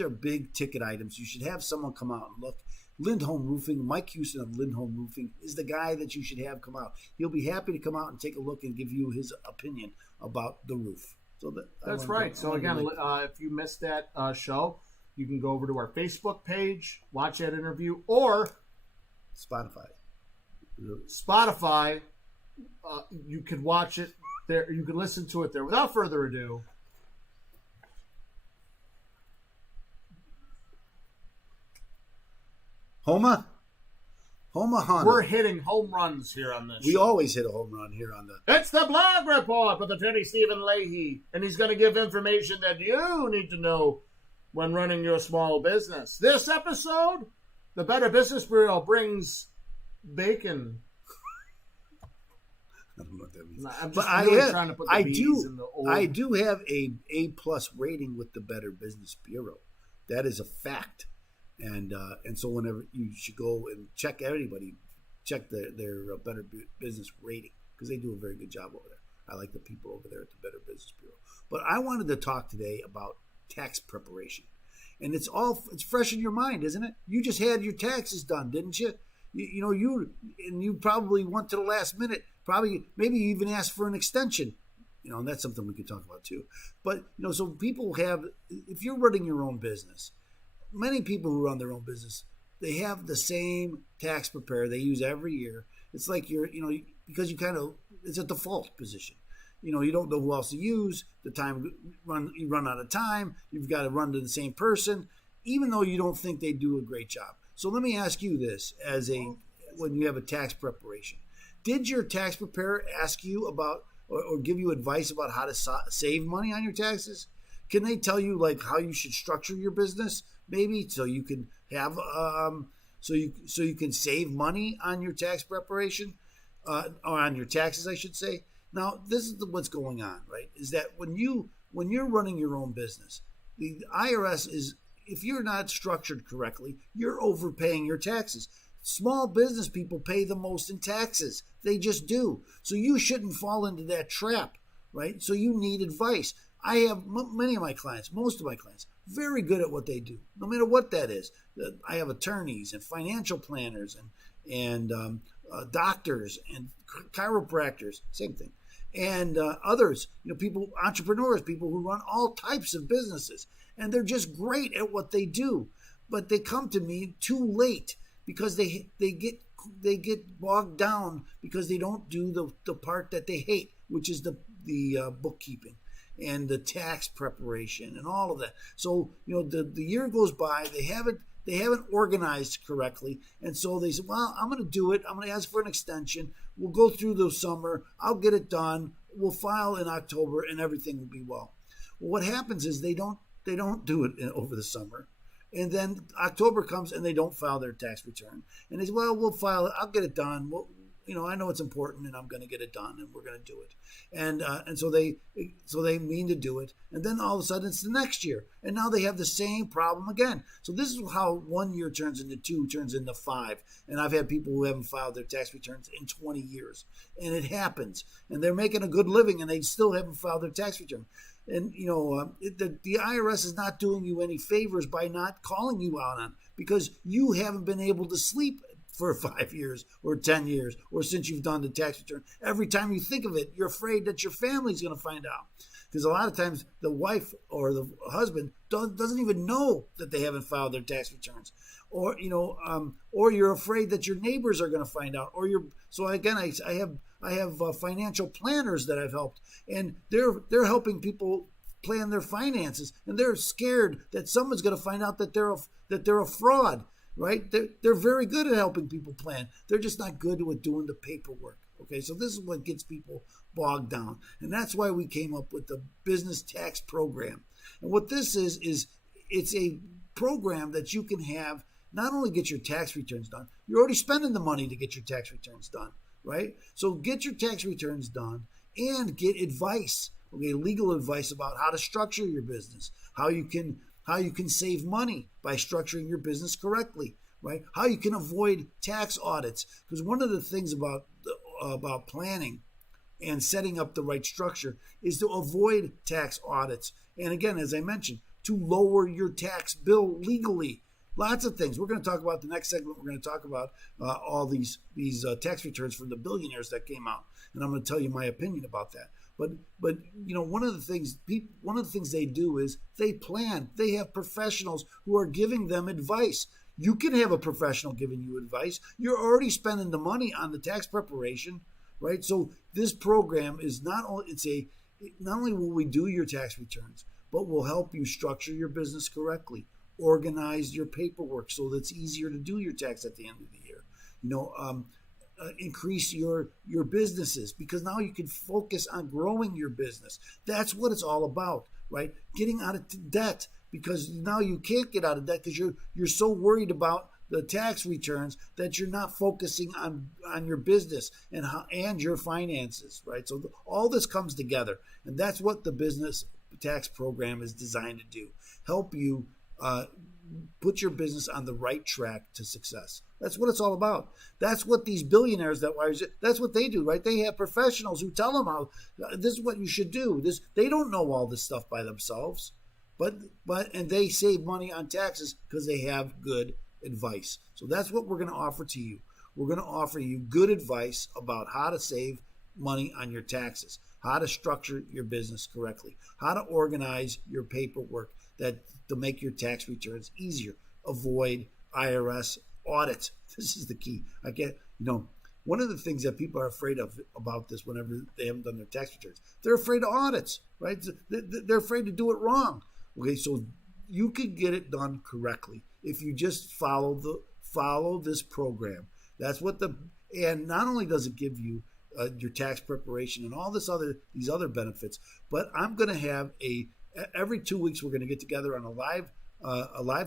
are big ticket items. You should have someone come out and look. Lindholm Roofing, Mike Huston of Lindholm Roofing is the guy that you should have come out. He'll be happy to come out and take a look and give you his opinion about the roof. So that's right. So again, if you missed that show, you can go over to our Facebook page, watch that interview, or Spotify. You could watch it there. You could listen to it there. Without further ado, Homa Honda. We're hitting home runs here on this show. We always hit a home run here on the... It's the blog report with attorney Stephen Leahy, and he's going to give information that you need to know when running your small business. This episode, the Better Business Bureau brings bacon. I don't know what that means. I'm just really trying to put the B's in the old... I do have a A+ rating with the Better Business Bureau. That is a fact. And so whenever you should go and check their Better Business rating, because they do a very good job over there. I like the people over there at the Better Business Bureau. But I wanted to talk today about tax preparation. And it's fresh in your mind, isn't it? You just had your taxes done, didn't you? You probably went to the last minute. Maybe you even asked for an extension. And that's something we could talk about too. But so people have, if you're running your own business, many people who run their own business, they have the same tax preparer they use every year. It's like because it's a default position. You don't know who else to use. You run out of time. You've got to run to the same person, even though you don't think they do a great job. So let me ask you this: when you have a tax preparation, did your tax preparer ask you about or give you advice about how to save money on your taxes? Can they tell you how you should structure your business? Maybe so you can have so you can save money on your tax preparation or on your taxes, I should say. Now, this is what's going on, right? Is that when you're running your own business, the IRS is, if you're not structured correctly, you're overpaying your taxes. Small business people pay the most in taxes. They just do. So you shouldn't fall into that trap, right? So you need advice. I have many of my clients, most of my clients, very good at what they do, no matter what that is. I have attorneys and financial planners and doctors and chiropractors, same thing, and others, people, entrepreneurs, people who run all types of businesses, and they're just great at what they do, but they come to me too late because they get bogged down because they don't do the part that they hate, which is the bookkeeping and the tax preparation and all of that. So the year goes by, they haven't organized correctly, and so they said, well, I'm going to do it. I'm going to ask for an extension. We'll go through the summer. I'll get it done. We'll file in October, and everything will be well. Well, what happens is they don't do it over the summer, and then October comes and they don't file their tax return, and they say, well, we'll file it. I'll get it done. I know it's important, and I'm going to get it done, and we're going to do it. And so they mean to do it, and then all of a sudden it's the next year, and now they have the same problem again. So this is how 1 year turns into 2, turns into 5. And I've had people who haven't filed their tax returns in 20 years, and it happens. And they're making a good living, and they still haven't filed their tax return. And the IRS is not doing you any favors by not calling you out on it, because you haven't been able to sleep for 5 years or 10 years or since you've done the tax return. Every time you think of it, you're afraid that your family's going to find out, because a lot of times the wife or the husband doesn't even know that they haven't filed their tax returns, or you're afraid that your neighbors are going to find out, so again, I have financial planners that I've helped, and they're helping people plan their finances, and they're scared that someone's going to find out that they're a fraud. Right? They're very good at helping people plan. They're just not good at doing the paperwork. Okay, so this is what gets people bogged down, and that's why we came up with the business tax program. And what this is it's a program that you can have, not only get your tax returns done. You're already spending the money to get your tax returns done, right? So get your tax returns done and get advice, okay, legal advice about how to structure your business, how you can save money by structuring your business correctly, right? How you can avoid tax audits, because one of the things about planning and setting up the right structure is to avoid tax audits. And again, as I mentioned, to lower your tax bill legally. Lots of things. We're going to talk about the next segment. We're going to talk about all these tax returns from the billionaires that came out, and I'm going to tell you my opinion about that. But one of the things they do is they plan. They have professionals who are giving them advice. You can have a professional giving you advice. You're already spending the money on the tax preparation, right? So this program is not only will we do your tax returns, but we'll help you structure your business correctly, organize your paperwork so that it's easier to do your tax at the end of the year. Increase your businesses, because now you can focus on growing your business. That's what it's all about, right? Getting out of debt, because now you can't get out of debt because you're so worried about the tax returns that you're not focusing on your business and your finances, right? So all this comes together, and that's what the business tax program is designed to do: help you put your business on the right track to success. That's what it's all about. That's what these billionaires that's what they do, right? They have professionals who tell them how this is what you should do. They don't know all this stuff by themselves, and they save money on taxes because they have good advice. So that's what we're going to offer to you. We're going to offer you good advice about how to save money on your taxes, how to structure your business correctly, how to organize your paperwork to make your tax returns easier, avoid IRS audits. This is the key. One of the things that people are afraid of about this, whenever they haven't done their tax returns, they're afraid of audits, right? They're afraid to do it wrong. Okay, so you can get it done correctly if you just follow this program. That's what and not only does it give you your tax preparation and all these other benefits, but I'm going to have every 2 weeks we're going to get together on a live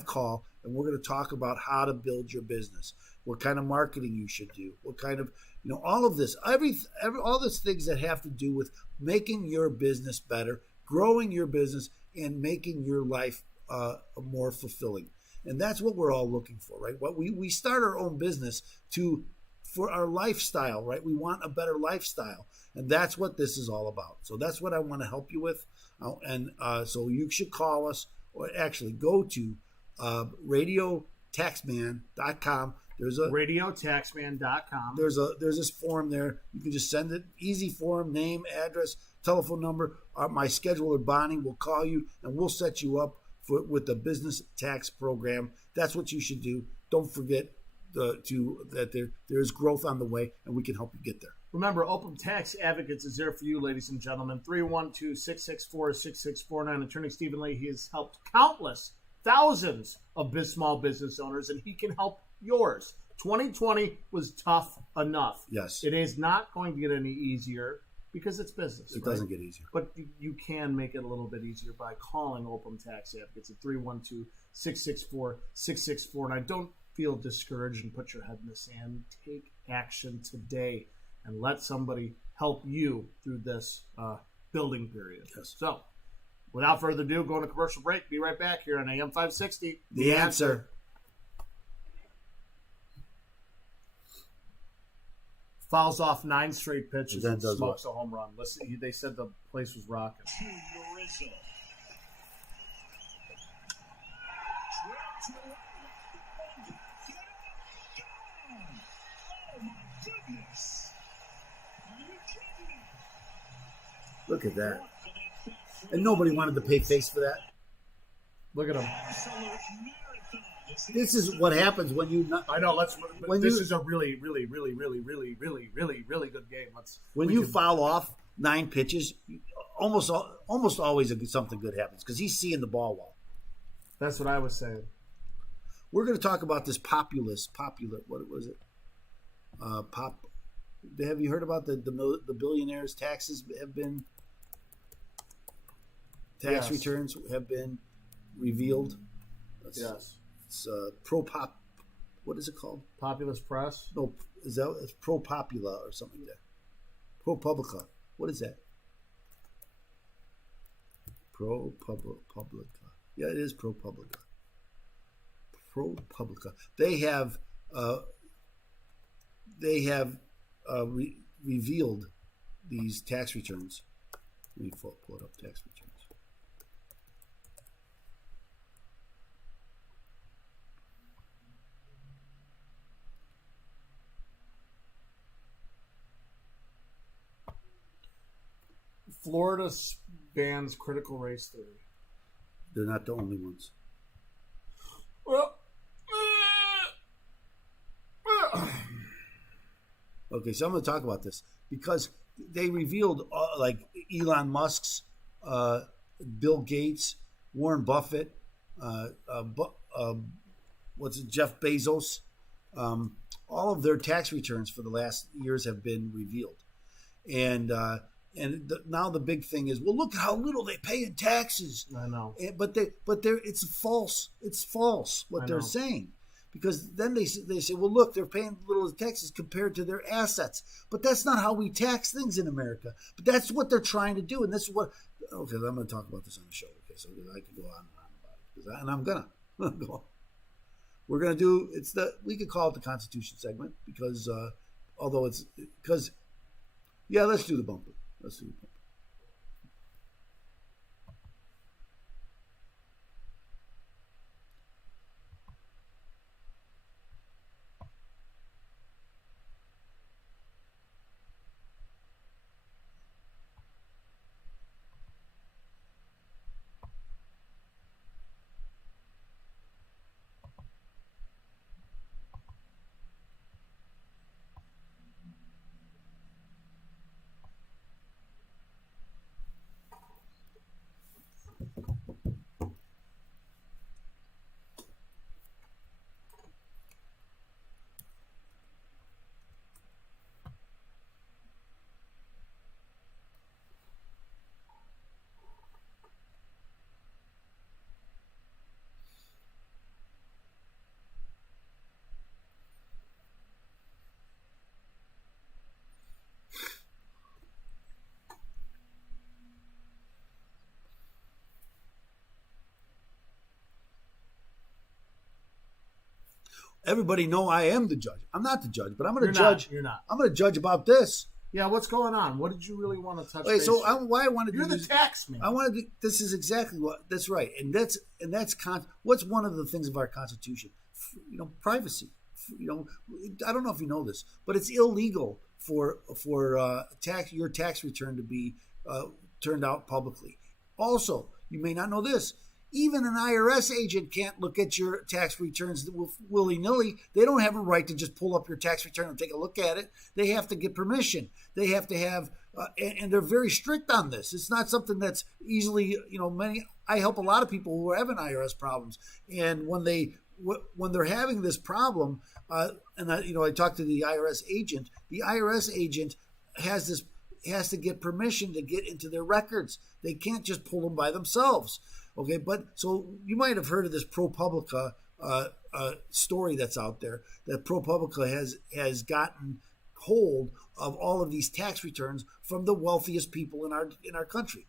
call, and we're going to talk about how to build your business, what kind of marketing you should do, what kind of all of this, all these things that have to do with making your business better, growing your business, and making your life more fulfilling. And that's what we're all looking for, right? What we start our own business for our lifestyle, right? We want a better lifestyle, and that's what this is all about. So that's what I want to help you with, so you should call us, or actually go to radiotaxman.com. There's a radiotaxman.com. There's this form there. You can just send it. Easy form, name, address, telephone number. My scheduler Bonnie will call you, and we'll set you up with the business tax program. That's what you should do. Don't forget that there's growth on the way, and we can help you get there. Remember, Open Tax Advocates is there for you, ladies and gentlemen. 312-664-6649. Attorney Stephen Lee, he has helped thousands of small business owners, and he can help yours. 2020 was tough enough. Yes. It is not going to get any easier because it's business. It doesn't get easier. But you can make it a little bit easier by calling Open Tax Advocates at 312-664-6649. Don't feel discouraged and put your head in the sand. Take action today and let somebody help you through this building period. Yes. So, without further ado, going to commercial break. Be right back here on AM 560. The Answer. Fouls off 9 straight pitches Then and does smokes a home run. Listen, they said the place was rocking. Look at that. And nobody wanted to pay face for that. Look at him. This is what happens when you. I know. This is a really good game. When you foul off 9 pitches, almost always something good happens because he's seeing the ball well. That's what I was saying. We're going to talk about this popular. What was it? Have you heard about the billionaires' taxes have been? Tax returns have been revealed. Yes. It's pro-pop. What is it called? Populist Press? No, it's pro-popula or something like that. ProPublica. What is that? ProPublica. Yeah, it is ProPublica. ProPublica. They have revealed these tax returns. Let me pull it up. Tax returns. Florida bans critical race theory. They're not the only ones. Well, okay, so I'm going to talk about this because they revealed like Elon Musk's, Bill Gates, Warren Buffett, Jeff Bezos, all of their tax returns for the last years have been revealed, and now the big thing is, well, look at how little they pay in taxes. I know, but it's false. It's false what they're saying, because then they say, well, look, they're paying little taxes compared to their assets. But that's not how we tax things in America. But that's what they're trying to do, and this is what. Okay, I'm going to talk about this on the show. Okay, so I can go on and on about it, and I'm gonna go. We're gonna do we could call it the Constitution segment because let's do the bumper. Let's do the bumper. Everybody know I am the judge. I'm not the judge, but I'm going to judge. You're not. I'm going to judge about this. Yeah, what's going on? What did you really want to touch? Okay, so why I wanted You're to the use, tax man. I wanted to, this is exactly what that's right, and that's what's one of the things of our Constitution, privacy. I don't know if you know this, but it's illegal for your tax return to be turned out publicly. Also, you may not know this. Even an IRS agent can't look at your tax returns willy-nilly. They don't have a right to just pull up your tax return and take a look at it. They have to get permission. They have to have, and they're very strict on this. It's not something that's easily, I help a lot of people who are having IRS problems. And when they're having this problem, I talked to the IRS agent. The IRS agent has to get permission to get into their records. They can't just pull them by themselves. Okay, but so you might have heard of this ProPublica story that's out there, that ProPublica has gotten hold of all of these tax returns from the wealthiest people in our country.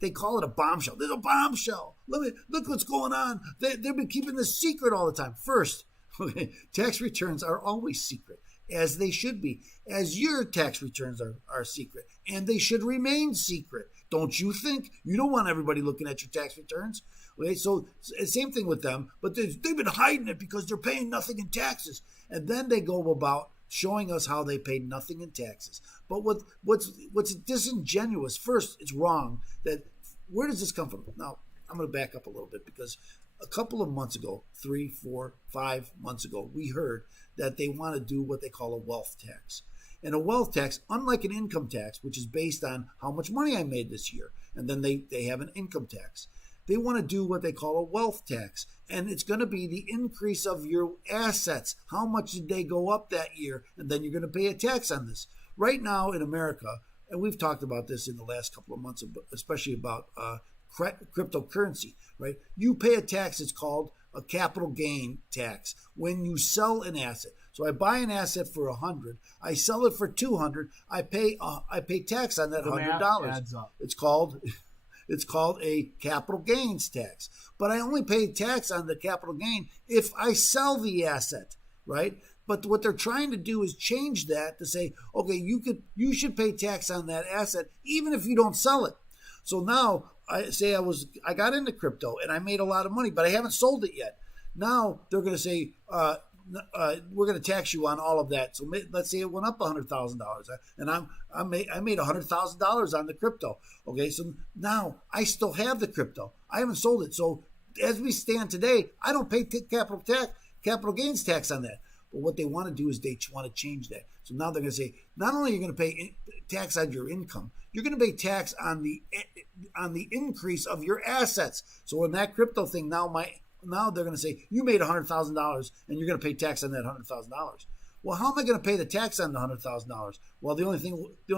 They call it a bombshell. There's a bombshell. Look what's going on. They've been keeping this secret all the time. First, okay, tax returns are always secret. as they should be, as your tax returns are secret, and they should remain secret. Don't you think? You don't want everybody looking at your tax returns. Okay, so same thing with them, but they've been hiding it because they're paying nothing in taxes. And then they go about showing us how they paid nothing in taxes. But what's disingenuous, first, it's wrong. That where does this come from? Now, I'm going to back up a little bit because a couple of months ago, 3, 4, 5 months ago, we heard that they want to do what they call a wealth tax. And a wealth tax, unlike an income tax, which is based on how much money I made this year, and then they have an income tax. They want to do what they call a wealth tax, and it's going to be the increase of your assets. How much did they go up that year? And then you're going to pay a tax on this. Right now in America, and we've talked about this in the last couple of months, especially about cryptocurrency, right? You pay a tax, it's called a capital gain tax, when you sell an asset. So I buy an asset for 100, I sell it for 200, I pay tax on that $100. It's called a capital gains tax. But I only pay tax on the capital gain if I sell the asset, right? But what they're trying to do is change that to say, okay, you should pay tax on that asset even if you don't sell it. So now I got into crypto and I made a lot of money, but I haven't sold it yet. Now they're going to say, we're going to tax you on all of that. So let's say it went up $100,000, and I made $100,000 on the crypto. Okay, so now I still have the crypto. I haven't sold it. So as we stand today, I don't pay capital gains tax on that. But what they want to do is they want to change that. So now they're going to say, not only are you going to pay tax on your income, you're going to pay tax on the increase of your assets. So in that crypto thing, now they're going to say, you made $100,000 and you're going to pay tax on that $100,000. Well, how am I going to pay the tax on the $100,000? Well, the only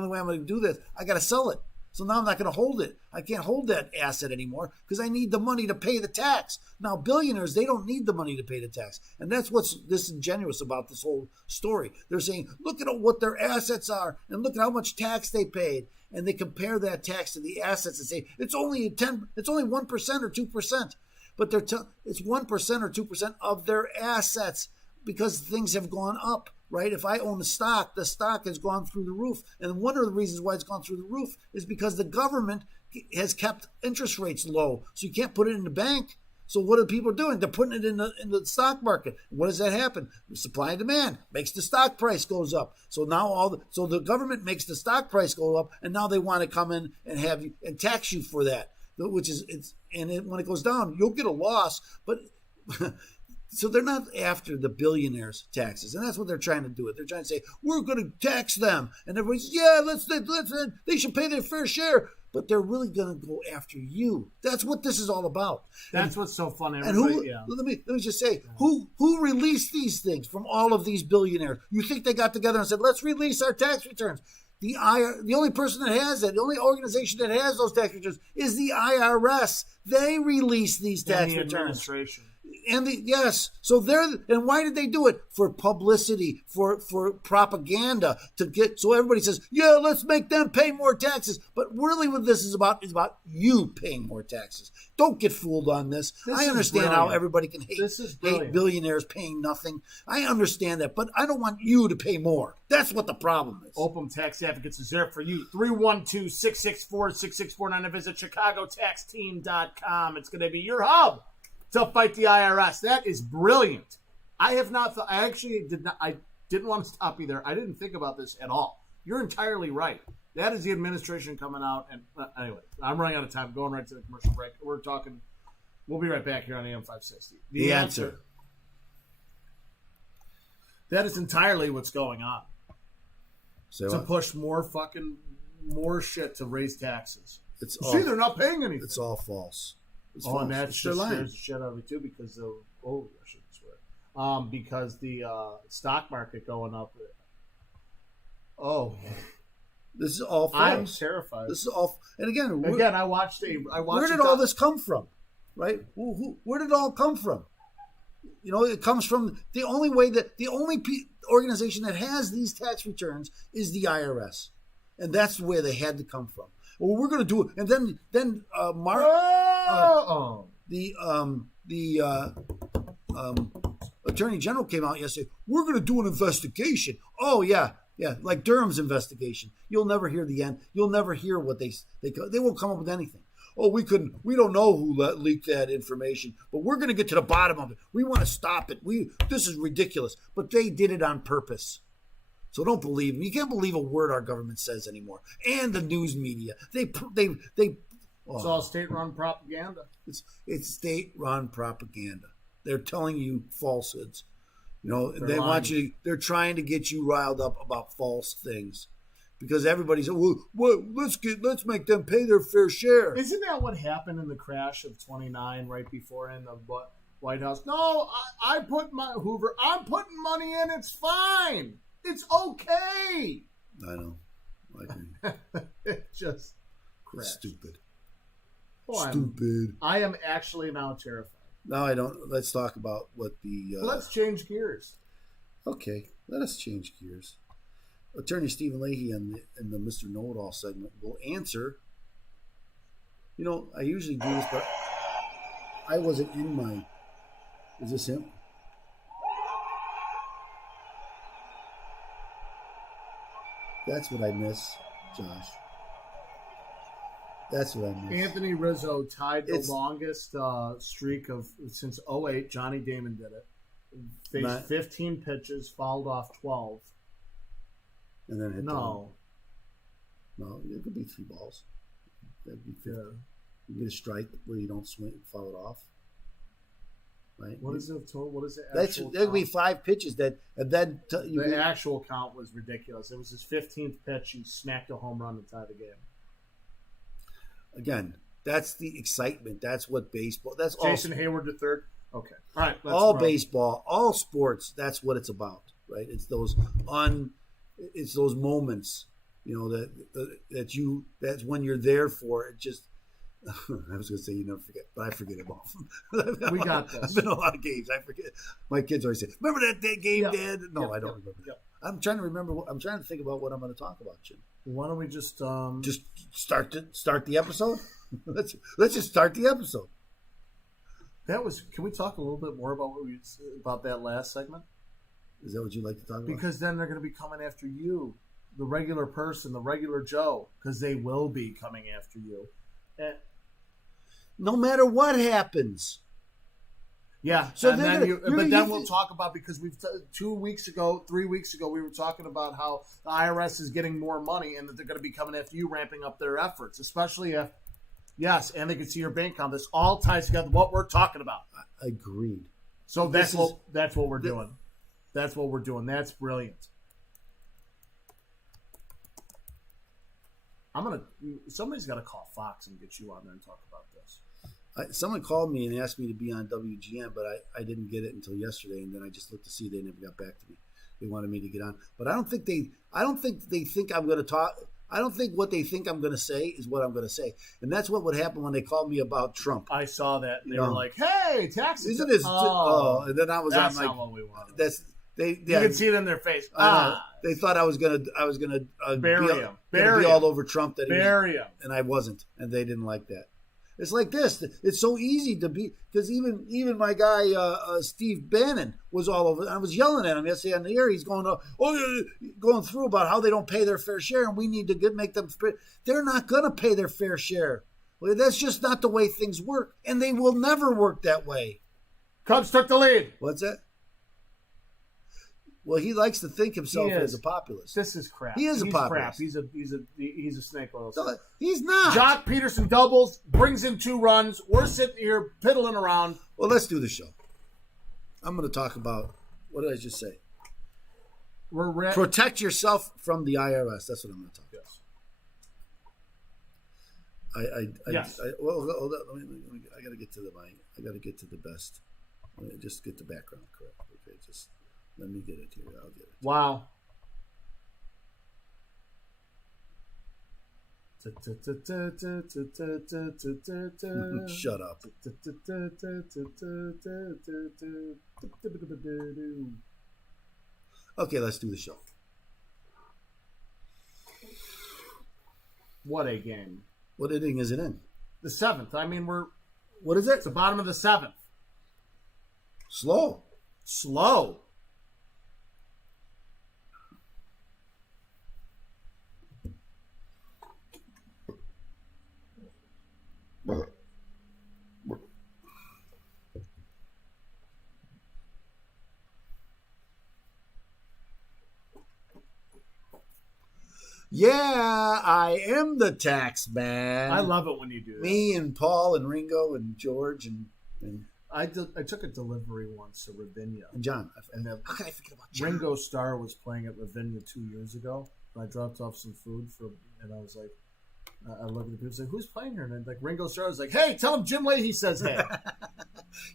way I'm going to do this, I got to sell it. So now I'm not going to hold it. I can't hold that asset anymore because I need the money to pay the tax. Now, billionaires, they don't need the money to pay the tax. And that's what's disingenuous about this whole story. They're saying, look at what their assets are and look at how much tax they paid. And they compare that tax to the assets and say, it's only 1% or 2%. But it's 1% or 2% of their assets because things have gone up, right? If I own the stock has gone through the roof. And one of the reasons why it's gone through the roof is because the government has kept interest rates low. So you can't put it in the bank. So what are people doing? They're putting it in the stock market. What does that happen? Supply and demand makes the stock price goes up. So now so the government makes the stock price go up, and now they want to come in and have you and tax you for that. When it goes down, you'll get a loss. But so they're not after the billionaires' taxes, and that's what they're trying to do. They're trying to say we're going to tax them, and everybody's they should pay their fair share. But they're really going to go after you. That's what this is all about. That's what's so funny. And let me just say, who released these things from all of these billionaires? You think they got together and said, let's release our tax returns? The only person that has it, the only organization that has those tax returns is the IRS. They release these tax returns. Administration. So and why did they do it? For publicity, for propaganda, so everybody says, yeah, let's make them pay more taxes. But really what this is about you paying more taxes. Don't get fooled on this. I understand how everybody can hate billionaires paying nothing. I understand that, but I don't want you to pay more. That's what the problem is. Open Tax Advocates is there for you. 312-664-6649 and visit ChicagoTaxTeam.com. It's going to be your hub to fight the IRS. That is brilliant. I have not thought, I actually did not, I didn't want to stop you there. I didn't think about this at all. You're entirely right. That is the administration coming out. And anyway, I'm running out of time. Going right to the commercial break. We'll be right back here on AM 560. The answer. That is entirely what's going on. To push more shit to raise taxes. They're not paying anything. It's all false. And that just scares the shit out of me too because I shouldn't swear. Because the stock market going up. This is all false. I'm terrified. This is all. And again, I watched. Where did all this come from? Right? Where did it all come from? It comes from the only organization that has these tax returns is the IRS, and that's where they had to come from. Well, we're going to do it, and then Mark. Attorney General came out yesterday. We're going to do an investigation. Oh, yeah, like Durham's investigation. You'll never hear the end. You'll never hear what they won't come up with anything. Oh, we don't know who leaked that information, but we're going to get to the bottom of it. We want to stop it. This is ridiculous. But they did it on purpose. So don't believe them. You can't believe a word our government says anymore. And the news media. It's all state-run propaganda. It's state-run propaganda. They're telling you falsehoods. They lying. want you. They're trying to get you riled up about false things, because everybody's let's make them pay their fair share. Isn't that what happened in the crash of 29 right before in the White House? No, I'm putting money in. It's fine. It's okay. I know. It just crashed. Stupid. Stupid. I am actually now terrified. No, I don't. Let's talk about what the... Let's change gears. Okay, let us change gears. Attorney Stephen Leahy in the Mr. Know-It-All segment will answer. I usually do this, but I wasn't in my... Is this him? That's what I miss, Josh. That's what I miss. Anthony Rizzo tied the longest streak since 2008. Johnny Damon did it. Faced 15 pitches, fouled off 12. And then hit No, it could be 3 balls. That'd be 50. You get a strike where you don't swing, foul it off. Right? What is the total? What is the actual That would be 5 pitches. The actual count was ridiculous. It was his 15th pitch. He smacked a home run to tie the game. Again, that's the excitement. That's what baseball. That's Jason Hayward to third. Okay, all right. All baseball, all sports. That's what it's about, right? It's those moments, that's when you're there for it. Just I was going to say you never forget, but I forget it all. We got this. I've been a lot of games. I forget. My kids always say, "Remember that game, Dad?" No, I don't remember. Yep. I'm trying to remember. I'm trying to think about what I'm going to talk about, Jim. Why don't we just start the episode? let's just start the episode. Can we talk a little bit more about that last segment? Is that what you'd like to talk about? Because then they're going to be coming after you, the regular person, the regular Joe, because they will be coming after you. And no matter what happens. Yeah. So then we'll talk about, because 3 weeks ago, we were talking about how the IRS is getting more money and that they're going to be coming after you, ramping up their efforts, especially if, and they can see your bank account. This all ties together what we're talking about. Agreed. So that's what we're doing. That's what we're doing. That's brilliant. Somebody's got to call Fox and get you on there and talk about this. Someone called me and asked me to be on WGN, but I didn't get it until yesterday, and then I just looked to see they never got back to me. They wanted me to get on, but I don't think they think I'm going to talk. I don't think what they think I'm going to say is what I'm going to say, and that's what would happen when they called me about Trump. I saw that. And they were like, "Hey, taxes!" Isn't this? And then I was that's on, like, not what we wanted. You can see it in their face. They thought I was gonna bury him, be all over Trump. Bury him, and I wasn't, and they didn't like that. It's like this. It's so easy to be, because even my guy Steve Bannon was all over. I was yelling at him yesterday on the air. He's going through about how they don't pay their fair share, and we need to make them. They're not going to pay their fair share. Well, that's just not the way things work, and they will never work that way. Cubs took the lead. What's that? Well, he likes to think himself as a populist. This is crap. He is a populist. Crap. He's a snake oil. No, he's not. Jock Peterson doubles, brings in 2 runs. We're sitting here piddling around. Well, let's do the show. I'm going to talk about, what did I just say? Protect yourself from the IRS. That's what I'm going to talk about. Yes. Hold on. I got to get to the best. Let me just get the background correct. Okay, just let me get it here. I'll get it. Wow. Shut up. Okay, let's do the show. What a game. What inning is it in? The 7th. I mean, What is it? It's the bottom of the 7th. Slow. Slow. Yeah, I am the tax man. I love it when you do that. Me and Paul and Ringo and George and I took a delivery once to Ravinia. And John. And how can I forget about John? Ringo Starr was playing at Ravinia 2 years ago. And I dropped off some food and I was like, I looked at the people and said, who's playing here? And like Ringo Starr was like, hey, tell him Jim Leahy says hey.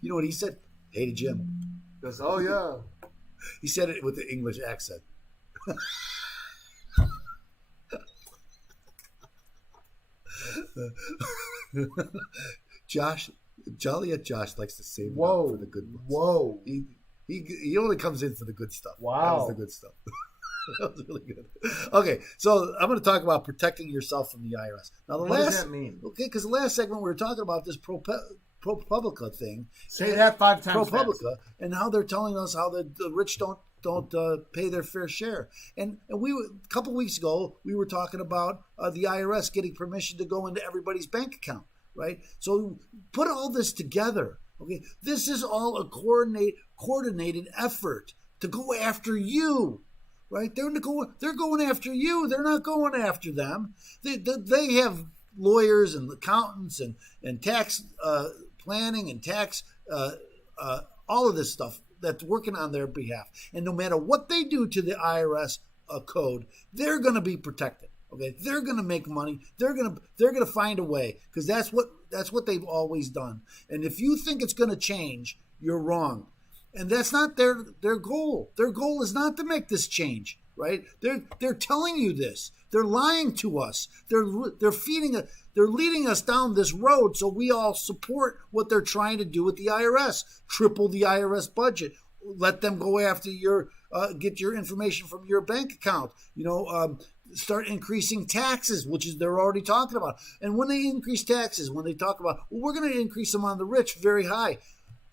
You know what he said? Hey to Jim. He goes, oh, yeah. He said it with the English accent. Jolly Josh likes to save it up for the good ones. Whoa. He only comes in for the good stuff. Wow. That was the good stuff. That was really good. Okay, so I'm going to talk about protecting yourself from the IRS. Now, what does that mean? Okay, because the last segment we were talking about this ProPublica thing. Say that 5 times ProPublica, and how they're telling us how the rich don't pay their fair share. And a couple weeks ago, we were talking about the IRS getting permission to go into everybody's bank account, right? So put all this together. Okay, this is all a coordinated effort to go after you, right? They're going after you. They're not going after them. They have lawyers and accountants and tax planning and tax all of this stuff that's working on their behalf. And no matter what they do to the IRS code, they're going to be protected. Okay, they're going to make money. They're going to find a way, because that's what they've always done. And if you think it's going to change, you're wrong. And that's not their goal. Their goal is not to make this change, right? They're telling you this. They're lying to us. They're leading us down this road so we all support what they're trying to do with the IRS. Triple the IRS budget. Let them go after get your information from your bank account. Start increasing taxes, which is they're already talking about. And when they increase taxes, when they talk about, well, we're going to increase them on the rich very high.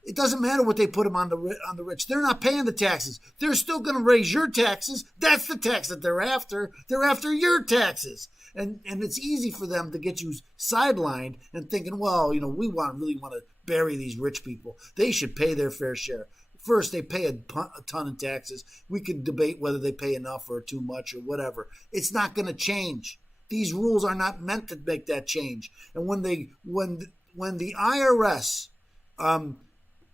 It doesn't matter what they put them on the rich. They're not paying the taxes. They're still going to raise your taxes. That's the tax that they're after. They're after your taxes. And it's easy for them to get you sidelined and thinking, well, we really want to bury these rich people. They should pay their fair share. First, they pay a ton in taxes. We could debate whether they pay enough or too much or whatever. It's not going to change. These rules are not meant to make that change. And when the IRS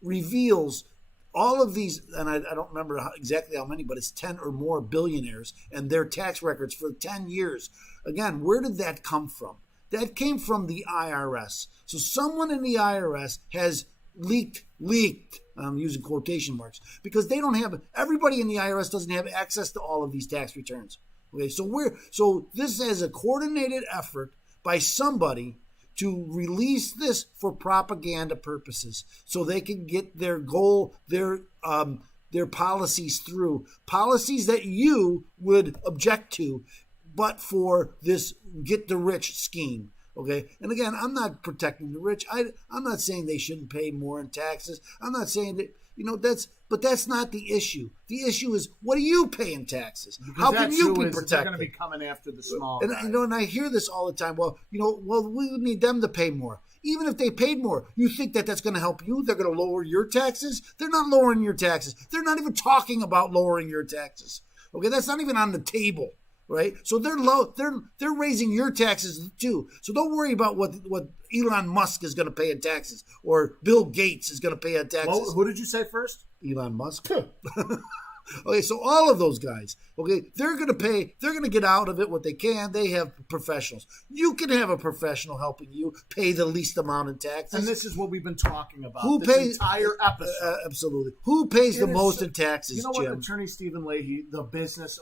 reveals all of these, and I don't remember exactly how many, but it's 10 or more billionaires and their tax records for 10 years. Again, where did that come from? That came from the IRS. So someone in the IRS has leaked, I'm using quotation marks, because they don't have, everybody in the IRS doesn't have access to all of these tax returns. Okay, so this is a coordinated effort by somebody to release this for propaganda purposes, so they can get their goal, their policies through, policies that you would object to, but for this get the rich scheme. Okay, and again, I'm not protecting the rich. I'm not saying they shouldn't pay more in taxes. I'm not saying that, but that's not the issue. The issue is, what do you pay in taxes? Because how can you be protected? They're going to be coming after the small guy. And I hear this all the time. Well, we would need them to pay more. Even if they paid more, you think that that's going to help you? They're going to lower your taxes? They're not lowering your taxes. They're not even talking about lowering your taxes. Okay, that's not even on the table. Right, so they're raising your taxes too. So don't worry about what Elon Musk is going to pay in taxes, or Bill Gates is going to pay in taxes. Well, who did you say first? Elon Musk. Okay, so all of those guys, okay, they're going to pay. They're going to get out of it what they can. They have professionals. You can have a professional helping you pay the least amount in taxes. And this is what we've been talking about this entire episode. Absolutely. Who pays the most in taxes? You know what, Jim? Attorney Stephen Leahy, the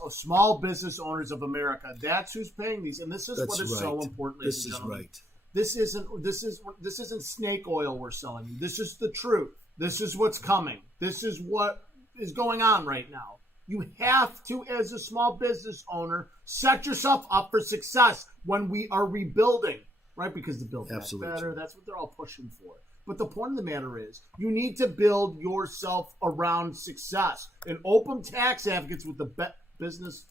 small business owners of America, that's who's paying these. And this is what is so important, ladies and gentlemen. This isn't snake oil we're selling you. This is the truth. This is what's coming. This is what is going on right now. You have to, as a small business owner, set yourself up for success when we are rebuilding, right? Because the Build Back Better, that's what they're all pushing for. But the point of the matter is, you need to build yourself around success. And Open Tax Advocates with the business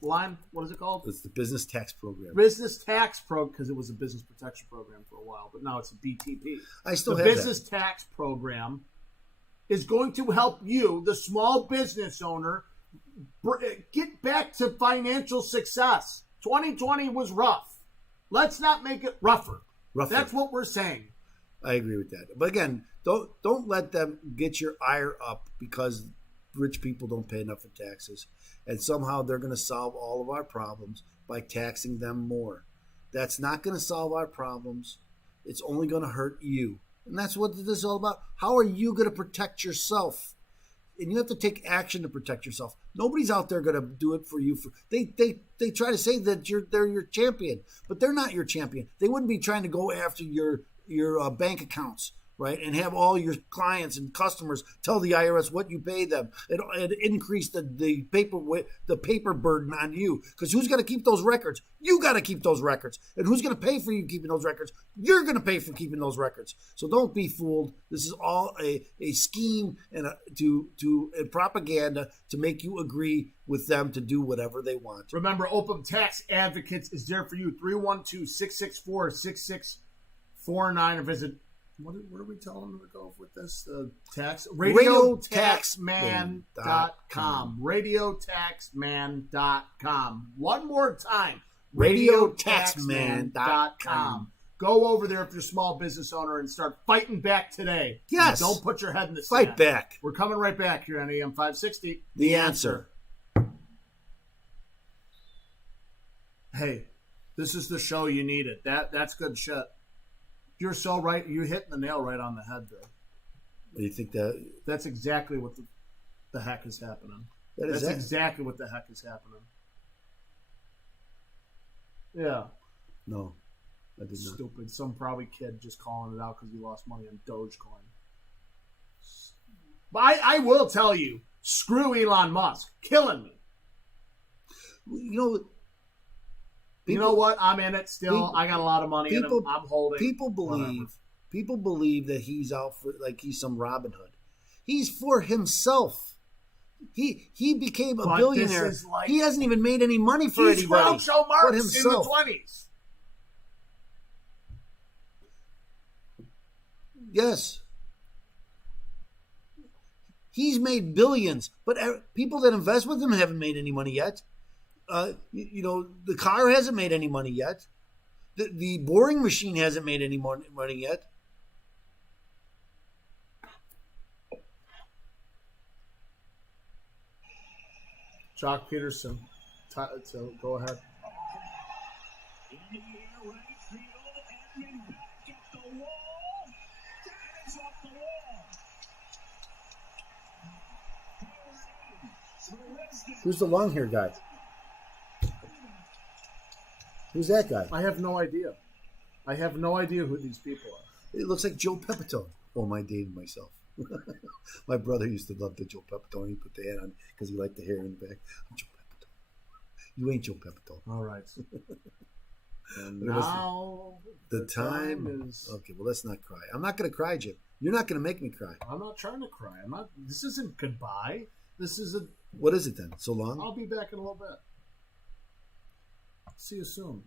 line, what is it called? It's the business tax program. Business tax because it was a business protection program for a while, but now it's a BTP. I still the have business tax program is going to help you, the small business owner, get back to financial success. 2020 was rough. Let's not make it rougher. That's what we're saying. I agree with that. But again, don't let them get your ire up because rich people don't pay enough in taxes. And somehow they're going to solve all of our problems by taxing them more. That's not going to solve our problems. It's only going to hurt you. And that's what this is all about. How are you going to protect yourself? And you have to take action to protect yourself. Nobody's out there going to do it for you. They try to say that they're your champion, but they're not your champion. They wouldn't be trying to go after your bank accounts, right? And have all your clients and customers tell the IRS what you pay them. It increase the paper burden on you. Because who's going to keep those records? You got to keep those records. And who's going to pay for you keeping those records? You're going to pay for keeping those records. So don't be fooled. This is all a scheme and a propaganda to make you agree with them to do whatever they want. Remember, Open Tax Advocates is there for you. 312-664-6649 or visit. What are we telling them to go with this? The tax radiotaxman.com. Radiotaxman.com. One more time. Radiotaxman.com. Go over there if you're a small business owner and start fighting back today. Yes. Don't put your head in the sand. Fight back. We're coming right back here on AM 560. The answer. Hey, this is the show you needed. That's good shit. You're so right. You're hitting the nail right on the head there. Do you think that? That's exactly what the heck is happening. That's exactly what the heck is happening. Yeah. No, I did not. Stupid. Some probably kid just calling it out because he lost money on Dogecoin. But I will tell you, screw Elon Musk. Killing me. You know what? I'm in it still. I got a lot of money in it. I'm holding. People believe that he's out for he's some Robin Hood. He's for himself. He became a billionaire. He hasn't even made any money for anybody. He's Groucho Marx in the 20s. Yes. He's made billions, but people that invest with him haven't made any money yet. The car hasn't made any money yet. The boring machine hasn't made any money yet. Jock Peterson. So go ahead. Who's the long hair guy? Who's that guy? I have no idea. I have no idea who these people are. It looks like Joe Pepitone. Oh, am I dating myself? My brother used to love the Joe Pepitone. He put the hat on because he liked the hair in the back. I'm Joe Pepitone. You ain't Joe Pepitone. All right. And now the time is... Okay, well, let's not cry. I'm not going to cry, Jim. You're not going to make me cry. I'm not trying to cry. I'm not. This isn't goodbye. This is a... What is it then? So long? I'll be back in a little bit. See you soon.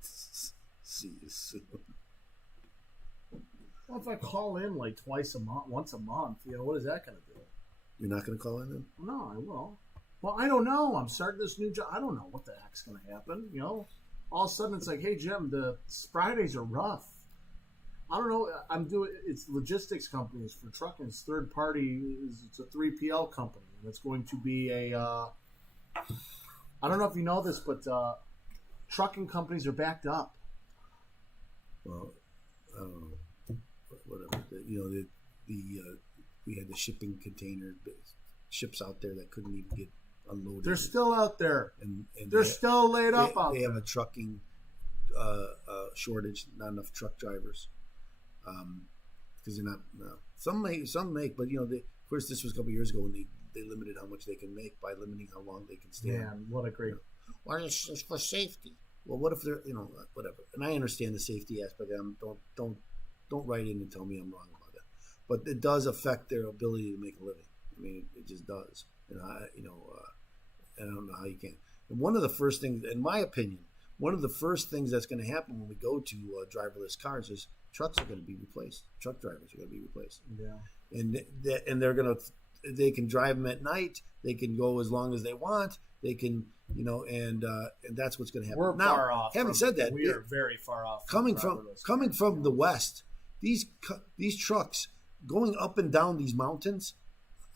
See you soon. Well, if I call in like once a month, what is that going to do? You're not going to call in then? No, I will. Well, I don't know. I'm starting this new job. I don't know what the heck's going to happen. All of a sudden it's like, hey, Jim, the Fridays are rough. I don't know. It's logistics companies for trucking. It's third party. It's a 3PL company. And it's going to be I don't know if you know this, but trucking companies are backed up. Well, whatever. We had the shipping container ships out there that couldn't even get unloaded. They're still out there, and they're still laid up out there. They have a trucking shortage. Not enough truck drivers because they're not. Some make, but of course, this was a couple of years ago when they limited how much they can make by limiting how long they can stay. Man, what a great. Well, it's for safety. Well, what if they're, whatever. And I understand the safety aspect. Don't don't write in and tell me I'm wrong about it. But it does affect their ability to make a living. I mean, it just does. And I don't know how you can. And one of the first things, in my opinion, one of the first things that's going to happen when we go to driverless cars is trucks are going to be replaced. Truck drivers are going to be replaced. Yeah. And they're going to, they can drive them at night. They can go as long as they want. They can, and that's what's going to happen. We're now, far off. Having said that, we are very far off. Coming from the west, these trucks going up and down these mountains,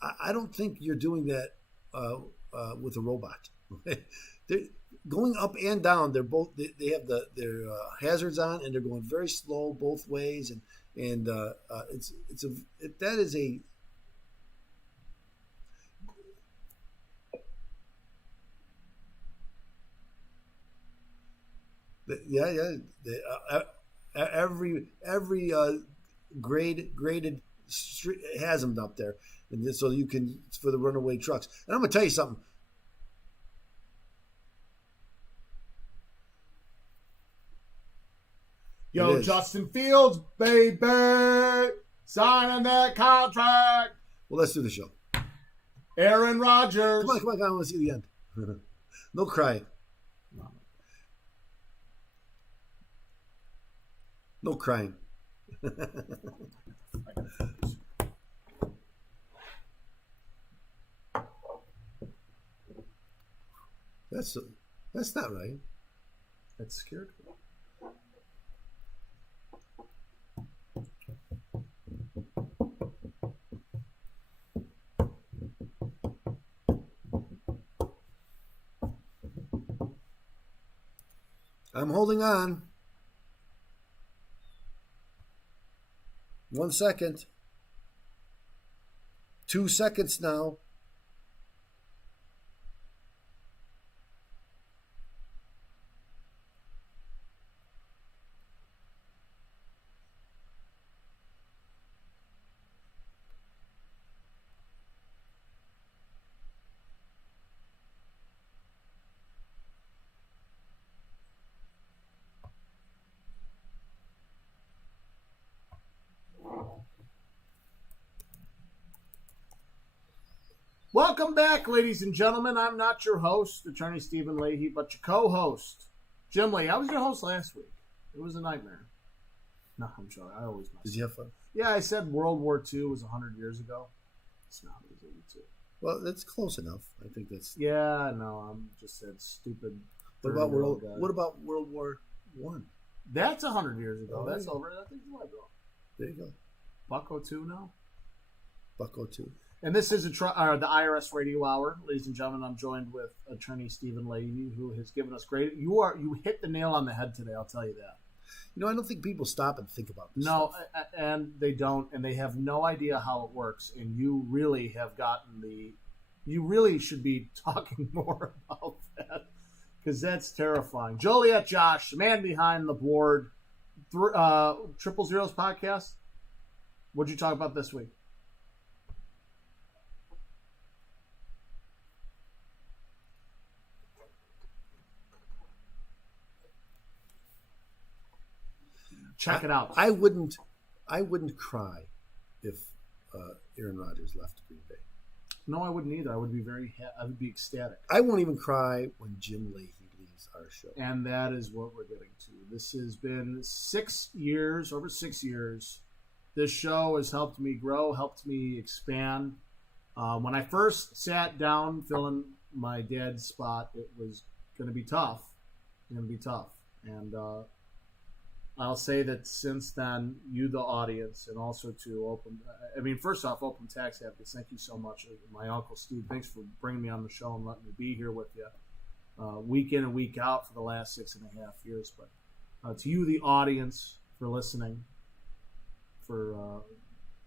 I don't think you're doing that with a robot. They're going up and down. They're both. They have their hazards on, and they're going very slow both ways. And that is a. Yeah. Every graded street has them up there, and so you can for the runaway trucks. And I'm gonna tell you something. Yo, Justin Fields, baby, signing that contract. Well, let's do the show. Aaron Rodgers. Come on, I want to see the end. No crying. No crying. That's not right. That's scared. I'm holding on. 1 second. 2 seconds now. Welcome back, ladies and gentlemen. I'm not your host, Attorney Stephen Leahy, but your co-host, Jim Lee. I was your host last week. It was a nightmare. No, I'm sorry. I always mess. Did you have fun? Yeah, I said World War II was 100 years ago. It's not. It was 82. Well, that's close enough. I think that's. Yeah, no, I'm just that stupid. What about World War One? That's 100 years ago. That's over. I think it's what, bro? There you go. Bucko 2 now. Bucko 2. And this is the IRS Radio Hour, ladies and gentlemen. I'm joined with Attorney Stephen Leahy, who has given us great. You hit the nail on the head today. I'll tell you that. I don't think people stop and think about this. No, stuff. And they don't, and they have no idea how it works. And you really have gotten you really should be talking more about that because that's terrifying. Joliet Josh, the man behind the board, Triple Zeros podcast. What'd you talk about this week? Check it out. I wouldn't cry if Aaron Rodgers left Green Bay. No, I wouldn't either. I would be I would be ecstatic. I won't even cry when Jim Leahy leaves our show. And that is what we're getting to. This has been 6 years, over 6 years. This show has helped me grow, helped me expand. When I first sat down filling my dad's spot, it was going to be tough. And I'll say that since then, you, the audience, and also to first off, Open Tax Advocates, thank you so much. My Uncle Steve, thanks for bringing me on the show and letting me be here with you week in and week out for the last 6.5 years. But to you, the audience, for listening, for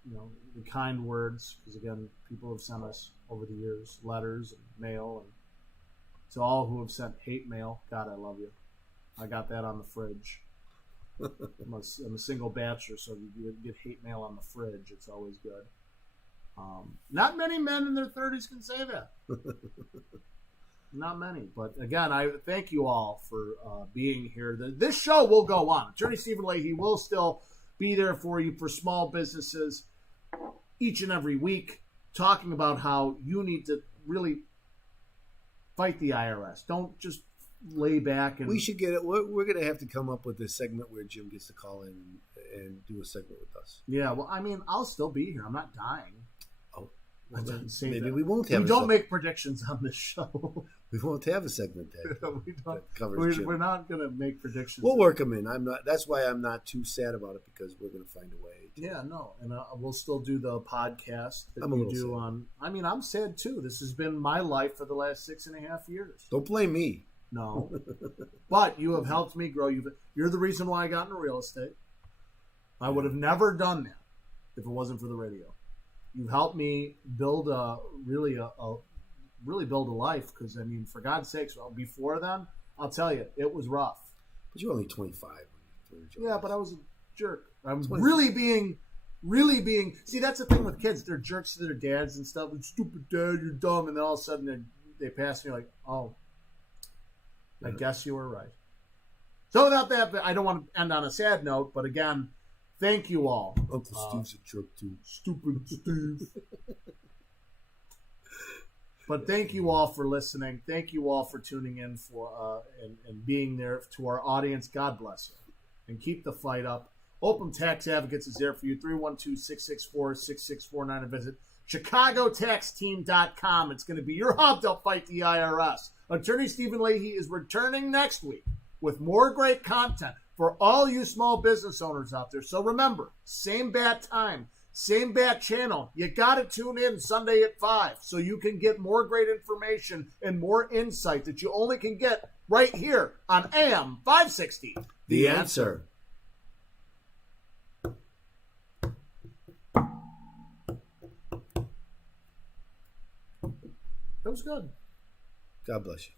the kind words, because again, people have sent us over the years letters and mail, and to all who have sent hate mail, God, I love you. I got that on the fridge. I'm a single bachelor, so if you get hate mail on the fridge, it's always good. Not many men in their 30s can say that. Not many. But again, I thank you all for being here. This show will go on. Attorney Stephen Leahy will still be there for you for small businesses each and every week, talking about how you need to really fight the IRS. Don't just lay back and... We should get it. We're going to have to come up with a segment where Jim gets to call in and do a segment with us. Yeah, well, I mean, I'll still be here. I'm not dying. Oh, well, maybe we won't have. We don't make predictions on this show. We won't have a segment that covers Jim. We're not going to make predictions. We'll work them in. I'm not. That's why I'm not too sad about it, because we're going to find a way. Yeah, no, and we'll still do the podcast that I'm a you little do sad. on. I mean, I'm sad too. This has been my life for the last 6.5 years. Don't blame me. No, but you have helped me grow. You're the reason why I got into real estate. I would have never done that if it wasn't for the radio. You've helped me build really build a life, because I mean, for God's sakes, well, before then, I'll tell you, it was rough. But you're only 25. Yeah, but I was a jerk. I'm really being. See, that's the thing with kids. They're jerks to their dads and stuff. Stupid dad, you're dumb. And then all of a sudden they pass me like, oh, I guess you were right. So without that, I don't want to end on a sad note. But again, thank you all. Uncle Steve's a jerk too. Stupid Steve. But thank you all for listening. Thank you all for tuning in for and being there to our audience. God bless you. And keep the fight up. Open Tax Advocates is there for you. 312-664-6649. And visit ChicagoTaxTeam.com. It's going to be your hub to fight the IRS. Attorney Stephen Leahy is returning next week with more great content for all you small business owners out there. So remember, same bat time, same bat channel. You got to tune in Sunday at 5 so you can get more great information and more insight that you only can get right here on AM 560. The Answer. That was good. God bless you.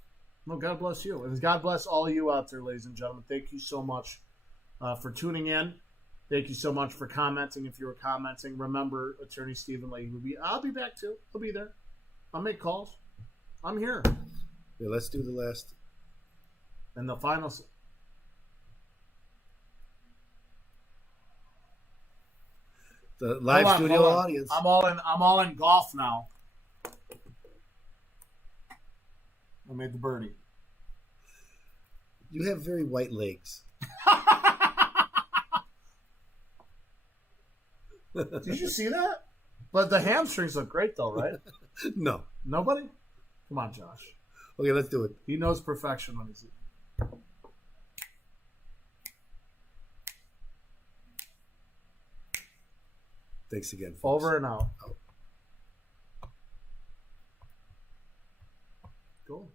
No, God bless you. And God bless all you out there, ladies and gentlemen. Thank you so much for tuning in. Thank you so much for commenting. If you were commenting, remember Attorney Stephen Leahy will be. I'll be back too. I'll be there. I'll make calls. I'm here. Yeah, let's do the last. And the final. The live studio audience. I'm all in golf now. I made the birdie. You have very white legs. Did you see that? But the hamstrings look great, though, right? No. Nobody? Come on, Josh. Okay, let's do it. He knows perfection when he's. Thanks again, folks. Over and out. Cool.